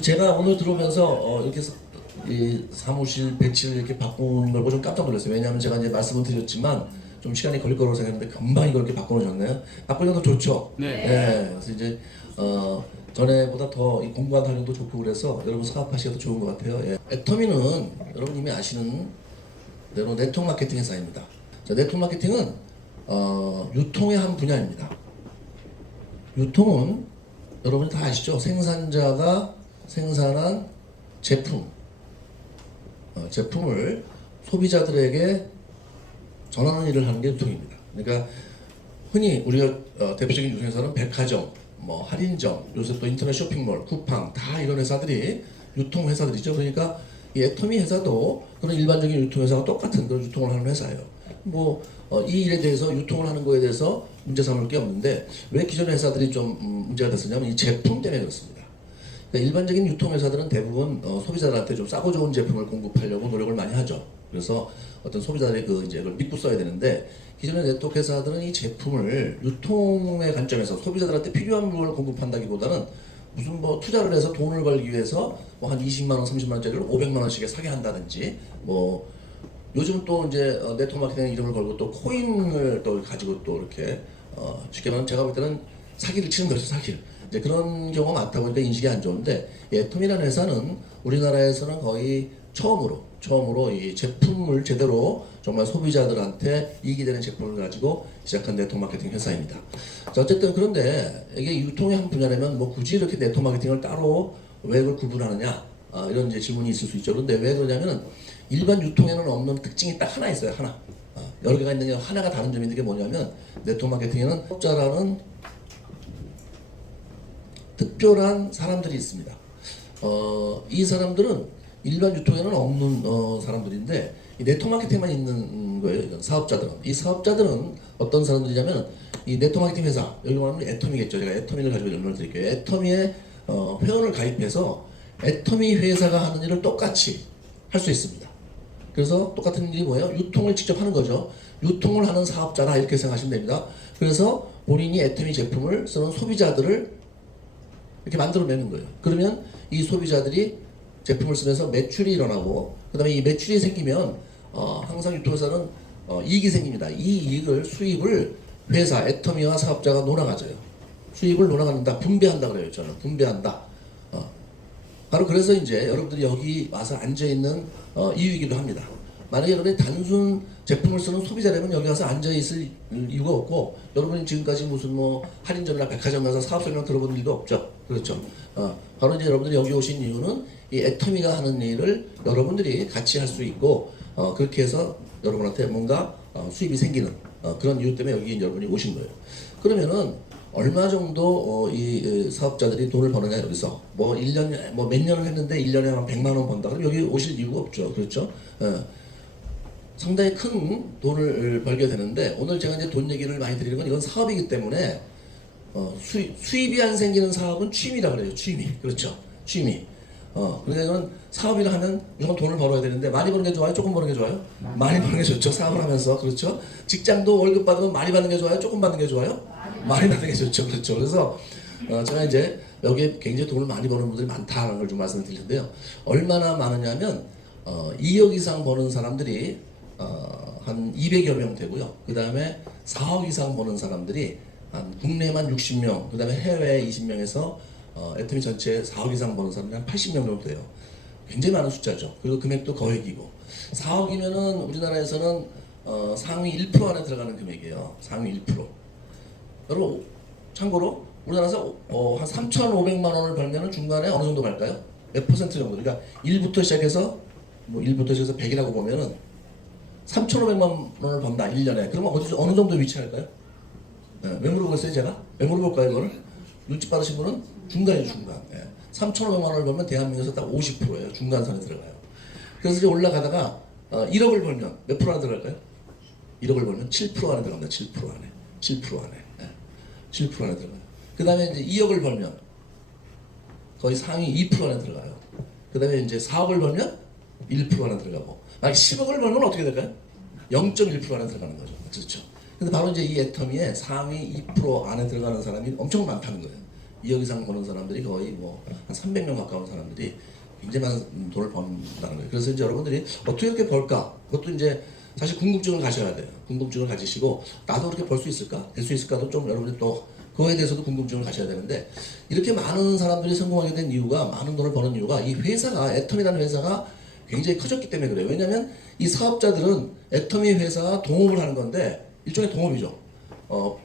제가 오늘 들어오면서 이렇게 이 사무실 배치를 이렇게 바꾸는 걸 보고 좀 깜짝 놀랐어요. 왜냐하면 제가 이제 말씀을 드렸지만 좀 시간이 걸릴 거라고 생각했는데 금방 이걸 이렇게 바꿔놓으셨네요. 바꾸니까 더 좋죠. 네. 그래서 이제 전에보다 더 이 공간 활용도 좋고 그래서 여러분 사업하시기도 좋은 것 같아요. 예. 애터미는 여러분 이미 아시는 대로 네트워크 마케팅 회사입니다. 자, 네트워크 마케팅은 유통의 한 분야입니다. 유통은 여러분이 다 아시죠? 생산자가 생산한 제품을 소비자들에게 전하는 일을 하는 게 유통입니다. 그러니까 흔히 우리가 대표적인 유통회사는 백화점, 뭐 할인점, 요새 또 인터넷 쇼핑몰, 쿠팡 다 이런 회사들이 유통회사들이죠. 그러니까 이 애터미 회사도 그런 일반적인 유통회사와 똑같은 그런 유통을 하는 회사예요. 이 일에 대해서 유통을 하는 거에 대해서 문제 삼을 게 없는데 왜 기존 회사들이 좀 문제가 됐었냐면 이 제품 때문에 그렇습니다. 그러니까 일반적인 유통회사들은 대부분 소비자들한테 좀 싸고 좋은 제품을 공급하려고 노력을 많이 하죠. 그래서 어떤 소비자들이 이제 그걸 믿고 써야 되는데 기존의 네트워크 회사들은 이 제품을 유통의 관점에서 소비자들한테 필요한 물건을 공급한다기보다는 무슨 뭐 투자를 해서 돈을 벌기 위해서 뭐 한 20만 원, 30만 원짜리를 500만 원씩에 사게 한다든지 뭐 요즘 또 이제 네트워크 마케팅 이름을 걸고 또 코인을 또 가지고 또 이렇게 쉽게 말하면 제가 볼 때는 사기를 치는 거죠, 사기를. 이제 그런 경우가 많다 보니까 인식이 안 좋은데 애텀이라는 회사는 우리나라에서는 거의 처음으로 이 제품을 제대로 정말 소비자들한테 이익이 되는 제품을 가지고 시작한 네트워크 마케팅 회사입니다. 자, 어쨌든 그런데 이게 유통의 한 분야라면 뭐 굳이 이렇게 네트워크 마케팅을 따로 왜 그걸 구분하느냐 이런 이제 질문이 있을 수 있죠. 그런데 왜 그러냐면은 일반 유통에는 없는 특징이 딱 하나 있어요. 하나. 여러 개가 있는데 하나가 다른 점이 있는 게 뭐냐면 네트워크 마케팅에는 사업자라는 특별한 사람들이 있습니다. 이 사람들은 일반 유통에는 없는 사람들인데 이 네트워크 마케팅만 있는 거예요. 사업자들은. 이 사업자들은 어떤 사람들이냐면 이 네트워크 마케팅 회사, 여기 말하면 애터미겠죠. 제가 애터미를 가지고 설명을 드릴게요. 애터미에 회원을 가입해서 애터미 회사가 하는 일을 똑같이 할 수 있습니다. 그래서 똑같은 일이 뭐예요? 유통을 직접 하는 거죠. 유통을 하는 사업자다 이렇게 생각하시면 됩니다. 그래서 본인이 애터미 제품을 쓰는 소비자들을 이렇게 만들어내는 거예요. 그러면 이 소비자들이 제품을 쓰면서 매출이 일어나고 그 다음에 이 매출이 생기면 항상 유통회사는 이익이 생깁니다. 이 이익을 수입을 회사, 애터미와 사업자가 논아가져요. 수입을 논아가는다. 분배한다 그래요. 저는 분배한다. 바로 그래서 이제 여러분들이 여기 와서 앉아있는 이유이기도 합니다. 만약에 여러분이 단순 제품을 쓰는 소비자라면 여기 와서 앉아있을 이유가 없고 여러분이 지금까지 무슨 뭐 할인점이나 백화점 가서 사업 설명 들어본 일도 없죠. 그렇죠. 바로 이제 여러분들이 여기 오신 이유는 이 애터미가 하는 일을 여러분들이 같이 할 수 있고 그렇게 해서 여러분한테 뭔가 수입이 생기는 그런 이유 때문에 여기 여러분이 오신 거예요. 그러면은 얼마 정도 이 사업자들이 돈을 버느냐 여기서 뭐 1년 뭐 몇 년을 했는데 1년에 한 100만 원 번다 그럼 여기 오실 이유가 없죠. 그렇죠? 상당히 큰 돈을 벌게 되는데 오늘 제가 이제 돈 얘기를 많이 드리는 건 이건 사업이기 때문에 수입이 안 생기는 사업은 취미라 그래요. 취미. 그렇죠. 취미. 그러니까 이건 사업이라 하면 무조건 돈을 벌어야 되는데 많이 버는 게 좋아요? 조금 버는 게 좋아요? 많이 버는 게 좋죠. 사업을 하면서. 그렇죠. 직장도 월급 받으면 많이 받는 게 좋아요? 조금 받는 게 좋아요? 많이 받는 게 좋죠. 그렇죠. 그래서 제가 이제 여기에 굉장히 돈을 많이 버는 분들이 많다는 걸 좀 말씀을 드릴 텐데요. 얼마나 많으냐면 2억 이상 버는 사람들이 한 200여 명 되고요. 그 다음에 4억 이상 버는 사람들이 한 국내만 60명, 그 다음에 해외 20명에서 애터미 전체에 4억 이상 버는 사람들이 한 80명 정도 돼요. 굉장히 많은 숫자죠. 그리고 금액도 거액이고 4억이면은 우리나라에서는 상위 1% 안에 들어가는 금액이에요. 상위 1%. 여러분 참고로 우리나라에서 한 3,500만 원을 벌면은 중간에 어느 정도 갈까요? 몇 퍼센트 정도? 그러니까 1부터 시작해서 100이라고 보면은 3,500만 원을 번다 1년에. 그러면 어느 정도 위치할까요? 왜 물어보겠어요 제가? 왜 물어볼까요 이걸? 눈치 빠르신 분은 중간이죠 중간. 3,500만 원을 벌면 대한민국에서 딱 50%예요. 중간선에 들어가요. 그래서 이제 올라가다가 1억을 벌면 몇 프로 안에 들어갈까요? 1억을 벌면 7% 안에 들어갑니다. 7% 안에. 7% 안에. 7% 안에 들어가요. 그 다음에 이제 2억을 벌면 거의 상위 2% 안에 들어가요. 그 다음에 이제 4억을 벌면 1% 안에 들어가고 만약 10억을 벌면 어떻게 될까요? 0.1% 안에 들어가는 거죠. 그렇죠. 근데 바로 이제 이 애터미에 상위 2% 안에 들어가는 사람이 엄청 많다는 거예요. 2억 이상 버는 사람들이 거의 뭐 한 300명 가까운 사람들이 굉장히 많은 돈을 번다는 거예요. 그래서 이제 여러분들이 어떻게 이렇게 벌까? 그것도 이제 사실 궁금증을 가셔야 돼요. 궁금증을 가지시고 나도 그렇게 벌 수 있을까? 될 수 있을까도 좀 여러분들이 또 그거에 대해서도 궁금증을 가셔야 되는데 이렇게 많은 사람들이 성공하게 된 이유가 많은 돈을 버는 이유가 이 회사가 애텀이라는 회사가 굉장히 커졌기 때문에 그래요. 왜냐하면 이 사업자들은 애터미 회사가 동업을 하는 건데 일종의 동업이죠.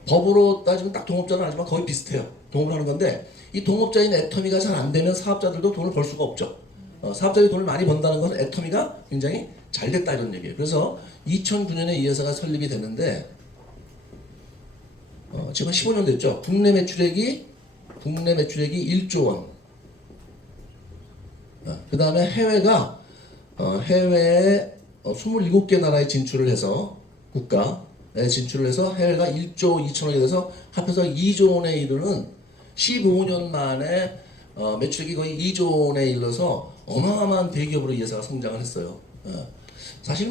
법으로 따지면 딱 동업자는 아니지만 거의 비슷해요. 동업을 하는 건데 이 동업자인 애터미가 잘 안 되면 사업자들도 돈을 벌 수가 없죠. 사업자들이 돈을 많이 번다는 것은 애터미가 굉장히 잘 됐다 이런 얘기예요. 그래서 2009년에 이 회사가 설립이 됐는데 지금 15년 됐죠. 국내 매출액이 1조 원. 그 다음에 해외에 27개 나라에 진출을 해서 국가에 진출을 해서 해외가 1조 2천억이 돼서 합해서 2조 원에 이르는 15년 만에 매출액이 거의 2조 원에 이르러서 어마어마한 대기업으로 이 회사가 성장을 했어요. 사실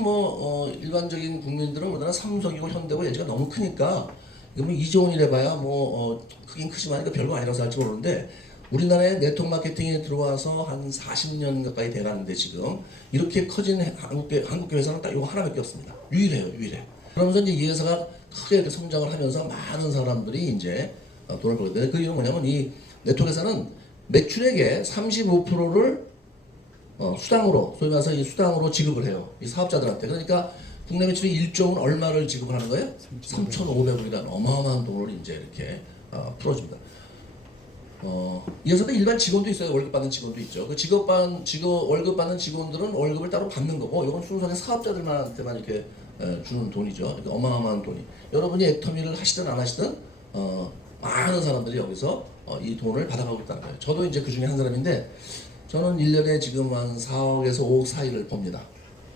일반적인 국민들은 우리나라 삼성이고 현대고 예지가 너무 크니까 이거 뭐 2조 원이래 봐야 크긴 크지만 별거 아니라고 생각할지 모르는데 우리나라에 네트워크 마케팅에 들어와서 한 40년 가까이 돼가는데 지금 이렇게 커진 한국계 회사는 딱 이거 하나밖에 없습니다. 유일해. 그러면서 이제 이 회사가 크게 이렇게 성장을 하면서 많은 사람들이 이제 돈을 벌게 되는데 그 이유는 뭐냐면 이 네트워크 회사는 매출액의 35%를 수당으로 소위 말해서 이 수당으로 지급을 해요. 이 사업자들한테. 그러니까 국내 매출이 1조 원 얼마를 지급을 하는 거예요? 3,500억이라는 어마어마한 돈을 이제 이렇게 풀어줍니다. 이 회사도 일반 직원도 있어요. 월급 받는 직원도 있죠. 그 월급 받는 직원들은 월급을 따로 받는 거고, 이건 순수하게 사업자들한테만 이렇게 주는 돈이죠. 이렇게 어마어마한 돈이. 여러분이 애터미를 하시든 안 하시든 많은 사람들이 여기서 이 돈을 받아가고 있다는 거예요. 저도 이제 그 중에 한 사람인데, 저는 1년에 지금 한 4억에서 5억 사이를 법니다.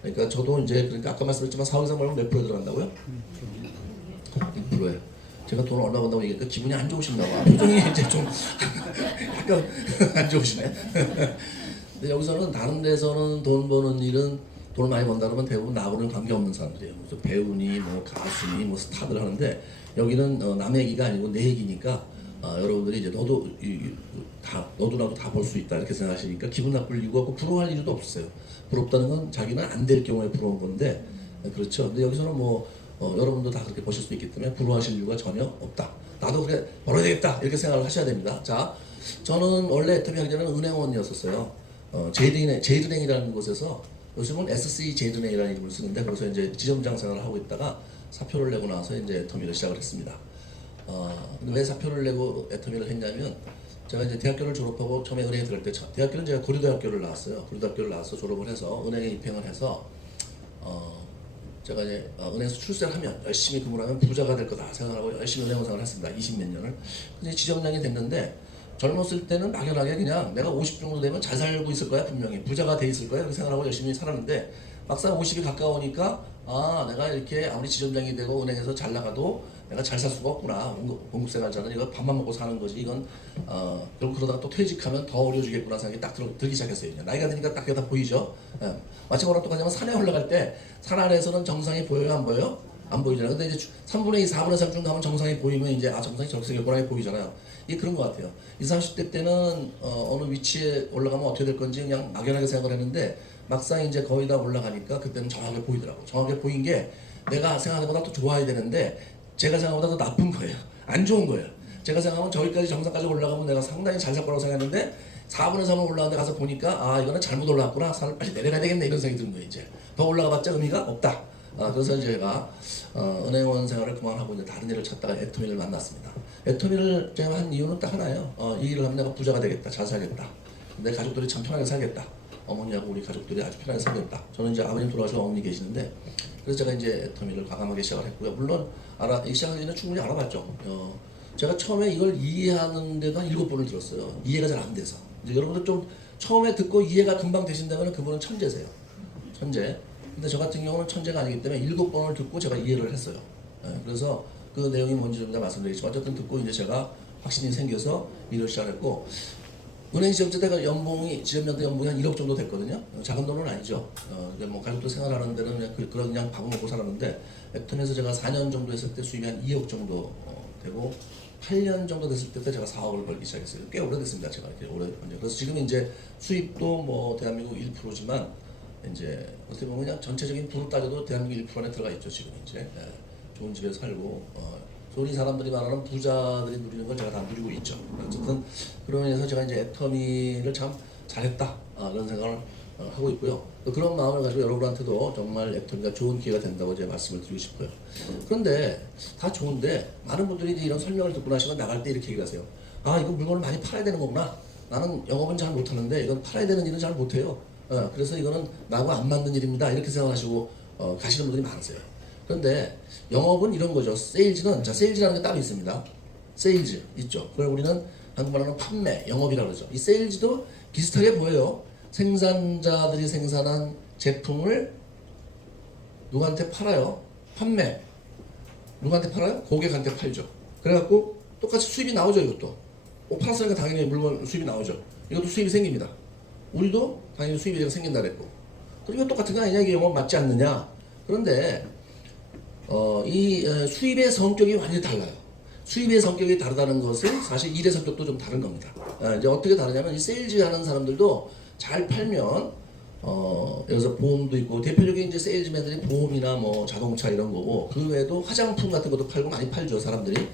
그러니까 저도 이제 그러니까 아까 말씀드렸지만 4억 이상 벌면 몇 프로 들어간다고요? 1%예요. 제가 돈을 얼마 번다고 얘기하니까 기분이 안 좋으신가 봐. 표정이 이제 좀 약간 안 좋으시네. 근데 여기서는 다른 데서는 돈 버는 일은 돈을 많이 번다 그러면 대부분 나하고는 관계없는 사람들이에요. 그래서 배우니 가수니 스타들 하는데 여기는 남의 얘기가 아니고 내 얘기니까 여러분들이 이제 너도 나도 다 볼 수 있다 이렇게 생각하시니까 기분 나쁠 이유가 없고 부러워할 이유도 없어요. 부럽다는 건 자기는 안 될 경우에 부러운 건데 그렇죠. 근데 여기서는 여러분도 다 그렇게 보실 수 있기 때문에 부러워하실 이유가 전혀 없다. 나도 그래 벌어야 되겠다 이렇게 생각을 하셔야 됩니다. 자, 저는 원래 애터미 하기 전에는 은행원이었었어요. 제일은행이라는 곳에서 요즘은 SC 제일은행이라는 이름을 쓰는데 거기서 이제 지점장 생활을 하고 있다가 사표를 내고 나서 이제 애터미를 시작을 했습니다. 근데 왜 사표를 내고 애터미를 했냐면 제가 이제 대학교를 졸업하고 처음에 은행에 들어갈 때 대학교는 제가 고려대학교를 나왔어요. 고려대학교를 나와서 졸업을 해서 은행에 입행을 해서 제가 이제 은행에서 출세를 하면 열심히 근무를 하면 부자가 될 거다 생각하고 열심히 은행원 생활을 했습니다. 20몇 년을. 근데 지점장이 됐는데 젊었을 때는 막연하게 그냥 내가 50 정도 되면 잘 살고 있을 거야 분명히 부자가 돼 있을 거야 이렇게 생각하고 열심히 살았는데 막상 50이 가까우니까 내가 이렇게 아무리 지점장이 되고 은행에서 잘 나가도 내가 잘 살 수가 없구나. 공급생활자는 이거 밥만 먹고 사는 거지. 이건 결국 그러다가 또 퇴직하면 더 어려워지겠구나 생각이 딱 들기 시작했어요. 나이가 드니까 딱 그게 다 보이죠. 마치 뭐랑 똑같냐면 산에 올라갈 때 산 아래에서는 정상이 보여요, 안 보여요? 안 보이잖아요. 근데 이제 3분의 2, 4분의 3쯤 가면 정상이 보이면 이제 정상이 저렇게 생겼구나 보이잖아요. 이게 그런 것 같아요. 20, 30대 때는 어느 위치에 올라가면 어떻게 될 건지 그냥 막연하게 생각을 했는데 막상 이제 거의 다 올라가니까 그때는 정확하게 보이더라고. 정확하게 보인 게 내가 생각하는 것보다 더 좋아야 되는데 제가 생각보다 더 나쁜 거예요. 안 좋은 거예요. 제가 생각하면 저기까지 정상까지 올라가면 내가 상당히 잘 살 거라고 생각했는데 4분의 3을 올라가는데 가서 보니까 이거는 잘못 올라갔구나. 산을 빨리 내려가야 되겠네 이런 생각이 드는 거예요. 이제 더 올라가봤자 의미가 없다. 그래서 제가 은행원 생활을 그만하고 이제 다른 일을 찾다가 애터미를 만났습니다. 애터미를 제가 한 이유는 딱 하나예요. 이 일을 하면 내가 부자가 되겠다. 잘 살겠다. 내 가족들이 참 편하게 살겠다. 어머니하고 우리 가족들이 아주 편하게 살겠다. 저는 이제 아버님 돌아가시고 어머니 계시는데 그래서 제가 이제 애터미를 과감하게 시작을 했고요. 물론 시작하기 전에 충분히 알아봤죠. 제가 처음에 이걸 이해하는 데도 한 7번을 들었어요. 이해가 잘 안 돼서. 이제 여러분들 좀 처음에 듣고 이해가 금방 되신다면 그분은 천재세요. 천재. 근데 저 같은 경우는 천재가 아니기 때문에 7번을 듣고 제가 이해를 했어요. 그래서 그 내용이 뭔지 좀 더 말씀드리겠지만 어쨌든 듣고 이제 제가 확신이 생겨서 일을 시작했고 은행 지점장 때가 지점장 때 연봉이 한 1억 정도 됐거든요. 작은 돈은 아니죠. 가족들 생활하는 데는 그냥 밥 먹고 살았는데 애터미에서 제가 4년 정도 했을 때 수입이 한 2억 정도 되고 8년 정도 됐을 때부터 제가 사업을 벌기 시작했어요. 꽤 오래됐습니다. 제가 이렇게 오래. 그래서 지금 이제 수입도 뭐 대한민국 1%지만 이제 어떻게 보면 그냥 전체적인 부로 따져도 대한민국 1% 안에 들어가 있죠. 지금 이제 좋은 집에 살고 소위 사람들이 말하는 부자들이 누리는 걸 제가 다 누리고 있죠. 어쨌든 그런 면에서 제가 이제 애터미를 참 잘했다 그런 생각을 하고 있고요. 또 그런 마음을 가지고 여러분한테도 정말 애터미가 좋은 기회가 된다고 제가 말씀을 드리고 싶고요. 그런데 다 좋은데 많은 분들이 이제 이런 설명을 듣고 나시면 나갈 때 이렇게 얘기하세요. 아, 이거 물건을 많이 팔아야 되는 거구나. 나는 영업은 잘 못하는데 이건 팔아야 되는 일은 잘 못해요. 그래서 이거는 나하고 안 맞는 일입니다. 이렇게 생각하시고 가시는 분들이 많으세요. 그런데 영업은 이런 거죠. 세일즈는 세일즈라는 게 따로 있습니다. 세일즈 있죠. 그걸 우리는 한국말로는 판매, 영업이라고 그러죠. 이 세일즈도 비슷하게 보여요. 생산자들이 생산한 제품을 누구한테 팔아요? 판매. 누구한테 팔아요? 고객한테 팔죠. 그래갖고 똑같이 수입이 나오죠. 이것도. 팔았으니까 당연히 물건 수입이 나오죠. 이것도 수입이 생깁니다. 우리도 당연히 수입이 생긴다 그랬고. 그리고 똑같은 거 아니냐? 이게 영업 맞지 않느냐? 그런데 이 수입의 성격이 완전히 달라요. 수입의 성격이 다르다는 것은 사실 일의 성격도 좀 다른 겁니다. 이제 어떻게 다르냐면 이 세일즈 하는 사람들도 잘 팔면 여기서 보험도 있고 대표적인 이제 세일즈맨들이 보험이나 뭐 자동차 이런 거고 그 외에도 화장품 같은 것도 팔고 많이 팔죠 사람들이.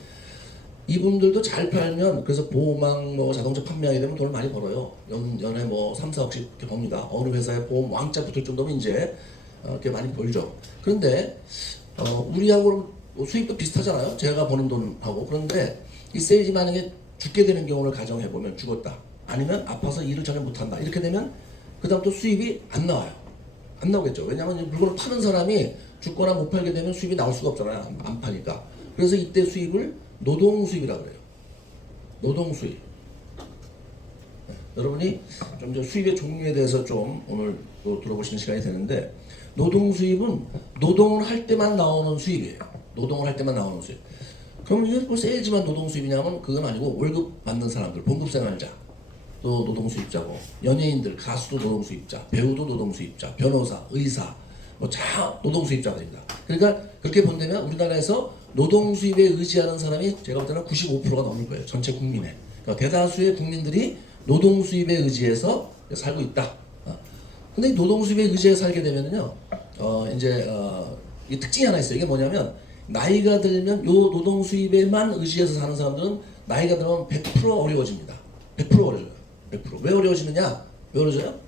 이분들도 잘 팔면 그래서 보험왕 뭐 자동차 판매하게 되면 돈을 많이 벌어요. 연에 뭐 3, 4억씩 이렇게 법니다. 어느 회사에 보험 왕자 붙을 정도면 이제 이렇게 많이 벌죠. 그런데 우리하고 수입도 비슷하잖아요. 제가 버는 돈하고. 그런데 이 세일즈 만약에 죽게 되는 경우를 가정해보면 죽었다. 아니면 아파서 일을 전혀 못한다. 이렇게 되면 그 다음 또 수입이 안 나와요. 안 나오겠죠. 왜냐하면 물건을 파는 사람이 죽거나 못 팔게 되면 수입이 나올 수가 없잖아요. 안 파니까. 그래서 이때 수입을 노동 수입이라고 그래요. 노동 수입. 여러분이 좀 수입의 종류에 대해서 좀 오늘 또 들어보시는 시간이 되는데 노동 수입은 노동을 할 때만 나오는 수입이에요. 노동을 할 때만 나오는 수입. 그럼 이게 뭐 세일즈만 노동 수입이냐면 그건 아니고 월급 받는 사람들, 봉급 생활자 또 노동 수입자고 연예인들, 가수도 노동 수입자, 배우도 노동 수입자, 변호사, 의사 뭐 다 노동 수입자들입니다. 그러니까 그렇게 본다면 우리나라에서 노동 수입에 의지하는 사람이 제가 볼 때는 95%가 넘을 거예요. 전체 국민의. 그러니까 대다수의 국민들이 노동 수입에 의지해서 살고 있다. 근데 이 노동 수입에 의지해서 살게 되면요, 이 특징이 하나 있어요. 이게 뭐냐면 나이가 들면 요 노동 수입에만 의지해서 사는 사람들은 나이가 들면 100% 어려워집니다. 100% 어려워져요. 100%. 왜 어려워지느냐? 왜 어려워져요?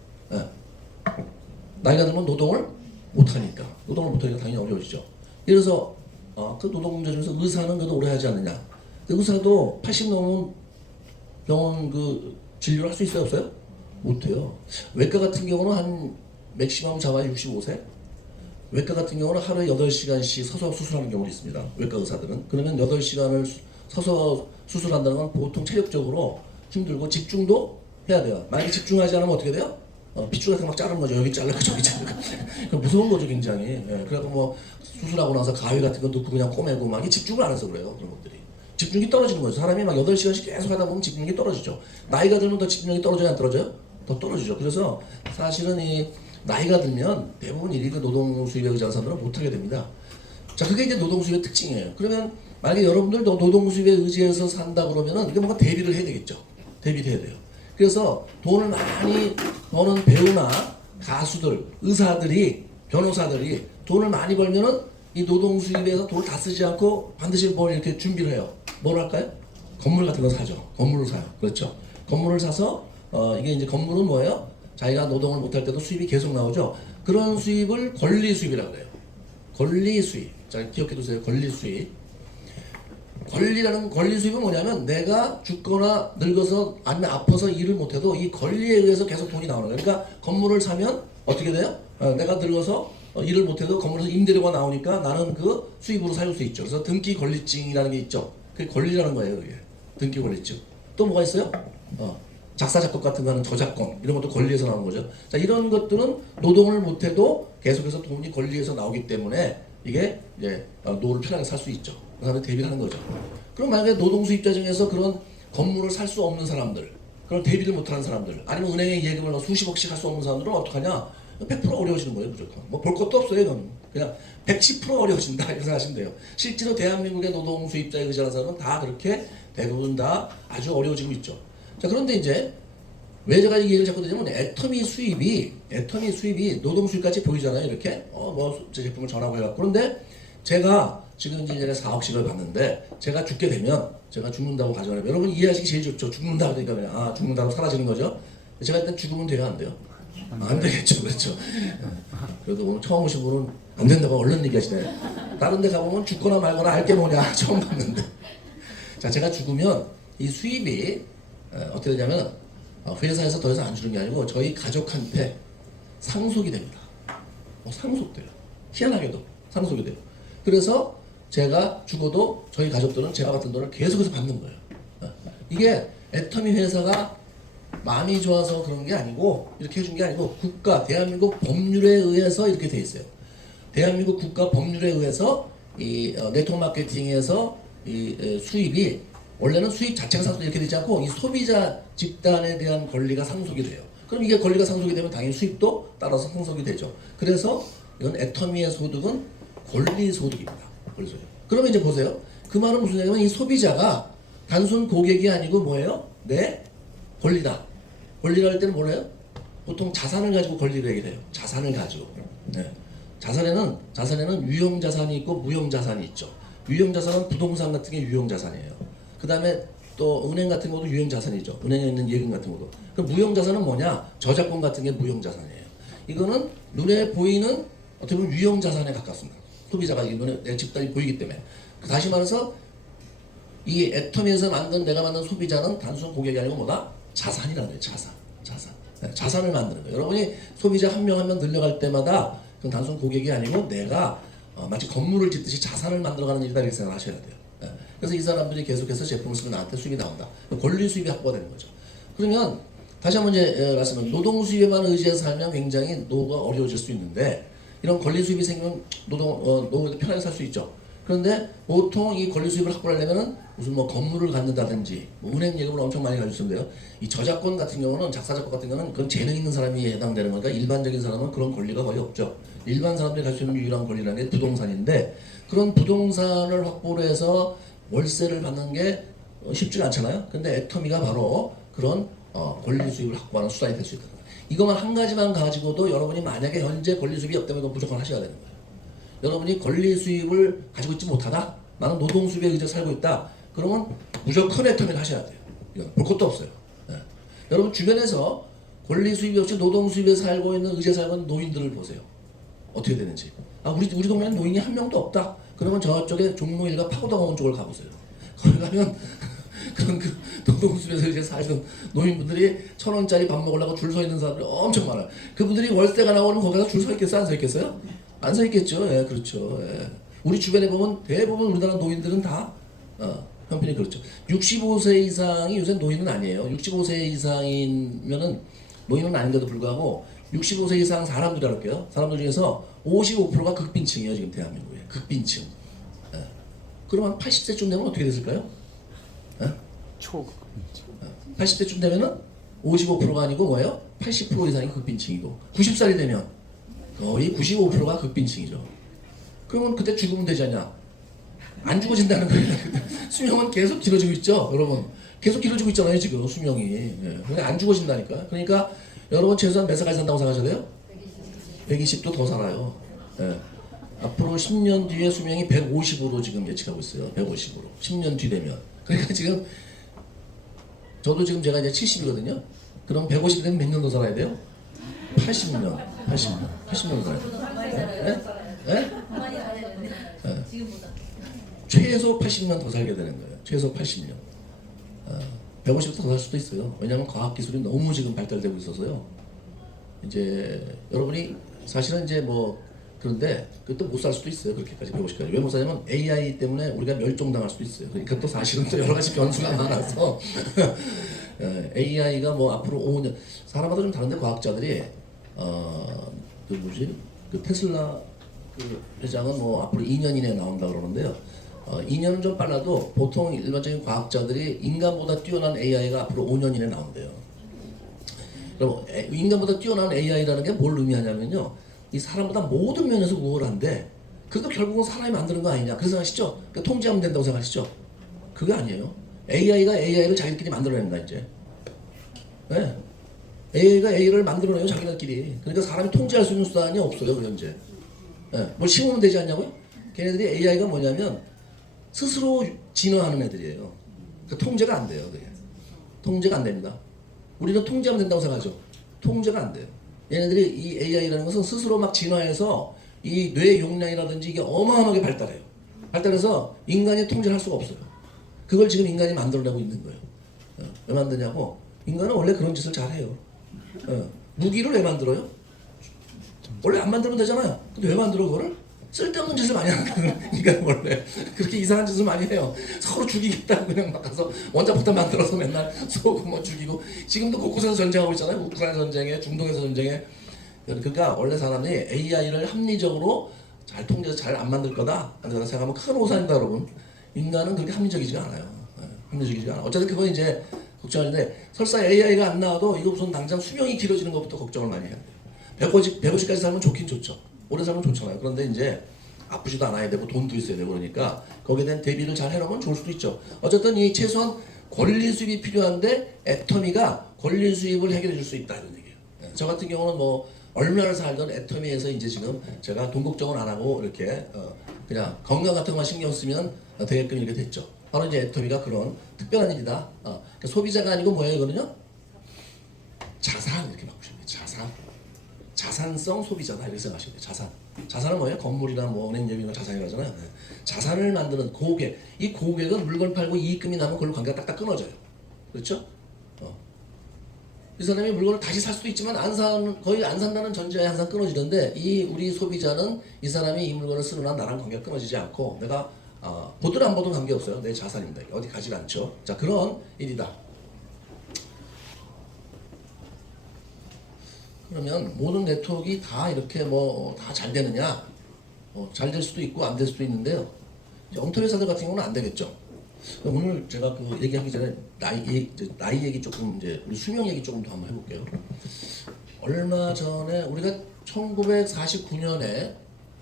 나이가 들면 노동을 못하니까. 노동을 못하니까 당연히 어려워지죠. 그래서 그 노동자 중에서 의사는 그래도 오래 하지 않느냐. 의사도 80 넘으면 병원 그 진료를 할 수 있어요? 없어요? 못해요. 외과 같은 경우는 한 맥시멈 잡아야 65세? 외과 같은 경우는 하루에 8시간씩 서서 수술하는 경우도 있습니다. 외과 의사들은. 그러면 8시간을 서서 수술한다는 건 보통 체력적으로 힘들고 집중도 해야 돼요. 만약에 집중하지 않으면 어떻게 돼요? 핏줄 같은 거 막 자르는 거죠. 여기 잘라고 저기 자르고. 무서운 거죠, 굉장히. 예, 그래서 뭐 수술하고 나서 가위 같은 거 넣고 그냥 꼬매고 막 집중을 안 해서 그래요. 그런 것들이. 집중이 떨어지는 거죠. 사람이 막 8시간씩 계속 하다 보면 집중력이 떨어지죠. 나이가 들면 더 집중력이 떨어져요, 안 떨어져요? 더 떨어지죠. 그래서 사실은 이 나이가 들면 대부분 일이 그 노동 수입에 의지하는 사람들은 못하게 됩니다. 자, 그게 이제 노동 수입의 특징이에요. 그러면 만약에 여러분들도 노동 수입에 의지해서 산다 그러면은 이게 뭔가 대비를 해야 되겠죠. 대비를 해야 돼요. 그래서 돈을 많이 버는 배우나 가수들, 의사들이, 변호사들이 돈을 많이 벌면은 이 노동 수입에서 돈을 다 쓰지 않고 반드시 뭘 이렇게 준비를 해요. 뭘 할까요? 건물 같은 거 사죠. 건물을 사요. 그렇죠. 건물을 사서 이게 이제 건물은 뭐예요? 자기가 노동을 못할 때도 수입이 계속 나오죠. 그런 수입을 권리 수입이라고 그래요. 권리 수입. 자, 기억해 두세요. 권리 수입. 권리 수입은 뭐냐면 내가 죽거나 늙어서 아니면 아파서 일을 못해도 이 권리에 의해서 계속 돈이 나오는 거예요. 그러니까 건물을 사면 어떻게 돼요? 내가 늙어서 일을 못해도 건물에서 임대료가 나오니까 나는 그 수입으로 살 수 있죠. 그래서 등기 권리증이라는 게 있죠. 그게 권리라는 거예요. 그게 등기 권리증. 또 뭐가 있어요? 작사 작곡 같은 거는 저작권 이런 것도 권리에서 나오는 거죠. 자, 이런 것들은 노동을 못해도 계속해서 돈이 권리에서 나오기 때문에 이게 이제 노후를 편하게 살 수 있죠. 그 다음에 대비를 하는 거죠. 그럼 만약에 노동 수입자 중에서 그런 건물을 살 수 없는 사람들, 그런 대비를 못하는 사람들, 아니면 은행에 예금을 수십억씩 할 수 없는 사람들은 어떡하냐? 100% 어려워지는 거예요, 무조건. 뭐 볼 것도 없어요, 이건. 그냥 110% 어려워진다 이렇게 생각하시면 돼요. 실제로 대한민국의 노동 수입자에 의지하는 사람은 다 그렇게 대부분 다 아주 어려워지고 있죠. 자, 그런데 이제 왜 제가 이 얘기를 자꾸 드리냐면 애터미 수입이 노동 수입까지 보이잖아요. 이렇게 뭐 제 제품을 전하고 해갖고. 그런데 제가 지금 이제 4억씩을 받는데 제가 죽게 되면 제가 죽는다고 가정하면 여러분 이해하시기 제일 좋죠. 죽는다 그러니까 그냥 죽는다고 사라지는 거죠. 제가 일단 죽으면 돼요, 안 돼요? 안 되겠죠, 그렇죠. 그래도 뭐 처음 오신 분은 안 된다고 얼른 얘기하시네. 다른 데 가보면 죽거나 말거나 할 게 뭐냐 처음 봤는데. 자, 제가 죽으면 이 수입이 어떻게 되냐면 회사에서 더 이상 안 주는 게 아니고 저희 가족한테 상속이 됩니다. 상속돼요. 희한하게도 상속이 돼요. 그래서 제가 죽어도 저희 가족들은 제가 받던 돈을 계속해서 받는 거예요. 이게 애터미 회사가 마음이 좋아서 그런 게 아니고 이렇게 해준 게 아니고 대한민국 법률에 의해서 이렇게 돼 있어요. 대한민국 국가 법률에 의해서 이 네트워크 마케팅에서 이 수입이 원래는 수입 자체가 상속이 이렇게 되지 않고 이 소비자 집단에 대한 권리가 상속이 돼요. 그럼 이게 권리가 상속이 되면 당연히 수입도 따라서 상속이 되죠. 그래서 이건 애터미의 소득은 권리 소득입니다. 그러면 이제 보세요. 그 말은 무슨 얘기냐면 이 소비자가 단순 고객이 아니고 뭐예요? 내 권리다. 권리를 할 때는 뭐래요? 보통 자산을 가지고 권리를 얘기해요. 자산을 가지고. 네. 자산에는 유형 자산이 있고 무형 자산이 있죠. 유형 자산은 부동산 같은 게 유형 자산이에요. 그 다음에 또 은행 같은 것도 유형 자산이죠. 은행에 있는 예금 같은 것도. 그 무형 자산은 뭐냐? 저작권 같은 게 무형 자산이에요. 이거는 눈에 보이는 어떻게 보면 유형 자산에 가깝습니다. 소비자가 눈에 내 집단이 보이기 때문에. 다시 말해서 이 애터미에서 내가 만든 소비자는 단순 고객이 아니고 뭐다? 자산이라는 거예요. 자산. 네, 자산을 만드는 거예요. 여러분이 소비자 한 명 한 명 늘려갈 때마다 그건 단순 고객이 아니고 내가 마치 건물을 짓듯이 자산을 만들어가는 일이다 이렇게 생각하셔야 돼요. 네. 그래서 이 사람들이 계속해서 제품을 쓰면 나한테 수익이 나온다. 권리 수입이 확보가 되는 거죠. 그러면 다시 한번 이제 말씀은 노동 수입에만 의지해서 살면 굉장히 노후가 어려워질 수 있는데 이런 권리 수입이 생기면 노후에도 편하게 살 수 있죠. 그런데 보통 이 권리 수입을 확보하려면은 무슨 뭐 건물을 갖는다든지 은행 예금을 엄청 많이 가지고 있는데요. 이 저작권 같은 경우는 작사 작곡 같은 경우는 그건 재능 있는 사람이 해당되는 거니까 일반적인 사람은 그런 권리가 거의 없죠. 일반 사람들이 가지고 있는 유일한 권리라는 게 부동산인데 그런 부동산을 확보를 해서 월세를 받는 게 쉽지가 않잖아요. 근데 애터미가 바로 그런 권리 수입을 확보하는 수단이 될 수 있다. 이것만 한 가지만 가지고도 여러분이 만약에 현재 권리 수입이 없다면 무조건 하셔야 되는 거예요. 여러분이 권리 수입을 가지고 있지 못하다. 나는 노동 수입에 의지해 살고 있다. 그러면 무조건 애터미를 하셔야 돼요. 이건 볼 것도 없어요. 네. 여러분 주변에서 권리 수입이 없이 노동 수입에 살고 있는 의지에 살고 있는 노인들을 보세요. 어떻게 되는지. 우리 동네에는 노인이 한 명도 없다. 그러면 저쪽에 종로 일가 파고다공원 쪽을 가보세요. 거기 가면 그런 노동 수입에서 이제 살던 노인분들이 1,000원짜리 밥 먹으려고 줄 서 있는 사람들이 엄청 많아요. 그분들이 월세가 나오면 거기 가서 줄 서 있겠어요? 안 서 있겠어요? 안 서 있겠죠. 예, 그렇죠. 예. 우리 주변에 보면 대부분 우리나라 노인들은 다 형편이 그렇죠. 65세 이상이 요새 노인은 아니에요. 65세 이상이면은 노인은 아닌데도 불구하고 65세 이상 사람들이 할게요. 사람들 중에서 55%가 극빈층이에요. 지금 대한민국에. 극빈층. 예. 그러면 80세쯤 되면 어떻게 됐을까요? 예? 초극빈층. 80세쯤 되면은 55%가 아니고 뭐예요? 80% 이상이 극빈층이고 90살이 되면 거의 95%가 극빈층이죠. 그러면 그때 죽으면 되지 않냐? 안 죽어진다는 거예요. 수명은 계속 길어지고 있죠, 여러분. 계속 길어지고 있잖아요, 지금 수명이. 예. 근데 안 죽어진다니까. 그러니까 여러분 최소한 몇 살까지 산다고 생각하셔야 돼요? 120도 더 살아요. 예. 앞으로 10년 뒤에 수명이 150으로 지금 예측하고 있어요. 150으로. 10년 뒤 되면. 그러니까 지금 저도 지금 제가 이제 70이거든요. 그럼 150 되면 몇 년 더 살아야 돼요? 80년 살아야 돼요. 네? 네? 최소 80년 더 살게 되는 거예요. 최소 80년. 150도 더 살 수도 있어요. 왜냐하면 과학기술이 너무 지금 발달되고 있어서요. 이제 여러분이 사실은 이제 뭐 그런데 그것도 못 살 수도 있어요. 그렇게까지 150까지. 왜 못 사냐면 AI 때문에 우리가 멸종당할 수도 있어요. 그러니까 또 사실은 또 여러 가지 변수가 많아서 AI가 뭐 앞으로 5년 사람마다 좀 다른데 과학자들이 그 테슬라 그 회장은 뭐 앞으로 2년 이내에 나온다 그러는데요. 2년은 좀 빨라도 보통 일반적인 과학자들이 인간보다 뛰어난 AI가 앞으로 5년 이내에 나온대요. 그럼 인간보다 뛰어난 AI라는 게 뭘 의미하냐면요. 이 사람보다 모든 면에서 우월한데 그것도 결국은 사람이 만드는 거 아니냐. 그래서 생각하시죠? 그러니까 통제하면 된다고 생각하시죠? 그게 아니에요. AI가 AI를 자기들끼리 만들어냅니다 이제. 네. AI가 AI를 만들어내요 자기들끼리. 그러니까 사람이 통제할 수 있는 수단이 없어요 현재. 네. 뭘 심으면 되지 않냐고요? 걔네들이 AI가 뭐냐면 스스로 진화하는 애들이에요. 그러니까 통제가 안 돼요. 그게. 통제가 안 됩니다. 우리는 통제하면 된다고 생각하죠. 통제가 안 돼요. 얘네들이 이 AI라는 것은 스스로 막 진화해서 이 뇌 용량이라든지 이게 어마어마하게 발달해요. 발달해서 인간이 통제를 할 수가 없어요. 그걸 지금 인간이 만들어내고 있는 거예요. 왜 만드냐고? 인간은 원래 그런 짓을 잘해요. 무기를 왜 만들어요? 원래 안 만들면 되잖아요. 근데 왜 만들어 그거를? 쓸데없는 짓을 많이 하는 거예요. 인간은 원래 그렇게 이상한 짓을 많이 해요. 서로 죽이겠다고 그냥 막 가서 원자폭탄 만들어서 맨날 쏘고 뭐 죽이고. 지금도 곳곳에서 전쟁하고 있잖아요. 우크라이나 전쟁에, 중동에서 전쟁에. 그러니까 원래 사람이 AI를 합리적으로 잘 통제해서 잘 안 만들 거다 라는 생각하면 큰 오산이다 여러분. 인간은 그렇게 합리적이지가 않아요. 합리적이지가 않아. 어쨌든 그건 이제 걱정하는데 설사 AI가 안 나와도 이거 우선 당장 수명이 길어지는 것부터 걱정을 많이 해야 돼요. 150까지 살면 좋긴 좋죠. 오래 살면 좋잖아요. 그런데 이제 아프지도 않아야 되고 돈도 있어야 되고 그러니까 거기에 대한 대비를 잘 해놓으면 좋을 수도 있죠. 어쨌든 이 최소한 권리 수입이 필요한데 애터미가 권리 수입을 해결해 줄 수 있다 이런 얘기예요. 저 같은 경우는 뭐 얼마나 살던 애터미에서 이제 지금 제가 돈 걱정을 안 하고 이렇게 그냥 건강 같은 것만 신경 쓰면 되게끔 이렇게 됐죠. 바로 이제 애터미가 그런 특별한 일이다. 그러니까 소비자가 아니고 뭐예요 이거는요? 자산 이렇게 바꾸시면 돼요. 자산. 자산성 소비자다 이렇게 생각하시면 돼요. 자산. 자산은 뭐예요? 건물이나 뭐 은행 예비나 자산이라잖아요. 네. 자산을 만드는 고객. 이 고객은 물건 팔고 이익금이 나면 그걸로 관계가 딱딱 끊어져요. 그렇죠? 이 사람이 물건을 다시 살 수도 있지만 거의 안 산다는 전제에 항상 끊어지는데 이 우리 소비자는 이 사람이 이 물건을 쓰는 한 나랑 관계가 끊어지지 않고 내가 보든 안 보든 관계없어요. 내 자산입니다. 어디 가지 않죠. 자 그런 일이다. 그러면 모든 네트워크가 다 이렇게 뭐 다 잘 되느냐? 잘 될 수도 있고 안 될 수도 있는데요. 엉터 회사들 같은 경우는 안 되겠죠. 오늘 제가 그 얘기하기 전에 나이 얘기 조금 이제 우리 수명 얘기 조금 더 한번 해볼게요. 얼마 전에 우리가 1949년에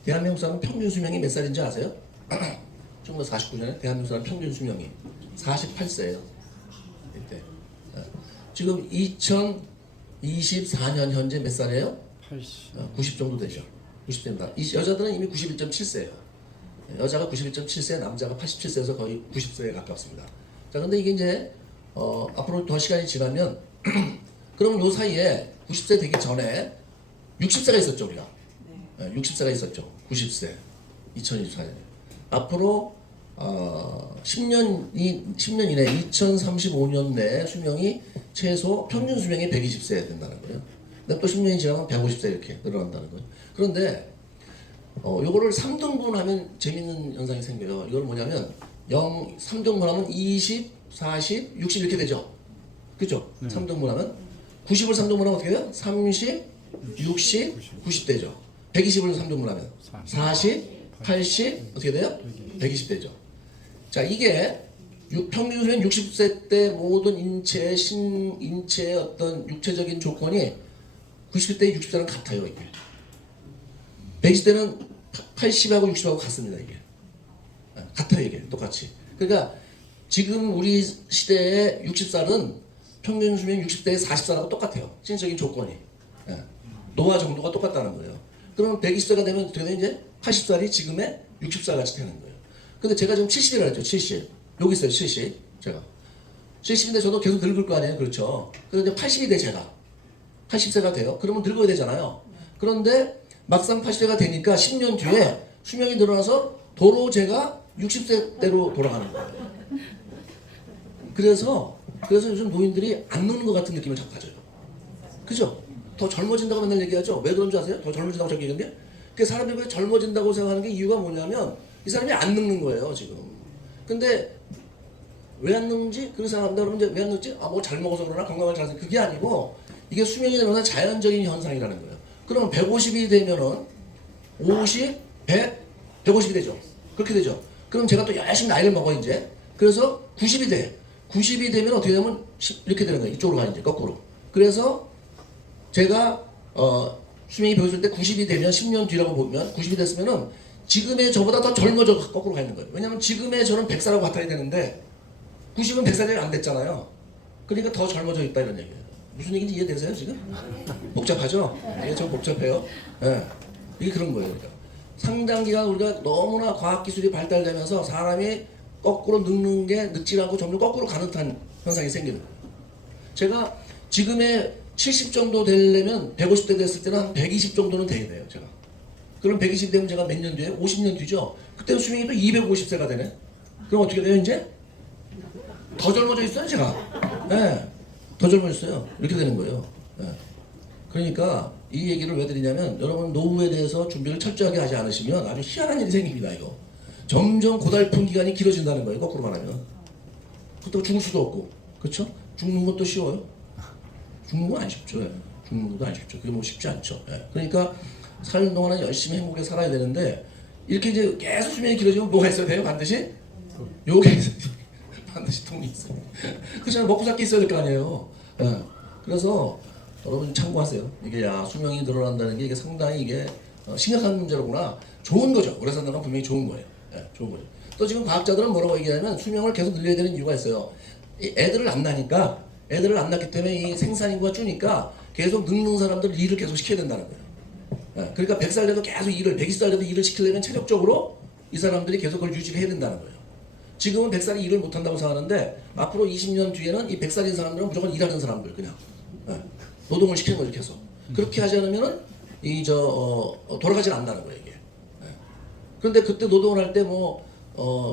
대한민국 사람 평균 수명이 몇 살인지 아세요? 1949년에 대한민국 사람 평균 수명이 48세예요. 이때. 지금 2024년 현재 몇 살이에요? 90 정도 되죠. 90세입니다. 여자들은 이미 91.7세예요. 여자가 91.7세, 남자가 87세에서 거의 90세에 가깝습니다. 자, 근데 이게 이제 앞으로 더 시간이 지나면 그러면 요 사이에 90세 되기 전에 60세가 있었죠 우리가. 60세가 있었죠. 90세. 2024년에. 앞으로 10년 이내 2035년 내 수명이 최소 평균 수명이 120세 된다는 거예요. 근데 또 10년이 지나면 150세 이렇게 늘어난다는 거예요. 그런데 요거를 3등분하면 재밌는 현상이 생겨요. 이걸 뭐냐면 3등분하면 20, 40, 60 이렇게 되죠. 그죠? 3등분하면 90을 3등분하면 어떻게 돼요? 30, 60, 90 되죠. 120을 3등분하면 40, 80 어떻게 돼요? 120 되죠. 자, 이게 평균 수명 60세 때 모든 인체의 어떤 육체적인 조건이 90대 60세랑 같아요, 이게. 120대는 80하고 60하고 같습니다, 이게. 같아요, 이게. 똑같이. 그러니까 지금 우리 시대의 60살은 평균 수명 60대의 40살하고 똑같아요. 신체적인 조건이. 노화 정도가 똑같다는 거예요. 그러면 120세가 되면 어떻게 돼? 이제 80살이 지금의 60살 같이 되는 거예요. 근데 제가 지금 70이라 했죠, 70. 여기 있어요, 70. 제가. 70인데 저도 계속 늙을 거 아니에요, 그렇죠? 그런데 80이 돼, 제가. 80세가 돼요. 그러면 늙어야 되잖아요. 그런데 막상 80세가 되니까 10년 뒤에 수명이 늘어나서 도로 제가 60세대로 돌아가는 거예요. 그래서 요즘 노인들이 안 늙는 것 같은 느낌을 자꾸 가져요. 그죠? 더 젊어진다고 맨날 얘기하죠. 왜 그런 줄 아세요? 더 젊어진다고 자꾸 얘기하는데 그 사람들이 왜 젊어진다고 생각하는 게 이유가 뭐냐면 이 사람이 안 늙는 거예요 지금. 근데 왜 안 늙는지 그런 생각한다 그러면 이제 왜 안 늙지? 뭐 잘 먹어서 그러나 건강을 잘 그게 아니고 이게 수명이 늘어나는 자연적인 현상이라는 거예요. 그러면 150이 되면은 50, 100, 150이 되죠. 그렇게 되죠. 그럼 제가 또 열심히 나이를 먹어 이제. 그래서 90이 돼. 90이 되면 어떻게 되면 이렇게 되는 거예요. 이쪽으로 가 이제 거꾸로. 그래서 제가 수명이 150일 때 90이 되면 10년 뒤라고 보면 90이 됐으면은 지금의 저보다 더 젊어져 거꾸로 가 있는 거예요. 왜냐면 지금의 저는 100살하고 같아야 되는데 90은 100살이 안 됐잖아요. 그러니까 더 젊어져 있다 이런 얘기예요. 무슨 얘기인지 이해되세요 지금? 복잡하죠? 이게 좀 복잡해요. 예. 이게 그런 거예요. 그러니까. 상당기간 우리가 너무나 과학기술이 발달되면서 사람이 거꾸로 늙는 게 늦지 않고 점점 거꾸로 가는 듯한 현상이 생기는 거예요. 제가 지금의 70 정도 되려면 150대 됐을 때는 한 120 정도는 돼야 돼요. 제가. 그럼 120 되면 제가 몇 년 뒤에? 50년 뒤죠? 그때 수명이 또 250세가 되네? 그럼 어떻게 돼요 이제? 더 젊어져 있어요 제가. 네. 더 젊어졌어요. 이렇게 되는 거예요. 네. 그러니까 이 얘기를 왜 드리냐면 여러분 노후에 대해서 준비를 철저하게 하지 않으시면 아주 희한한 일이 생깁니다. 이거 점점 고달픈 기간이 길어진다는 거예요. 거꾸로 말하면. 그렇다고 죽을 수도 없고 그렇죠? 죽는 것도 쉬워요? 죽는 건 안 쉽죠. 예. 죽는 것도 안 쉽죠. 그게 뭐 쉽지 않죠. 예. 그러니까 사는 동안은 열심히 행복하게 살아야 되는데 이렇게 이제 계속 수명이 길어지면 뭐가 있어야 돼요? 반드시? 요게 반드시 돈이 있어요. 그렇잖아요. 먹고 살게 있어야 될 거 아니에요. 예. 그래서 여러분 참고하세요. 이게 수명이 늘어난다는 게 이게 상당히 이게 심각한 문제로구나. 좋은 거죠. 오래 산다는 건 분명히 좋은 거예요. 예, 좋은 거죠. 또 지금 과학자들은 뭐라고 얘기하냐면 수명을 계속 늘려야 되는 이유가 있어요. 이 애들을 안 낳으니까 애들을 안 낳기 때문에 이 생산인구가 줄니까 계속 늙는 사람들 일을 계속 시켜야 된다는 거예요. 예, 그러니까 100살 돼도 계속 일을 120살 돼도 일을 시키려면 체력적으로 이 사람들이 계속 그걸 유지를 해야 된다는 거예요. 지금은 100살이 일을 못한다고 생각하는데 앞으로 20년 뒤에는 이 100살인 사람들은 무조건 일하는 사람들 그냥 예, 노동을 시키는 거죠 계속. 그렇게 하지 않으면은 돌아가질 않는다는 거예요 이게. 예. 그런데 그때 노동을 할 때 뭐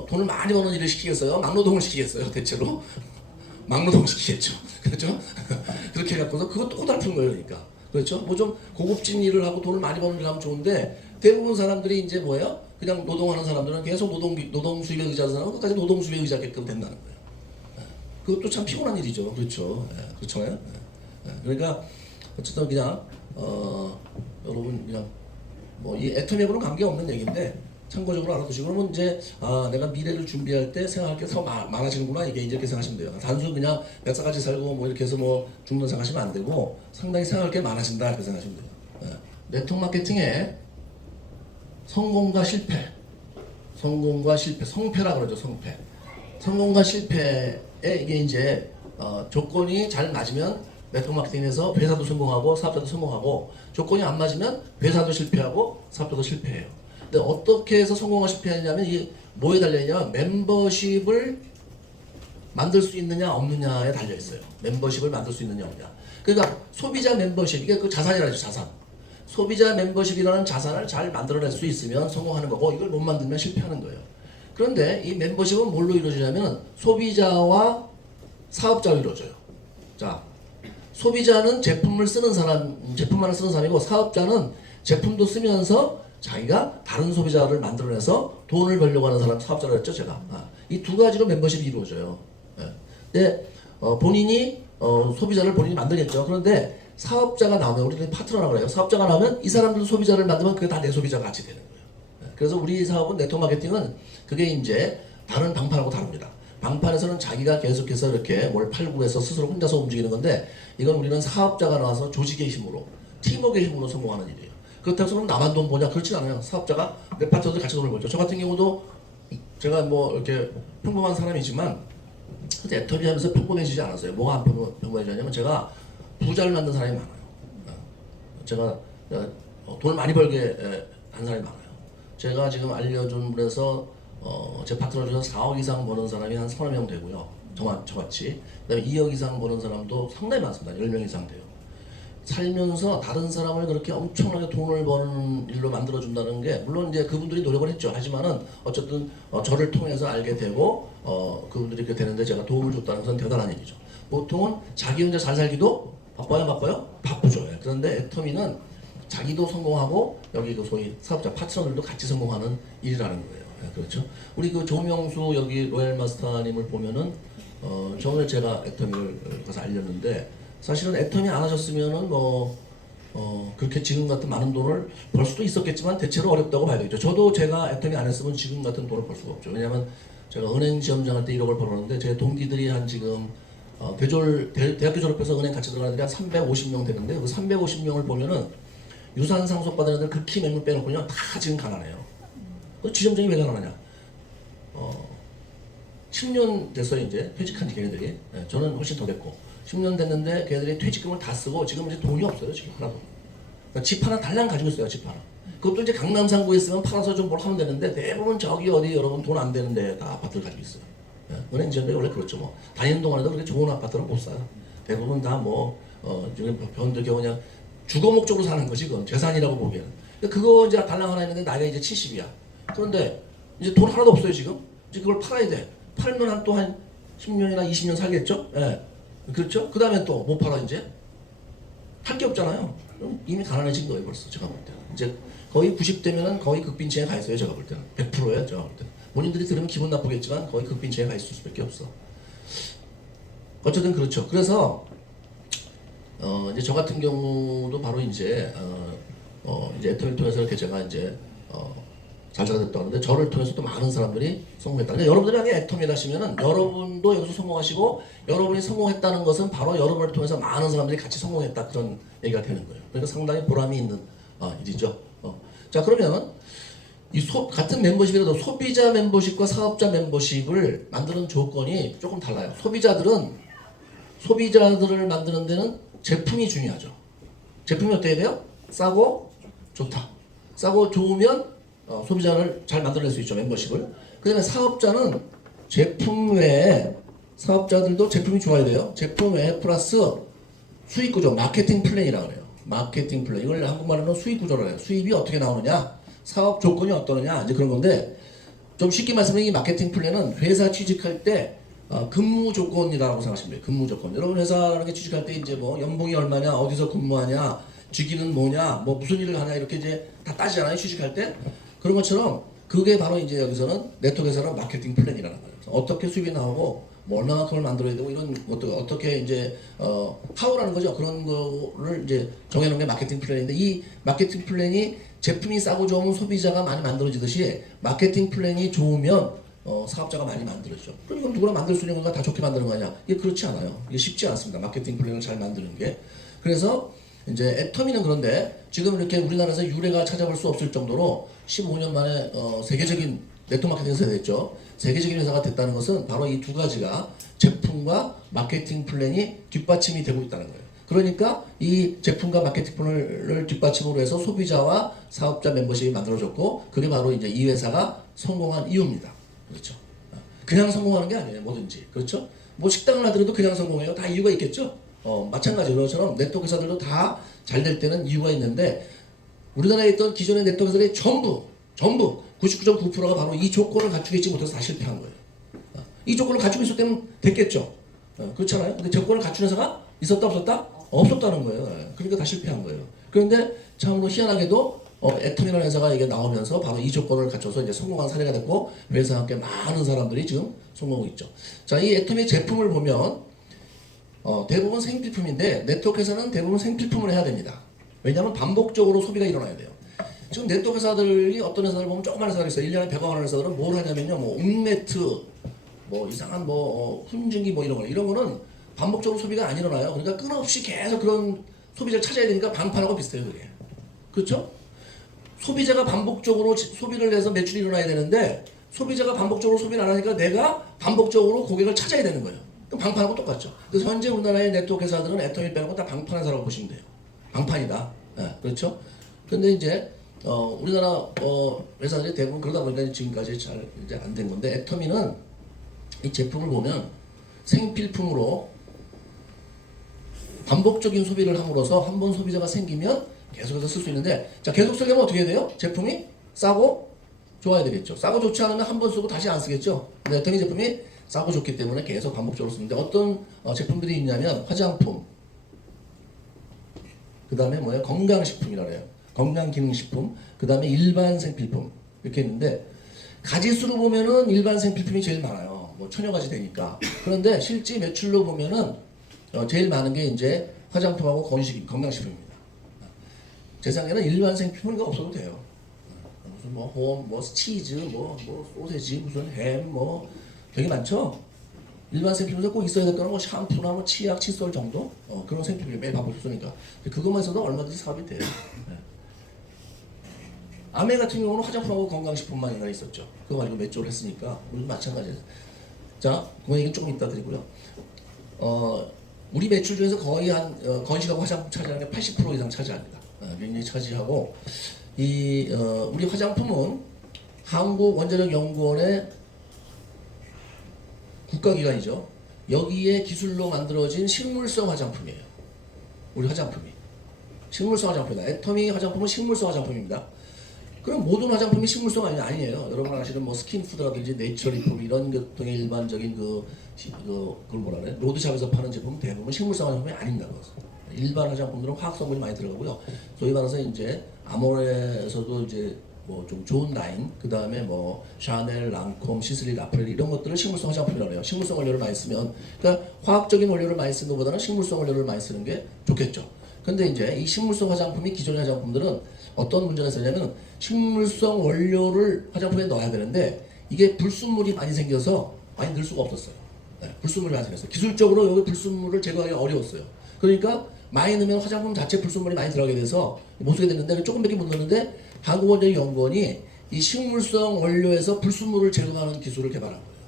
돈을 많이 버는 일을 시키겠어요? 막노동을 시키겠어요? 대체로 막노동 시키겠죠. 그렇죠? 그렇게 해갖고서 그것도 고달픈 거예요 그러니까. 그렇죠? 뭐 좀 고급진 일을 하고 돈을 많이 버는 일 하면 좋은데 대부분 사람들이 이제 뭐예요? 그냥 노동하는 사람들은 계속 노동 수입에 의지하는 사람은 끝까지 노동 수입에 의지하게끔 된다는 거예요. 예. 그것도 참 피곤한 일이죠. 그렇죠? 예. 그렇잖아요. 예. 그러니까 어쨌든 그냥 여러분 그냥 뭐 이 애터미하고는 관계없는 얘기인데 참고적으로 알아두시고 그러면 이제 내가 미래를 준비할 때 생각할 게 더 많아지는구나 이게 이렇게 생각하시면 돼요. 단순 그냥 몇 살까지 살고 뭐 이렇게 해서 뭐 죽는 생각하시면 안 되고 상당히 생각할 게 많아진다 이렇게 생각하시면 돼요. 예. 네트워크 마케팅의 성공과 실패, 성패라 그러죠. 성공과 실패에 이게 이제 조건이 잘 맞으면 네트워크 마케팅에서 회사도 성공하고 사업자도 성공하고 조건이 안 맞으면 회사도 실패하고 사업자도 실패해요. 근데 어떻게 해서 성공과 실패하냐면 이게 뭐에 달려있냐면 멤버십을 만들 수 있느냐 없느냐에 달려있어요. 멤버십을 만들 수 있느냐 없느냐. 그러니까 소비자 멤버십 이게 그 자산이라죠. 자산. 소비자 멤버십이라는 자산을 잘 만들어낼 수 있으면 성공하는 거고 이걸 못 만들면 실패하는 거예요. 그런데 이 멤버십은 뭘로 이루어지냐면 소비자와 사업자로 이루어져요. 자, 소비자는 제품을 쓰는 사람, 제품만을 쓰는 사람이고 사업자는 제품도 쓰면서 자기가 다른 소비자를 만들어내서 돈을 벌려고 하는 사람 사업자라고 했죠 제가. 이 두 가지로 멤버십이 이루어져요. 예. 근데 본인이 소비자를 본인이 만들겠죠. 그런데 사업자가 나오면 우리는 파트너라고 그래요. 사업자가 나오면 이 사람들도 소비자를 만들면 그게 다 내 소비자가 같이 되는 거예요. 예. 그래서 우리 사업은 네트워크 마케팅은 그게 이제 다른 방판하고 다릅니다. 방판에서는 자기가 계속해서 이렇게 뭘 팔고 해서 스스로 혼자서 움직이는 건데 이건 우리는 사업자가 나와서 조직의 힘으로 팀워크의 힘으로 성공하는 일이에요. 그렇다고 해서 나만 돈 버냐? 그렇진 않아요. 사업자가 내 파트너들 같이 돈을 벌죠. 저 같은 경우도 제가 뭐 이렇게 평범한 사람이지만 애터미 하면서 평범해지지 않았어요. 뭐가 안 평범해지냐면 제가 부자를 만든 사람이 많아요. 제가 돈을 많이 벌게 한 사람이 많아요. 제가 지금 알려준 분에서 제 파트너 중에서 4억 이상 버는 사람이 한 30명 되고요. 저같이. 그다음에 2억 이상 버는 사람도 상당히 많습니다. 10명 이상 돼요. 살면서 다른 사람을 그렇게 엄청나게 돈을 버는 일로 만들어준다는 게 물론 이제 그분들이 노력을 했죠. 하지만은 어쨌든 저를 통해서 알게 되고 그분들이 이렇게 되는데 제가 도움을 줬다는 것은 대단한 일이죠. 보통은 자기 혼자 잘 살기도 바빠요? 바쁘죠. 그런데 애터미는 자기도 성공하고 여기 그 소위 사업자 파트너들도 같이 성공하는 일이라는 거예요. 그렇죠? 우리 그 조명수 여기 로얄 마스터님을 보면은 저번에 제가 애터미를 가서 알렸는데 사실은 애터미 안 하셨으면은 그렇게 지금 같은 많은 돈을 벌 수도 있었겠지만 대체로 어렵다고 봐야 되겠죠. 저도 제가 애터미 안 했으면 지금 같은 돈을 벌 수가 없죠. 왜냐하면 제가 은행 시험장 할 때 1억을 벌었는데 제 동기들이 한 지금 대학교 졸업해서 은행 같이 들어가는 애들이 한 350명 되는데 그 350명을 보면은 유산 상속받은 애들 극히 몇 명 빼놓고요 다 지금 가난해요. 그 지점장이 왜 가난하냐? 10년 됐어요 이제 퇴직한 지 걔네들이. 예, 저는 훨씬 더 됐고 10년 됐는데 걔네들이 퇴직금을 다 쓰고 지금 이제 돈이 없어요 지금 하나도. 그러니까 집 하나 달랑 가지고 있어요 집 하나. 그것도 이제 강남상구에 있으면 팔아서 좀 뭘 하면 되는데 대부분 저기 어디 여러분 돈 안 되는데 다 아파트를 가지고 있어요. 예, 은행지원이 원래 그렇죠 뭐. 다니는 동안에도 그렇게 좋은 아파트는 못 사요. 대부분 다 뭐 지금 변도 겨우 그냥 주거 목적으로 사는 거지 그건 재산이라고 보기에는. 그거 이제 달랑 하나 있는데 나이가 이제 70이야. 그런데 이제 돈 하나도 없어요 지금. 이제 그걸 팔아야 돼. 팔면 한 또 한 10년이나 20년 살겠죠? 예. 그렇죠? 그 다음에 또 못 팔아 이제. 할 게 없잖아요. 그럼 이미 가난해진 거예요 벌써 제가 볼 때는. 이제 거의 90대면은 거의 극빈층에 가 있어요 제가 볼 때는. 100%예요 제가 볼 때는. 본인들이 들으면 기분 나쁘겠지만 거의 극빈층에 가 있을 수밖에 없어. 어쨌든 그렇죠. 그래서 이제 저 같은 경우도 바로 이제 이제 애터미를 통해서 이렇게 제가 이제 잘자가 됐다고 하는데 저를 통해서 또 많은 사람들이 성공했다. 근데 여러분들이 만약에 애터미를 하시면은 여러분도 여기서 성공하시고 여러분이 성공했다는 것은 바로 여러분을 통해서 많은 사람들이 같이 성공했다 그런 얘기가 되는 거예요. 그러니까 상당히 보람이 있는 일이죠. 자 그러면 이 같은 멤버십이라도 소비자 멤버십과 사업자 멤버십을 만드는 조건이 조금 달라요. 소비자들을 만드는 데는 제품이 중요하죠. 제품이 어때야 돼요? 싸고 좋다. 싸고 좋으면 소비자를 잘 만들어낼 수 있죠 멤버십을. 그 다음에 사업자는 제품 외에 사업자들도 제품이 좋아야 돼요. 제품 외에 플러스 수익 구조, 마케팅 플랜이라고 해요. 마케팅 플랜. 이걸 한국말로는 수익 구조라고 해요. 수입이 어떻게 나오느냐, 사업 조건이 어떠느냐, 이제 그런 건데 좀 쉽게 말씀드리면 이 마케팅 플랜은 회사 취직할 때 근무 조건이라고 생각하시면 돼요. 근무 조건. 여러분 회사라는 게 취직할 때 이제 뭐 연봉이 얼마냐, 어디서 근무하냐, 직위는 뭐냐, 뭐 무슨 일을 하냐 이렇게 이제 다 따지잖아요. 취직할 때. 그런 것처럼 그게 바로 이제 여기서는 네트워크에서는 마케팅 플랜이라는 거예요. 어떻게 수입이 나오고 뭐 얼마만큼을 만들어야 되고 이런 것도 어떻게 이제 하우라는 거죠. 그런 거를 이제 정해놓은 게 마케팅 플랜인데 이 마케팅 플랜이 제품이 싸고 좋으면 소비자가 많이 만들어지듯이 마케팅 플랜이 좋으면 사업자가 많이 만들어지죠. 그럼 이건 누구나 만들 수 있는 건가 다 좋게 만드는 거 아니야? 이게 그렇지 않아요. 이게 쉽지 않습니다. 마케팅 플랜을 잘 만드는 게. 그래서 이제 애터미는 그런데 지금 이렇게 우리나라에서 유례가 찾아볼 수 없을 정도로 15년 만에 세계적인 네트워크 마케팅 회사가 됐죠. 세계적인 회사가 됐다는 것은 바로 이 두 가지가 제품과 마케팅 플랜이 뒷받침이 되고 있다는 거예요. 그러니까 이 제품과 마케팅 플랜을 뒷받침으로 해서 소비자와 사업자 멤버십이 만들어졌고 그게 바로 이제 이 회사가 성공한 이유입니다. 그렇죠. 그냥 성공하는 게 아니에요. 뭐든지. 그렇죠. 뭐 식당을 하더라도 그냥 성공해요. 다 이유가 있겠죠. 마찬가지로 그처럼 네트워크 회사들도 다 잘 될 때는 이유가 있는데 우리나라에 있던 기존의 네트워크 회사들이 전부 99.9%가 바로 이 조건을 갖추고 있지 못해서 다 실패한 거예요. 이 조건을 갖추고 있었다면 됐겠죠. 그렇잖아요. 근데 조건을 갖춘 회사가 있었다 없었다? 없었다는 거예요. 그러니까 다 실패한 거예요. 그런데 참으로 희한하게도 애터미라는 회사가 이게 나오면서 바로 이 조건을 갖춰서 이제 성공한 사례가 됐고 회사와 함께 많은 사람들이 지금 성공하고 있죠. 자, 이 애터미 제품을 보면 대부분 생필품인데 네트워크 회사는 대부분 생필품을 해야 됩니다. 왜냐하면 반복적으로 소비가 일어나야 돼요. 지금 네트워크 회사들이 어떤 회사들 보면 조그만 회사가 있어요. 1년에 100억 원 하는 회사들은 뭘 하냐면요. 뭐 웅매트, 뭐 이상한 뭐 훈증기 뭐 이런 거는 반복적으로 소비가 안 일어나요. 그러니까 끊임없이 계속 그런 소비자를 찾아야 되니까 방판하고 비슷해요. 그게. 그렇죠? 소비자가 반복적으로 소비를 해서 매출이 일어나야 되는데 소비자가 반복적으로 소비를 안 하니까 내가 반복적으로 고객을 찾아야 되는 거예요. 그럼 방판하고 똑같죠. 그래서 현재 우리나라의 네트워크 회사들은 애터미 빼고 다 방판 회사라고 보시면 돼요. 방판이다. 네, 그렇죠? 근데 이제 우리나라 회사들이 대부분 그러다 보니까 지금까지 잘 이제 안 된 건데 애터미는 이 제품을 보면 생필품으로 반복적인 소비를 함으로써 한 번 소비자가 생기면 계속해서 쓸 수 있는데 자 계속 쓰려면 어떻게 해야 돼요? 제품이 싸고 좋아야 되겠죠. 싸고 좋지 않으면 한 번 쓰고 다시 안 쓰겠죠. 근데 애터미 제품이 싸고 좋기 때문에 계속 반복적으로 쓰는데 어떤 제품들이 있냐면 화장품, 그 다음에 뭐예요? 건강식품이라 그래요. 건강기능식품, 그 다음에 일반 생필품 이렇게 있는데 가지수로 보면은 일반 생필품이 제일 많아요. 뭐 천여 가지 되니까. 그런데 실제 매출로 보면은 제일 많은 게 이제 화장품하고 건강식품입니다. 제 생각에는 일반 생필품이 없어도 돼요. 무슨 뭐 홈, 뭐 치즈, 뭐 소세지, 무슨 햄, 뭐 되게 많죠. 일반 생필품에서 꼭 있어야 될 거는 뭐 샴푸나 뭐 치약, 칫솔 정도 그런 생필품이 매일 반복 쓰니까 그것만 있어도 얼마든지 사업이 돼요. 네. 아메 같은 경우는 화장품하고 건강식품만 있었죠. 그거 가지고 몇 조를 했으니까 우리도 마찬가지예요. 자, 그 얘기는 조금 이따 드리고요. 우리 매출 중에서 거의 건식하고 화장품 차지하는 게 80% 이상 차지합니다. 굉장히 차지하고 우리 화장품은 한국원자력연구원의 국가기관이죠. 여기에 기술로 만들어진 식물성 화장품이에요. 우리 화장품이 식물성 화장품이다. 애터미 화장품은 식물성 화장품입니다. 그럼 모든 화장품이 식물성 아니에요. 여러분 아시는 뭐 스킨푸드라든지 네이처리품 이런 것들의 일반적인 그걸 뭐라 그래? 로드샵에서 파는 제품은 대부분 식물성 화장품이 아닙니다. 일반 화장품들은 화학 성분이 많이 들어가고요. 소위 말해서 이제 아모레에서도 이제 뭐 좀 좋은 라인, 그 다음에 뭐 샤넬, 랑콤, 시슬리, 라프렐 이런 것들을 식물성 화장품이라고 해요. 식물성 원료를 많이 쓰면, 그러니까 화학적인 원료를 많이 쓰는 것보다는 식물성 원료를 많이 쓰는 게 좋겠죠. 근데 이제 이 식물성 화장품이 기존의 화장품들은 어떤 문제가 있었냐면 식물성 원료를 화장품에 넣어야 되는데 이게 불순물이 많이 생겨서 많이 넣을 수가 없었어요. 네, 불순물이 많이 생겼어요. 기술적으로 여기 불순물을 제거하기 어려웠어요. 그러니까 많이 넣으면 화장품 자체 불순물이 많이 들어가게 돼서 못 쓰게 됐는데 조금밖에 못 넣는데 한국원자력연구원이 이 식물성 원료에서 불순물을 제거하는 기술을 개발한 거예요.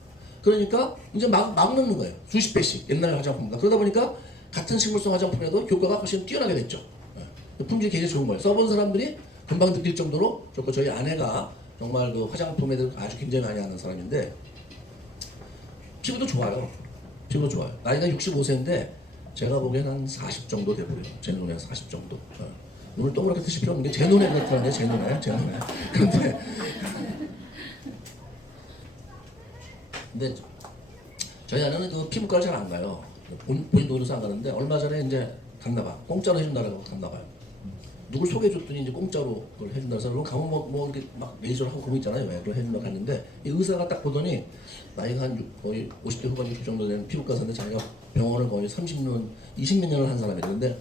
그러니까 이제 막 넣는 거예요. 수십 배씩 옛날 화장품보다. 그러다 보니까 같은 식물성 화장품에도 효과가 훨씬 뛰어나게 됐죠. 품질이 굉장히 좋은 거예요. 써본 사람들이 금방 느낄 정도로 좋고, 저희 아내가 정말 그 화장품에 대해서 아주 굉장히 많이 아는 사람인데 피부도 좋아요. 피부도 좋아요. 나이가 65세인데 제가 보기엔 한 40 정도 돼 보여요. 제 눈에 40 정도. 눈을 동그랗게 뜨실 필요 없는 게 제 눈에 그렇다는데 제 눈에. 근데 저희 아내는 그 피부과를 잘 안 가요. 본인도 그래서 안 가는데 얼마 전에 이제 갔나 봐. 공짜로 해준다고 갔나 봐요. 누굴 소개해줬더니 이제 공짜로 그걸 해준다 해서 그럼 가면 뭐 이렇게 막 레이저를 하고 그런 거 있잖아요. 왜 그걸 해준다고 갔는데 이 의사가 딱 보더니 나이가 거의 50대 후반 60 정도 되는 피부과사인데 자기가 병원을 거의 30년, 20몇 년을 한 사람이에요. 근데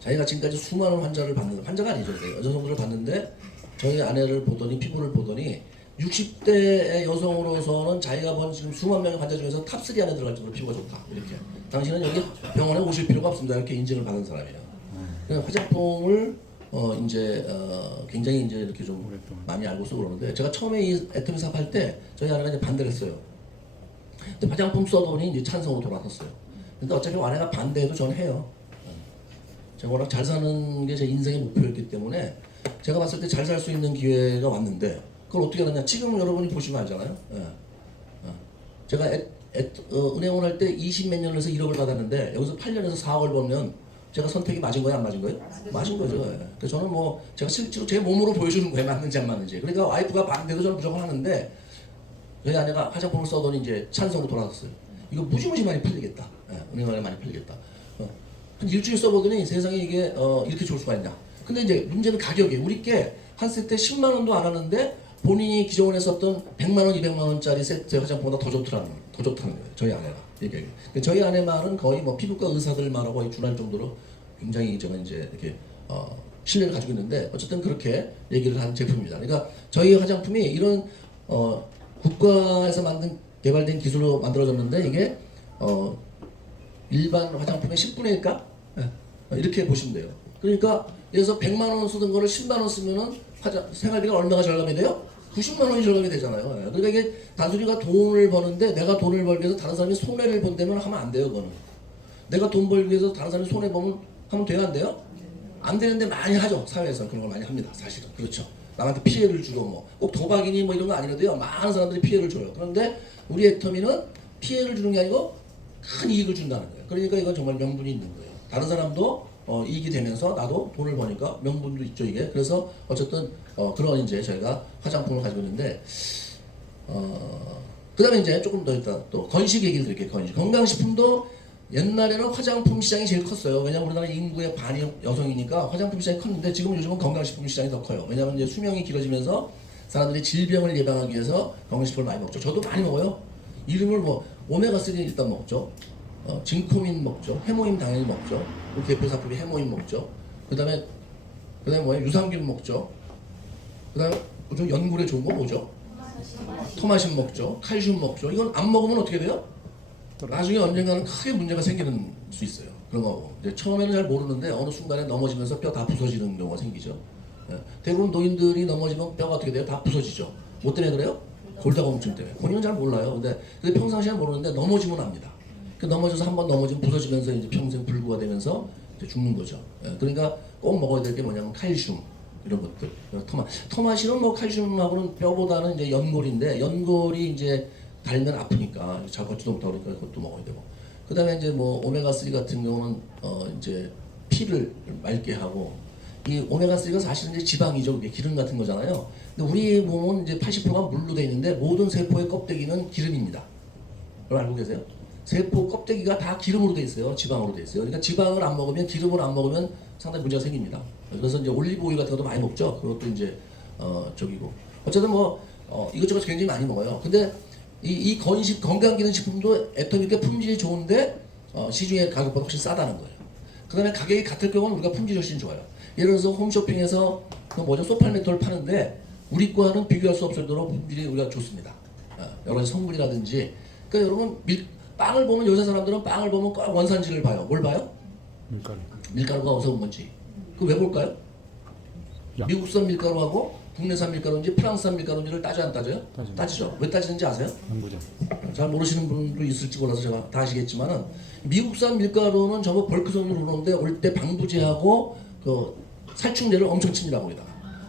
자기가 지금까지 수많은 환자를 받는, 환자가 아니죠. 여성들을 봤는데 저희 아내를 보더니 피부를 보더니 60대의 여성으로서는 자기가 본 지금 수만 명의 환자 중에서 탑3 안에 들어갈 정도로 피부가 좋다. 이렇게. 당신은 여기 병원에 오실 필요가 없습니다. 이렇게 인증을 받은 사람이에요. 화장품을 굉장히 이제 이렇게 좀 많이 알고 쓰고 그러는데 제가 처음에 이 애터미 사업할 때 저희 아내가 이제 반대를 했어요. 근데 화장품 써보니 이제 찬성으로 돌아섰어요. 근데 어차피 아내가 반대해도 저는 해요. 제가 워낙 잘 사는 게 제 인생의 목표였기 때문에 제가 봤을 때 잘 살 수 있는 기회가 왔는데 그걸 어떻게 하느냐. 지금 여러분이 보시면 알잖아요. 제가 은행원 할 때 20몇 년을 해서 1억을 받았는데 여기서 8년에서 4억을 벌면 제가 선택이 맞은 거예요, 안 맞은 거예요? 맞은 거죠. 그래서 저는 뭐 제가 실제로 제 몸으로 보여주는 거예요, 맞는지 안 맞는지. 그러니까 와이프가 반대도 저는 무조건 하는데 저희 아내가 화장품을 써더니 이제 찬성으로 돌아갔어요. 이거 무지무지 많이 팔리겠다. 은행원에 많이 팔리겠다. 한 일주일 써보더니 세상에 이게 이렇게 좋을 수가 있냐. 근데 이제 문제는 가격이에요. 우리 게 한 세트에 10만 원도 안 하는데 본인이 기존에 썼던 100만 원, 200만 원짜리 세트 화장품보다 더 좋다는 거예요. 저희 아내가 얘기해요. 저희 아내 말은 거의 뭐 피부과 의사들 말하고 거의 준할 정도로 굉장히 제가 이제 이렇게 신뢰를 가지고 있는데 어쨌든 그렇게 얘기를 한 제품입니다. 그러니까 저희 화장품이 이런 국가에서 개발된 기술로 만들어졌는데 이게 일반 화장품의 10분의 1가 이렇게 보시면 돼요. 그러니까 그래서 100만 원 쓰던 거를 10만 원 쓰면은 생활비가 얼마가 절감이 돼요? 90만 원이 절감이 되잖아요. 그러니까 이게 단순히가 돈을 버는데 내가 돈을 벌기 위해서 다른 사람이 손해를 본다면 하면 안 돼요. 그거는 내가 돈 벌기 위해서 다른 사람이 손해 보면 하면 돼요, 안 돼요? 안 되는데 많이 하죠. 사회에서 그런 걸 많이 합니다. 사실은 그렇죠. 남한테 피해를 주고 뭐 꼭 도박이니 뭐 이런 거 아니라도요. 많은 사람들이 피해를 줘요. 그런데 우리 애터미는 피해를 주는 게 아니고 큰 이익을 준다는 거예요. 그러니까 이건 정말 명분이 있는 거예요. 다른 사람도 이익이 되면서 나도 돈을 버니까 명분도 있죠 이게. 그래서 어쨌든 그런 이제 저희가 화장품을 가지고 있는데 그다음에 이제 조금 더 있다 또 건식 얘기를 드릴게요. 건식 건강식품도 옛날에는 화장품 시장이 제일 컸어요. 왜냐하면 우리나라 인구의 반이 여성이니까 화장품 시장이 컸는데 지금 요즘은 건강식품 시장이 더 커요. 왜냐하면 이제 수명이 길어지면서 사람들이 질병을 예방하기 위해서 건강식품을 많이 먹죠. 저도 많이 먹어요. 이름을 뭐 오메가3는 일단 먹죠. 진코민 먹죠. 해모임 당연히 먹죠. 우리 대표 상품이 해모임 먹죠. 그다음에 뭐예요? 유산균 먹죠. 그다음에 좀 연골에 좋은 거 뭐죠? 토마신 먹죠. 칼슘 먹죠. 이건 안 먹으면 어떻게 돼요? 나중에 언젠가는 크게 문제가 생기는 수 있어요. 그런 거 이제 처음에는 잘 모르는데 어느 순간에 넘어지면서 뼈 다 부서지는 경우가 생기죠. 대부분 노인들이 넘어지면 뼈가 어떻게 돼요? 다 부서지죠. 뭐 때문에 그래요? 골다공증 때문에. 본인은 잘 몰라요. 근데 평상시에는 모르는데 넘어지면 압니다. 그 넘어져서 한번 넘어지면 부서지면서 이제 평생 불구가 되면서 이제 죽는 거죠. 예, 그러니까 꼭 먹어야 될 게 뭐냐면 칼슘 이런 것들. 토마시는 뭐 칼슘하고는 뼈보다는 이제 연골인데 연골이 이제 달면 아프니까 잘 걷지도 못하고 그러니까 그것도 먹어야 되고. 그다음에 이제 뭐 오메가 3 같은 경우는 이제 피를 맑게 하고 이 오메가 3가 사실은 이제 지방이죠. 그게 기름 같은 거잖아요. 근데 우리 몸은 이제 80%가 물로 돼 있는데 모든 세포의 껍데기는 기름입니다. 그걸 알고 계세요? 세포 껍데기가 다 기름으로 돼 있어요. 지방으로 돼 있어요. 그러니까 지방을 안 먹으면 기름을 안 먹으면 상당히 문제가 생깁니다. 그래서 이제 올리브 오일 같은 것도 많이 먹죠. 그것도 이제 저기고 어쨌든 뭐 이것저것 굉장히 많이 먹어요. 근데 이 건강기능식품도 애터미게 품질이 좋은데 시중의 가격보다 훨씬 싸다는 거예요. 그 다음에 가격이 같을 경우는 우리가 품질이 훨씬 좋아요. 예를 들어서 홈쇼핑에서 그 뭐죠 소팔메토를 파는데 우리 거와는 비교할 수 없을 정도로 품질이 우리가 좋습니다. 여러 가지 성분이라든지. 그러니까 여러분 빵을 보면 요새 사람들은 빵을 보면 꼭 원산지를 봐요. 뭘 봐요? 밀가루. 밀가루가 어디서 온 건지. 그거 왜 볼까요? 야. 미국산 밀가루하고 국내산 밀가루인지 프랑스산 밀가루인지를 따져요 안 따져요? 따지죠. 왜 따지는지 아세요? 연구죠. 잘 모르시는 분도 있을지 몰라서 제가 다 아시겠지만은 미국산 밀가루는 전부 벌크선으로 오는데 올 때 방부제하고 그 살충제를 엄청 칩니다 거기다.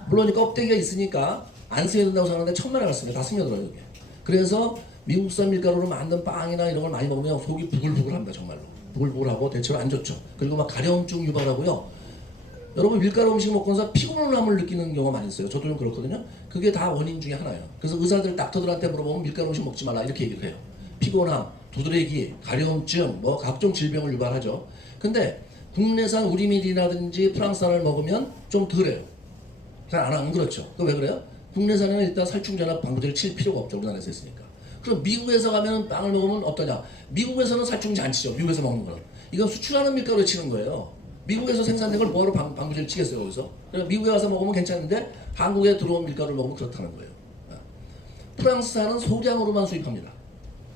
물론 이 껍데기가 있으니까 안 스며든다고 생각하는데 천만에 갔습니다. 다 스며들어요 이게. 그래서 미국산 밀가루로 만든 빵이나 이런 걸 많이 먹으면 속이 부글부글합니다 정말로. 부글부글하고 대체로 안 좋죠. 그리고 막 가려움증 유발하고요. 여러분 밀가루 음식 먹고 나서 피곤함을 느끼는 경우가 많이 있어요. 저도 좀 그렇거든요. 그게 다 원인 중에 하나예요. 그래서 의사들 닥터들한테 물어보면 밀가루 음식 먹지 말라 이렇게 얘기를 해요. 피곤함, 두드레기, 가려움증, 뭐 각종 질병을 유발하죠. 근데 국내산 우리밀이라든지 프랑스산을 먹으면 좀 덜해요. 잘 안 그렇죠. 그 왜 그래요? 국내산에는 일단 살충제나 방부제를 칠 필요가 없죠. 우리나라에서 있으니까. 그럼 미국에서 가면 빵을 먹으면 어떠냐? 미국에서는 살충제 안 치죠. 미국에서 먹는 거는. 이건 수출하는 밀가루에 치는 거예요. 미국에서 생산된 걸 뭐하러 방부제를 치겠어요 거기서? 그러니까 미국에 가서 먹으면 괜찮은데 한국에 들어온 밀가루를 먹으면 그렇다는 거예요. 프랑스산은 소량으로만 수입합니다.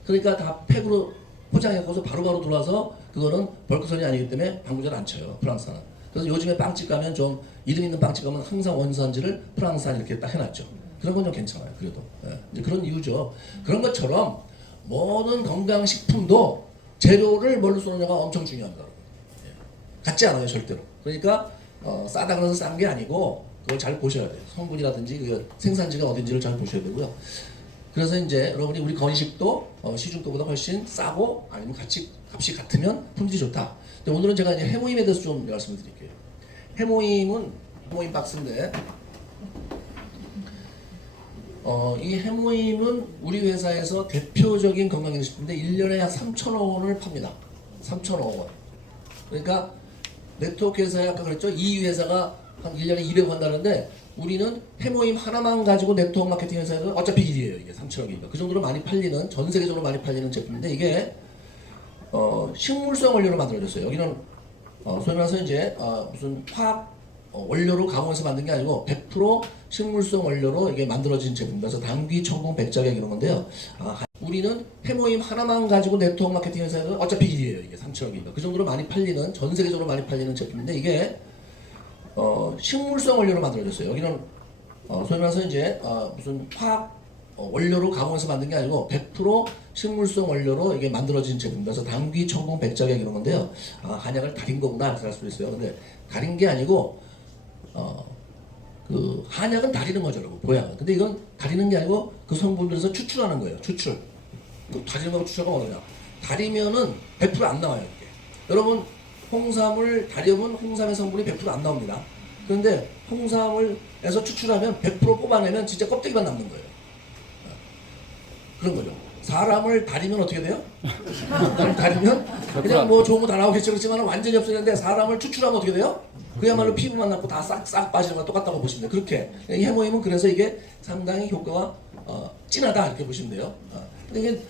그러니까 다 팩으로 포장해서 바로바로 들어와서 그거는 벌크선이 아니기 때문에 방부제를 안 쳐요 프랑스산은. 그래서 요즘에 빵집 가면 좀 이름 있는 빵집 가면 항상 원산지를 프랑스산 이렇게 딱 해놨죠. 그런 건 좀 괜찮아요 그래도. 이제 그런 이유죠. 그런 것처럼 모든 건강식품도 재료를 뭘로 쏘느냐가 엄청 중요합니다. 같지 않아요 절대로. 그러니까 싸다 그래서 싼 게 아니고 그걸 잘 보셔야 돼요. 성분이라든지 그 생산지가 어딘지를 잘 보셔야 되고요. 그래서 이제 여러분이 우리 건식도 시중 거보다 훨씬 싸고 아니면 값이 같으면 품질이 좋다. 근데 오늘은 제가 이제 해모임에 대해서 좀 말씀을 드릴게요. 해모임 박스인데 이 해모임은 우리 회사에서 대표적인 건강기능식품인데 1년에 한 3,000억 원을 팝니다. 3,000억 원. 그러니까 네트워크 회사에 아까 그랬죠? 이 회사가 한 1년에 200억 한다는데 우리는 해모임 하나만 가지고 네트워크 마케팅 회사에서 어차피 1위에요. 이게 3,000억이니까. 그 정도로 많이 팔리는, 전 세계적으로 많이 팔리는 제품인데 이게 식물성 원료로 만들어졌어요. 여기는 소위 말해서 이제 무슨 화학 원료로 가공해서 만든 게 아니고 100% 식물성 원료로 이게 만들어진 제품입니다. 그래서 당귀, 청국, 백작액 이런 건데요. 우리는 해모임 하나만 가지고 네트워크 마케팅 회사에서 어차피 1위에요. 이게 3,000억이니까. 그 정도로 많이 팔리는, 전 세계적으로 많이 팔리는 제품인데 이게 식물성 원료로 만들어졌어요. 여기는 소위 말해서 이제 무슨 화학 원료로 가공해서 만든 게 아니고 100% 식물성 원료로 이게 만들어진 제품입니다. 그래서 당귀, 청국, 백작액 이런 건데요. 한약을 가린 거구나 이렇게 할 수도 있어요. 근데 가린 게 아니고 그 한약은 다리는 거죠, 여러분. 보약은. 근데 이건 다리는 게 아니고 그 성분들에서 추출하는 거예요. 추출. 그 다리는 거고 추출하고 뭐냐? 다리면은 100%안 나와요. 이게. 여러분 홍삼을 다려면 홍삼의 성분이 100%안 나옵니다. 그런데 홍삼을에서 추출하면 100% 뽑아내면 진짜 껍데기만 남는 거예요. 그런 거죠. 사람을 다리면 어떻게 돼요? 다리면 그냥 뭐 좋은 거 다 나오겠죠. 그렇지만 완전히 없어졌는데 사람을 추출하면 어떻게 돼요? 그야말로 피부만 남고 다 싹 빠지는 거 똑같다고 보시면 돼요. 그렇게 이 해모임은 그래서 이게 상당히 효과가 진하다 이렇게 보시면 돼요. 근데 이게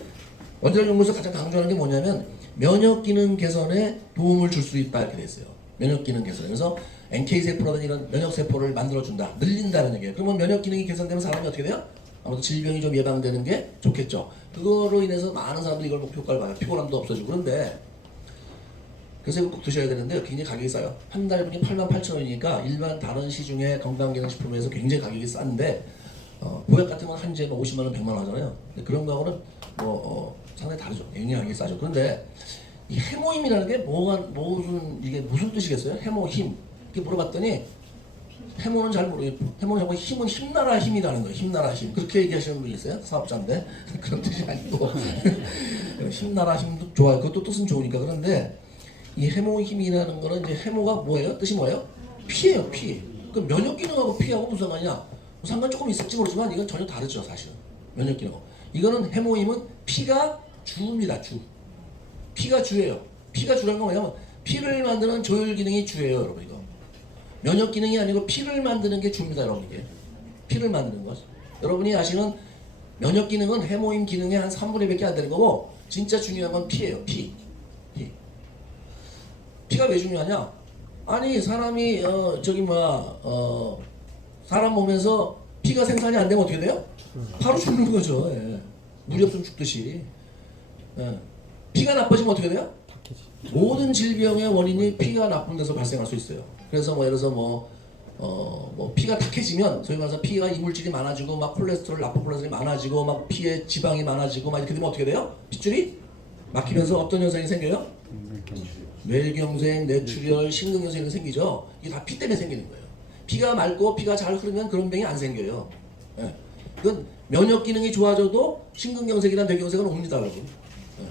원자력연구소 가장 강조하는 게 뭐냐면 면역 기능 개선에 도움을 줄 수 있다 이렇게 돼 있어요. 면역 기능 개선. 그래서 NK 세포라든지 이런 면역 세포를 만들어 준다, 늘린다는 얘기예요. 그러면 면역 기능이 개선되면 사람이 어떻게 돼요? 아무래도 질병이 좀 예방되는 게 좋겠죠. 그거로 인해서 많은 사람들이 이걸 먹고 효과를 봐요. 피곤함도 없어지고. 그런데 그래서 이거 꼭 드셔야 되는데 굉장히 가격이 싸요. 한 달분이 88,000원이니까 일반 다른 시중의 건강기능식품에서 굉장히 가격이 싼데 보약 같은 건 한 재면 50만 원, 100만 원 하잖아요. 근데 그런 거하고는 상당히 다르죠. 영양이 싸죠. 그런데 이 해모임이라는 게 이게 무슨 뜻이겠어요? 해모힘. 이렇게 물어봤더니 해모는 잘 모르겠고 해모는 힘은 힘나라 힘이라는 거예요. 힘나라 힘. 그렇게 얘기하시는 분이 있어요. 사업자인데 그런 뜻이 아니고 힘나라 힘도 좋아요. 그것도 뜻은 좋으니까. 그런데 이 해모 힘이라는 거는 이제 해모가 뭐예요? 뜻이 뭐예요? 피예요. 피. 그 면역 기능하고 피하고 무슨 상관이냐? 상관 조금 있을지 모르지만 이건 전혀 다르죠. 사실은 면역 기능. 이거는 해모 힘은 피가 주입니다. 주. 피가 주예요. 피가 주라는 건 뭐냐면 피를 만드는 조혈 기능이 주예요. 여러분 이거. 면역 기능이 아니고 피를 만드는 게 주입니다. 여러분 이게. 피를 만드는 것. 여러분이 아시는 면역 기능은 해모임 기능의 한 3분의 1밖에 안 되는 거고 진짜 중요한 건 피예요. 피. 피가 왜 중요하냐? 아니 사람이 사람 몸에서 피가 생산이 안 되면 어떻게 돼요? 바로 죽는 거죠. 예. 물이 없으면 죽듯이. 예. 피가 나빠지면 어떻게 돼요? 모든 질병의 원인이 피가 나쁜 데서 발생할 수 있어요. 그래서 예를 들어서 피가 탁해지면 소위 말해서 피가 이물질이 많아지고 막 콜레스테롤, 나쁜 콜레스테롤이 많아지고 막 피에 지방이 많아지고 막 이렇게 되면 어떻게 돼요? 핏줄이 막히면서 어떤 현상이 생겨요? 뇌경색, 뇌출혈, 심근경색이 생기죠. 이게 다 피 때문에 생기는 거예요. 피가 맑고 피가 잘 흐르면 그런 병이 안 생겨요. 예. 그건 면역 기능이 좋아져도 심근경색이나 뇌경색은 옵니다, 여러분. 예.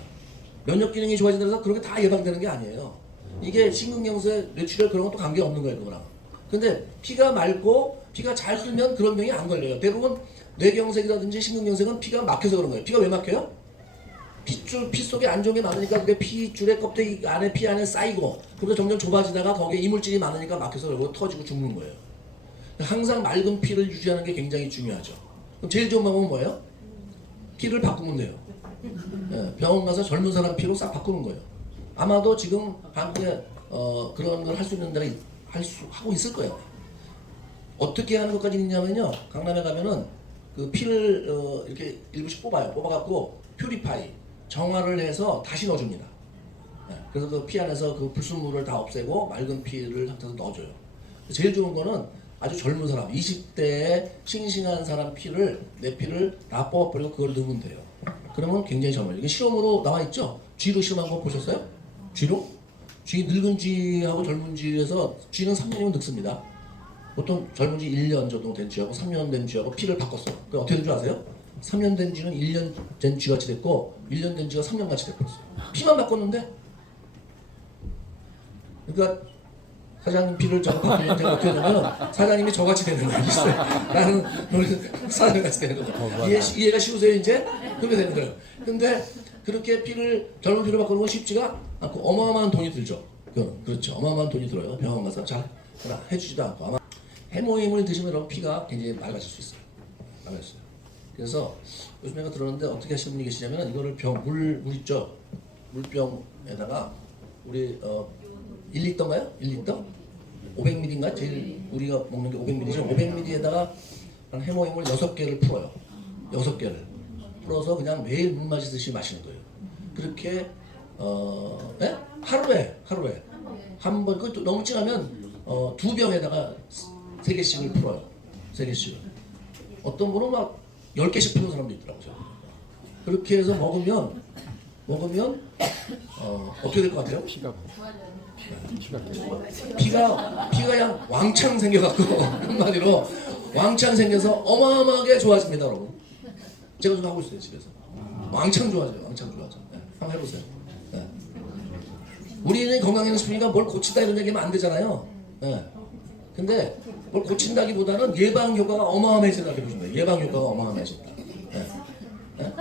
면역 기능이 좋아진다고 그렇게 다 예방되는 게 아니에요. 이게 심근경색, 뇌출혈 그런 것도 관계 없는 거예요, 그거랑. 근데 피가 맑고 피가 잘 흐르면 그런 병이 안 걸려요. 대부분 뇌경색이라든지 심근경색은 피가 막혀서 그런 거예요. 피가 왜 막혀요? 피 속에 안 좋은 게 많으니까 그게 피줄의 껍데기 안에 피 안에 쌓이고 그러다 점점 좁아지다가 거기에 이물질이 많으니까 막혀서 그러고 터지고 죽는 거예요. 항상 맑은 피를 유지하는 게 굉장히 중요하죠. 그럼 제일 좋은 방법은 뭐예요? 피를 바꾸면 돼요. 예, 병원 가서 젊은 사람 피로 싹 바꾸는 거예요. 아마도 지금 한국에 그런 걸 할 수 있는 데가 하고 있을 거예요. 어떻게 하는 것까지 있냐면요. 강남에 가면은 그 피를 이렇게 일부씩 뽑아갖고 퓨리파이 정화를 해서 다시 넣어줍니다. 네, 그래서 그 피 안에서 그 불순물을 다 없애고 맑은 피를 상태에서 넣어줘요. 제일 좋은 거는 아주 젊은 사람, 20대에 싱싱한 사람 피를 내 피를 다 뽑아버리고 그걸 넣으면 돼요. 그러면 굉장히 젊어요. 이게 실험으로 나와 있죠. 쥐로 실험한 거 보셨어요? 쥐로? 쥐 늙은 쥐하고 젊은 쥐에서 쥐는 3년이면 늙습니다. 보통 젊은 쥐 1년 정도 된 쥐하고 3년 된 쥐하고 피를 바꿨어요. 그 어떻게 된 줄 아세요? 3년 된 쥐는 1년 된 쥐같이 됐고 1년 된 쥐가 3년 같이 됐어요. 피만 바꿨는데 그러니까 사장님 피를 저거 바꾸면 제가 어떻게 되면 사장님이 저같이 되는 거예요. 나는 사장님같이 되는 거예요. 이해가 쉬우세요 이제? 그렇게 되는 거예요. 근데 그렇게 젊은 피를 바꾸는 건 쉽지가 않고 어마어마한 돈이 들죠. 그렇죠. 어마어마한 돈이 들어요. 병원 가서 잘 해주지도 않고 아마 해모임을 드시면 여러분 피가 굉장히 맑아질 수 있어요. 맑아졌어요. 그래서 요즘 내가 들었는데 어떻게 하시는 분이 계시냐면 이거를 물 있죠. 물병에다가 우리 1리터인가요? 1리터? 500ml인가? 제일 우리가 먹는 게 500ml죠. 500ml에다가 한 해모임을 6개를 풀어요. 6개를 풀어서 그냥 매일 물 마시듯이 마시는 거예요. 그렇게 네? 하루에 한 번, 그 너무 진하면 2병에다가 3개씩을 풀어요. 3개씩을. 어떤 분은 막 10개씩 푸는 사람도 있더라고요. 그렇게 해서 먹으면 어떻게 될 것 같아요? 피가 그냥 왕창 생겨갖고 한마디로 왕창 생겨서 어마어마하게 좋아집니다, 여러분. 제가 좀 하고 있어요 집에서. 왕창 좋아져요, 왕창 좋아져. 네, 한번 해보세요. 네. 우리는 건강행식이니까 뭘 고친다 이런 얘기하면 안 되잖아요. 네. 근데 뭘 고친다기보다는 예방 효과가 어마어마해진다 이렇게 보시면 돼요. 예방 효과가 어마어마해진다. 네. 네?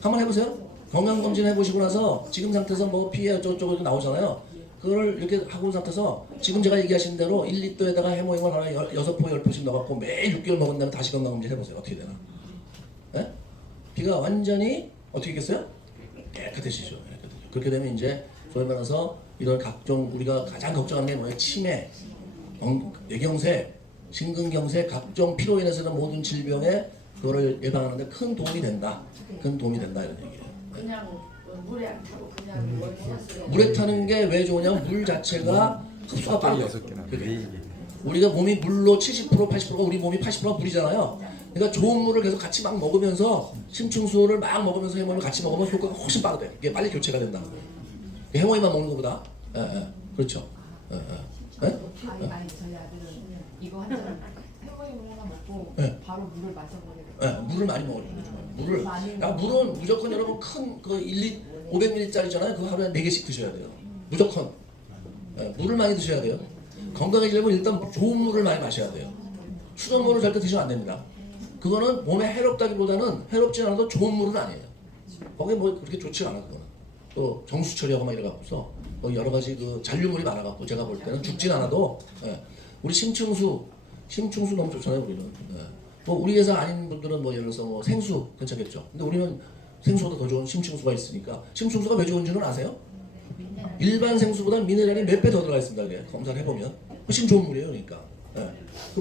한번 해보세요. 건강검진 해보시고 나서 지금 상태에서 뭐 피해 어쩌고저쩌고 나오잖아요. 그걸 이렇게 하고 온 상태에서 지금 제가 얘기하신 대로 1리터에다가 해모임을 하나 6포 10포씩 넣어갖고 매일 6개월 먹은 다음에 다시 건강검진 해보세요. 어떻게 되나? 네? 피가 완전히 어떻게 됐어요? 깨끗해지죠. 그렇게 되면 이제 소위 말해서 이런 각종 우리가 가장 걱정하는 게 뭐예요? 치매, 뇌경색, 심근경색, 각종 피로 인해서 는 모든 질병에 그거를 예방하는데 큰 도움이 된다. 큰 도움이 된다 이런 얘기예요. 그냥 물에 안 타고 그냥 물에 타는 게 왜 좋으냐면 물 자체가 흡수가 빨라요. 우리가 몸이 물로 70% 80%가 우리 몸이 80%가 물이잖아요. 그러니까 좋은 물을 계속 같이 막 먹으면서 심층수를 막 먹으면서 해모임을 같이 먹으면 효과가 훨씬 빠르대. 이게 빨리 교체가 된다는 거예요. 해모임만 먹는 것보다. 그렇죠. 아니 저희 아들은 이거 한 잔 해모임을 하나 먹고 네. 바로 물을 마셔버려요. 물을 많이 먹어요. 물을. 야, 물은 무조건 여러분 큰 그 500ml짜리잖아요. 그거 하루에 4개씩 드셔야 돼요. 무조건. 물을 많이 드셔야 돼요. 건강해지려면 일단 좋은 물을 많이 마셔야 돼요. 수돗물을 절대 드시면 안 됩니다. 그거는 몸에 해롭다기보다는 해롭지 않아도 좋은 물은 아니에요. 거기 뭐 그렇게 좋지 않아 그거는. 또 정수 처리하고 막 이래갖고서 여러 가지 그 잔류물이 많아갖고 제가 볼 때는 죽진 않아도 우리 심층수 너무 좋잖아요 우리는. 뭐 우리 회사 아닌 분들은 뭐 예를 들어서 뭐 생수 괜찮겠죠. 근데 우리는 생수보다 더 좋은 심층수가 있으니까. 심층수가 왜 좋은지는 아세요? 일반 생수보다 미네랄이 몇 배 더 들어가 있습니다. 그게 검사를 해보면 훨씬 좋은 물이에요. 그러니까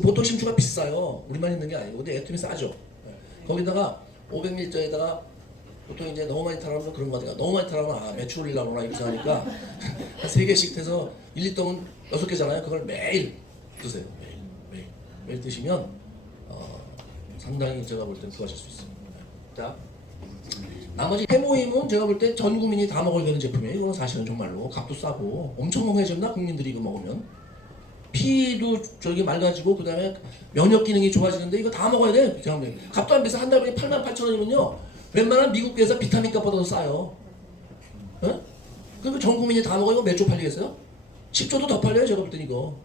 보통 심추가 비싸요. 우리만 있는 게 아니고. 근데 애텀이 싸죠. 거기다가 500ml에다가 보통 이제 너무 많이 타라면 그런 거 같아요. 너무 많이 타라면 매출 올리려고 그러나 이렇게 하니까 한 3개씩 해서 1리터면 6개잖아요. 그걸 매일 드세요. 매일 드시면 상당히 제가 볼 땐 좋아질 수 있어요. 자, 나머지 해모임은 제가 볼 때 전 국민이 다 먹어야 되는 제품이에요. 이거는 사실은 정말로 값도 싸고 엄청 건강해졌나 국민들이 이거 먹으면. 피도 저기 맑아지고 그 다음에 면역 기능이 좋아지는데 이거 다 먹어야 돼. 값도 안 비싸. 한 달에 88,000원이면요 웬만한 미국 에서 비타민 값보다 더 싸요. 그리고 전 국민이 다 먹어. 이거 몇 조 팔리겠어요? 10조도 더 팔려요. 제가 볼 땐 이거.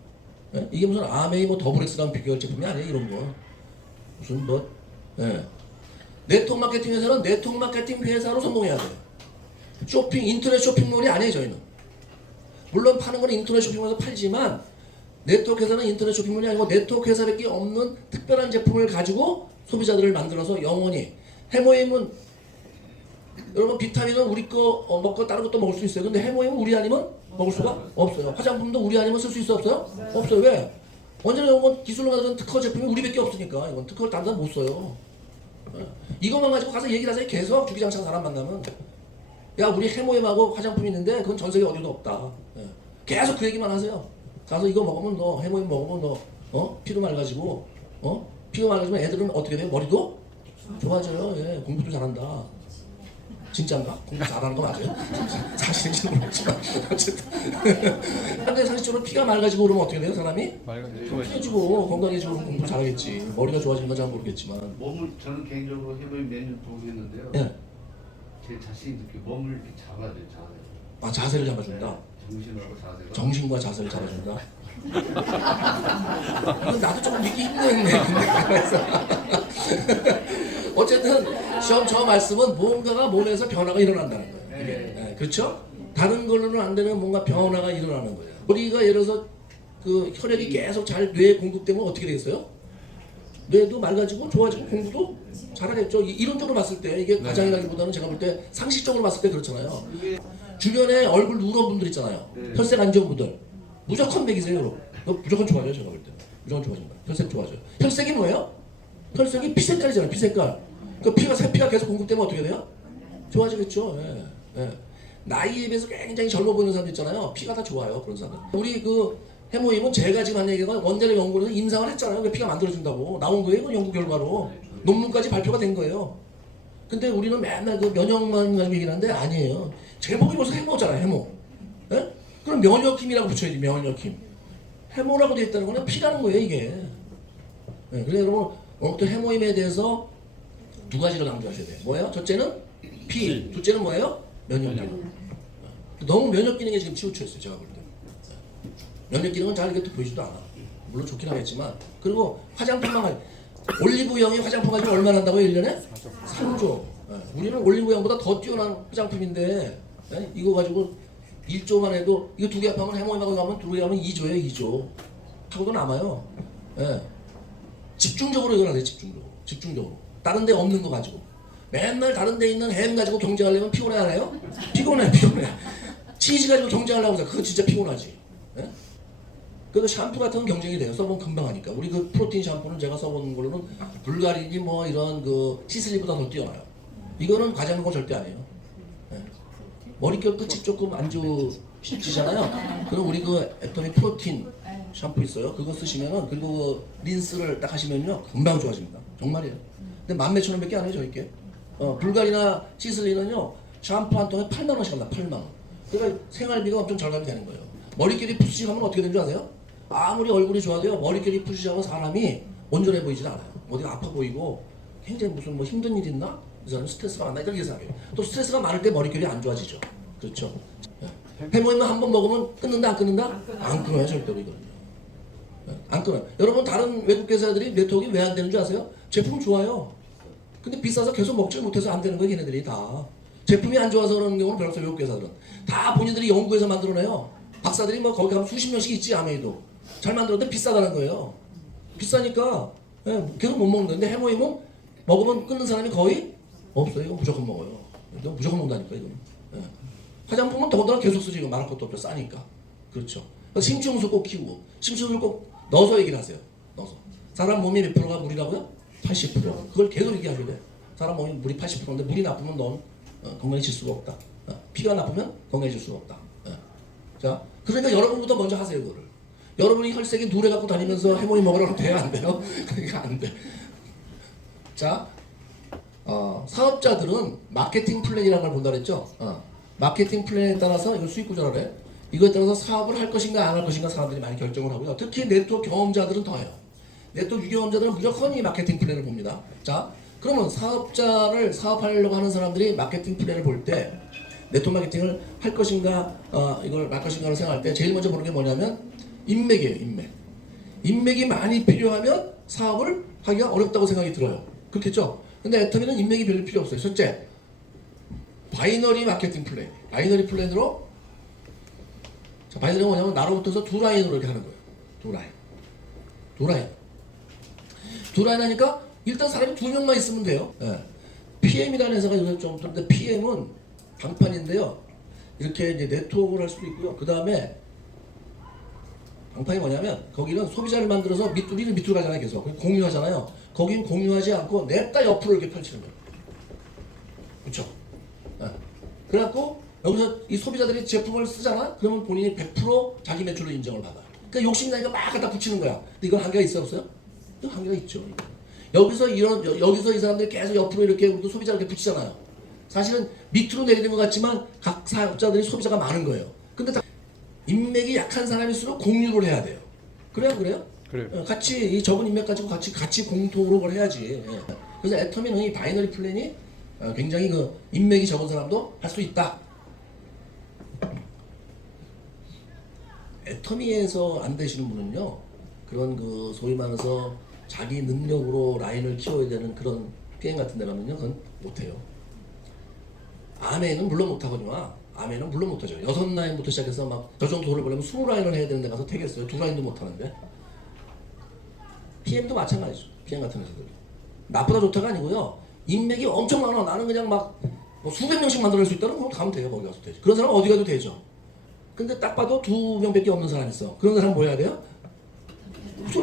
이게 무슨 아메이 뭐 더블엑스랑 비교할 제품이 아니에요. 이런 거 무슨 뭐 네트워크 마케팅 회사는 네트워크 마케팅 회사로 성공해야 돼요. 인터넷 쇼핑몰이 아니에요. 저희는 물론 파는 건 인터넷 쇼핑몰에서 팔지만 네트워크 회사는 인터넷 쇼핑몰이 아니고 네트워크 회사밖에 없는 특별한 제품을 가지고 소비자들을 만들어서 영원히. 해모임은 여러분 비타민은 우리 거 먹고 다른 것도 먹을 수 있어요. 근데 해모임은 우리 아니면 먹을 수가 없어요. 화장품도 우리 아니면 쓸 수 있어 없어요? 없어요. 왜? 언제나 이건 기술로 만든 특허 제품이 우리밖에 없으니까 이건 특허를 다른 사람 못 써요. 이것만 가지고 가서 얘기를 하세요. 계속 주기장창 사람 만나면 야 우리 해모임하고 화장품이 있는데 그건 전 세계 어디도 없다. 계속 그 얘기만 하세요. 가서 이거 먹으면 너 해모임 먹으면 너 피도 맑아지고 피가 맑아지면 애들은 어떻게 돼요? 머리도 좋아져요. 공부도 잘한다. 진짜인가? 공부 잘하는 거 맞아요? 사실인지는 모르지만 어쨌든 근데 사실적으로 피가 맑아지고 그러면 어떻게 돼요? 사람이? 좋아지고 건강해지고 공부 잘하겠지. 머리가 좋아지는 건 잘 모르겠지만 몸을 저는 개인적으로 해보면 몇년 동안 했는데요. 제 자신이 느껴 몸을 이렇게 잡아야 돼요. 자세를 잡아준다. 정신하고 자세가. 정신과 자세를 잡아준다. 이건 나도 조금 믿기 힘드네. 어쨌든 저 말씀은 뭔가가 몸에서 변화가 일어난다는 거예요. 이게. 그렇죠? 다른 걸로는 안 되는 뭔가 변화가 일어나는 거예요. 우리가 예를 들어서 그 혈액이 계속 잘 뇌에 공급되면 어떻게 되겠어요? 뇌도 맑아지고 좋아지고 공부도 잘하겠죠. 이론적으로 봤을 때 이게 과장이라기보다는 제가 볼 때 상식적으로 봤을 때 그렇잖아요. 주변에 얼굴 누런 분들 있잖아요. 혈색 안 좋은 분들 무조건 먹이세요. 무조건 좋아져요. 제가 볼 때 무조건 좋아진다. 혈색 좋아져요. 혈색이 뭐예요? 혈색이 피 색깔이잖아요. 피 색깔. 그 피가 새피가 계속 공급되면 어떻게 돼요? 좋아지겠죠. 나이에 비해서 굉장히 젊어 보이는 사람들 있잖아요. 피가 다 좋아요. 그런 사람들. 우리 그 해모임은 제가 지금 한 얘기가 원자력 연구를 해서 임상을 했잖아요. 그 피가 만들어준다고 나온 거예요. 그 연구 결과로 논문까지 발표가 된 거예요. 근데 우리는 맨날 그 면역만 가지고 얘기를 하는데 아니에요. 제목이 벌써 해모잖아요. 해모. 그럼 면역힘이라고 붙여야지. 면역힘. 해모라고 되어 있다는 거는 피라는 거예요. 이게. 그래서 여러분 오늘부터 해모임에 대해서 두 가지를 강조하셔야 돼요. 뭐예요? 첫째는 피, 둘째는 뭐예요? 면역 기능. 너무 면역 기능에 지금 치우쳐 있어요. 제가 볼 때. 면역 기능은 잘 이렇게 보이지도 않아. 물론 좋긴 하겠지만. 그리고 화장품만 가지고 올리브영이 화장품 가지고 얼마나 한다고요? 1년에? 3조. 우리는 올리브영보다 더 뛰어난 화장품인데 이거 가지고 1조만 해도 이거 두 개 합하면 해모임하고 가면 두 개 하면 2조예요. 2조. 하고도 남아요. 집중적으로 이걸 하세요. 집중적으로. 다른 데 없는 거 가지고. 맨날 다른 데 있는 햄 가지고 경쟁하려면 피곤해 안 해요? 피곤해. 치즈 가지고 경쟁하려고 해서 그거 진짜 피곤하지. 그래도 샴푸 같은 건 경쟁이 돼요. 써보면 금방 하니까. 우리 그 프로틴 샴푸는 제가 써본 걸로는 불가리니 뭐 이런 그 시슬리보다 더 뛰어나요. 이거는 과장 거 절대 아니에요. 머릿결 끝이 조금 안 좋으시잖아요. 그럼 우리 그 애터미 프로틴 샴푸 있어요. 그거 쓰시면은 그리고 린스를 딱 하시면요 금방 좋아집니다. 정말이에요. 근데 14,000원밖에 안 해요 저희께. 불가리나 시슬리는요 샴푸 한 통에 8만 원씩 합니다. 8만 원. 그러니까 생활비가 엄청 절감이 되는 거예요. 머리끼리 푸시하면 어떻게 되는 줄 아세요? 아무리 얼굴이 좋아도요 머리끼리 푸시하면 사람이 온전해 보이질 않아요. 어디가 아파 보이고 굉장히 무슨 뭐 힘든 일 있나? 이 사람 스트레스가 많나? 이렇게 생각해요. 또 스트레스가 많을 때 머릿결이 안 좋아지죠. 그렇죠. 해모임은 한 번 먹으면 끊는다 안 끊는다? 안 끊어요 절대로 이거는요. 안 끊어요. 여러분 다른 외국 회사들이 네트워크가 왜 안 되는 줄 아세요? 제품 좋아요. 근데 비싸서 계속 먹지 못해서 안 되는 거예요 걔네들이 다. 제품이 안 좋아서 그러는 경우는 별로 없어요 외국 회사들은. 다 본인들이 연구해서 만들어내요. 박사들이 뭐 거기 가면 수십 명씩 있지 아메이도. 잘 만들었는데 비싸다는 거예요. 비싸니까 계속 못 먹는 거예요. 근데 해모임은 먹으면 끊는 사람이 거의 없어요. 이거 무조건 먹어요. 이거 무조건 먹는다니까 이거. 화장품은 더더라 계속 쓰지 이거 말할 것도 없죠. 싸니까. 그렇죠. 심층수 꼭 키우고 심층수를 꼭 넣어서 얘기를 하세요. 넣어서. 사람 몸이 몇 프로가 물이라고요? 80%. 그걸 계속 얘기하셔야 돼. 사람 몸이 물이 80%인데 물이 나쁘면 넌 건강해질 수가 없다. 피가 나쁘면 건강해질 수가 없다. 자, 그러니까 여러분부터 먼저 하세요 그거를. 여러분이 혈색이 누래 갖고 다니면서 해모임 먹으라고 돼요 안 돼요? 그러니까 안 돼. 자, 사업자들은 마케팅 플랜이라는 걸 본다 그랬죠? 마케팅 플랜에 따라서 이거 수익 구조라래. 이거에 따라서 사업을 할 것인가 안 할 것인가 사람들이 많이 결정을 하고요. 특히 네트워크 경험자들은 더해요. 네트워크 유경험자들은 무조건 이 마케팅 플랜을 봅니다. 자, 그러면 사업자를 사업하려고 하는 사람들이 마케팅 플랜을 볼 때 네트워크 마케팅을 할 것인가 이걸 말 것인가를 생각할 때 제일 먼저 보는 게 뭐냐면 인맥이에요. 인맥. 인맥이 많이 필요하면 사업을 하기가 어렵다고 생각이 들어요. 그렇겠죠? 근데 애터미는 인맥이 별로 필요 없어요. 첫째, 바이너리 마케팅 플랜. 바이너리 플랜으로 자, 바이너리가 뭐냐면 나로부터서 두 라인으로 이렇게 하는 거예요. 두 라인. 두 라인. 두 라인 하니까 일단 사람이 두 명만 있으면 돼요. PM이라는 회사가 요새 좀 근데 PM은 방판인데요. 이렇게 이제 네트워크를 할 수도 있고요. 그 다음에 방판이 뭐냐면 거기는 소비자를 만들어서 우리는 밑으로 가잖아요. 계속 공유하잖아요. 거기는 공유하지 않고 냅다 옆으로 이렇게 펼치는 거예요. 그렇죠? 그래갖고 여기서 이 소비자들이 제품을 쓰잖아? 그러면 본인이 100% 자기 매출로 인정을 받아요. 그러니까 욕심이 나니까 막 갖다 붙이는 거야. 근데 이건 한계가 있어 없어요? 이건 한계가 있죠. 여기서 여기서 이 사람들이 계속 옆으로 이렇게 우리도 소비자 이렇게 붙이잖아요. 사실은 밑으로 내리는 것 같지만 각 사업자들이 소비자가 많은 거예요. 근데 다 인맥이 약한 사람일수록 공유를 해야 돼요. 그래요? 그래요. 같이 이 적은 인맥 가지고 같이 공통으로 걸 해야지. 그래서 애터미는 이 바이너리 플랜이 굉장히 그 인맥이 적은 사람도 할 수 있다. 애터미에서 안 되시는 분은요, 그런 그 소위 말해서 자기 능력으로 라인을 키워야 되는 그런 PM 같은 데 가면요, 그건 못해요. 아메는 물론 못하거든요. 아메는 물론 못하죠. 6라인부터 시작해서 막 저 정도 돈을 벌려면 20라인을 해야 되는 데 가서 되겠어요. 2라인도 못하는데. PM도 마찬가지죠. PM 같은 회사들. 나쁘다 좋다가 아니고요. 인맥이 엄청 많아. 나는 그냥 막 뭐 수백 명씩 만들어낼 수 있다는 거 가면 돼요. 거기 가서 되죠. 그런 사람 어디 가도 되죠. 근데 딱 봐도 2명밖에 없는 사람 있어. 그런 사람 뭐 해야 돼요? 두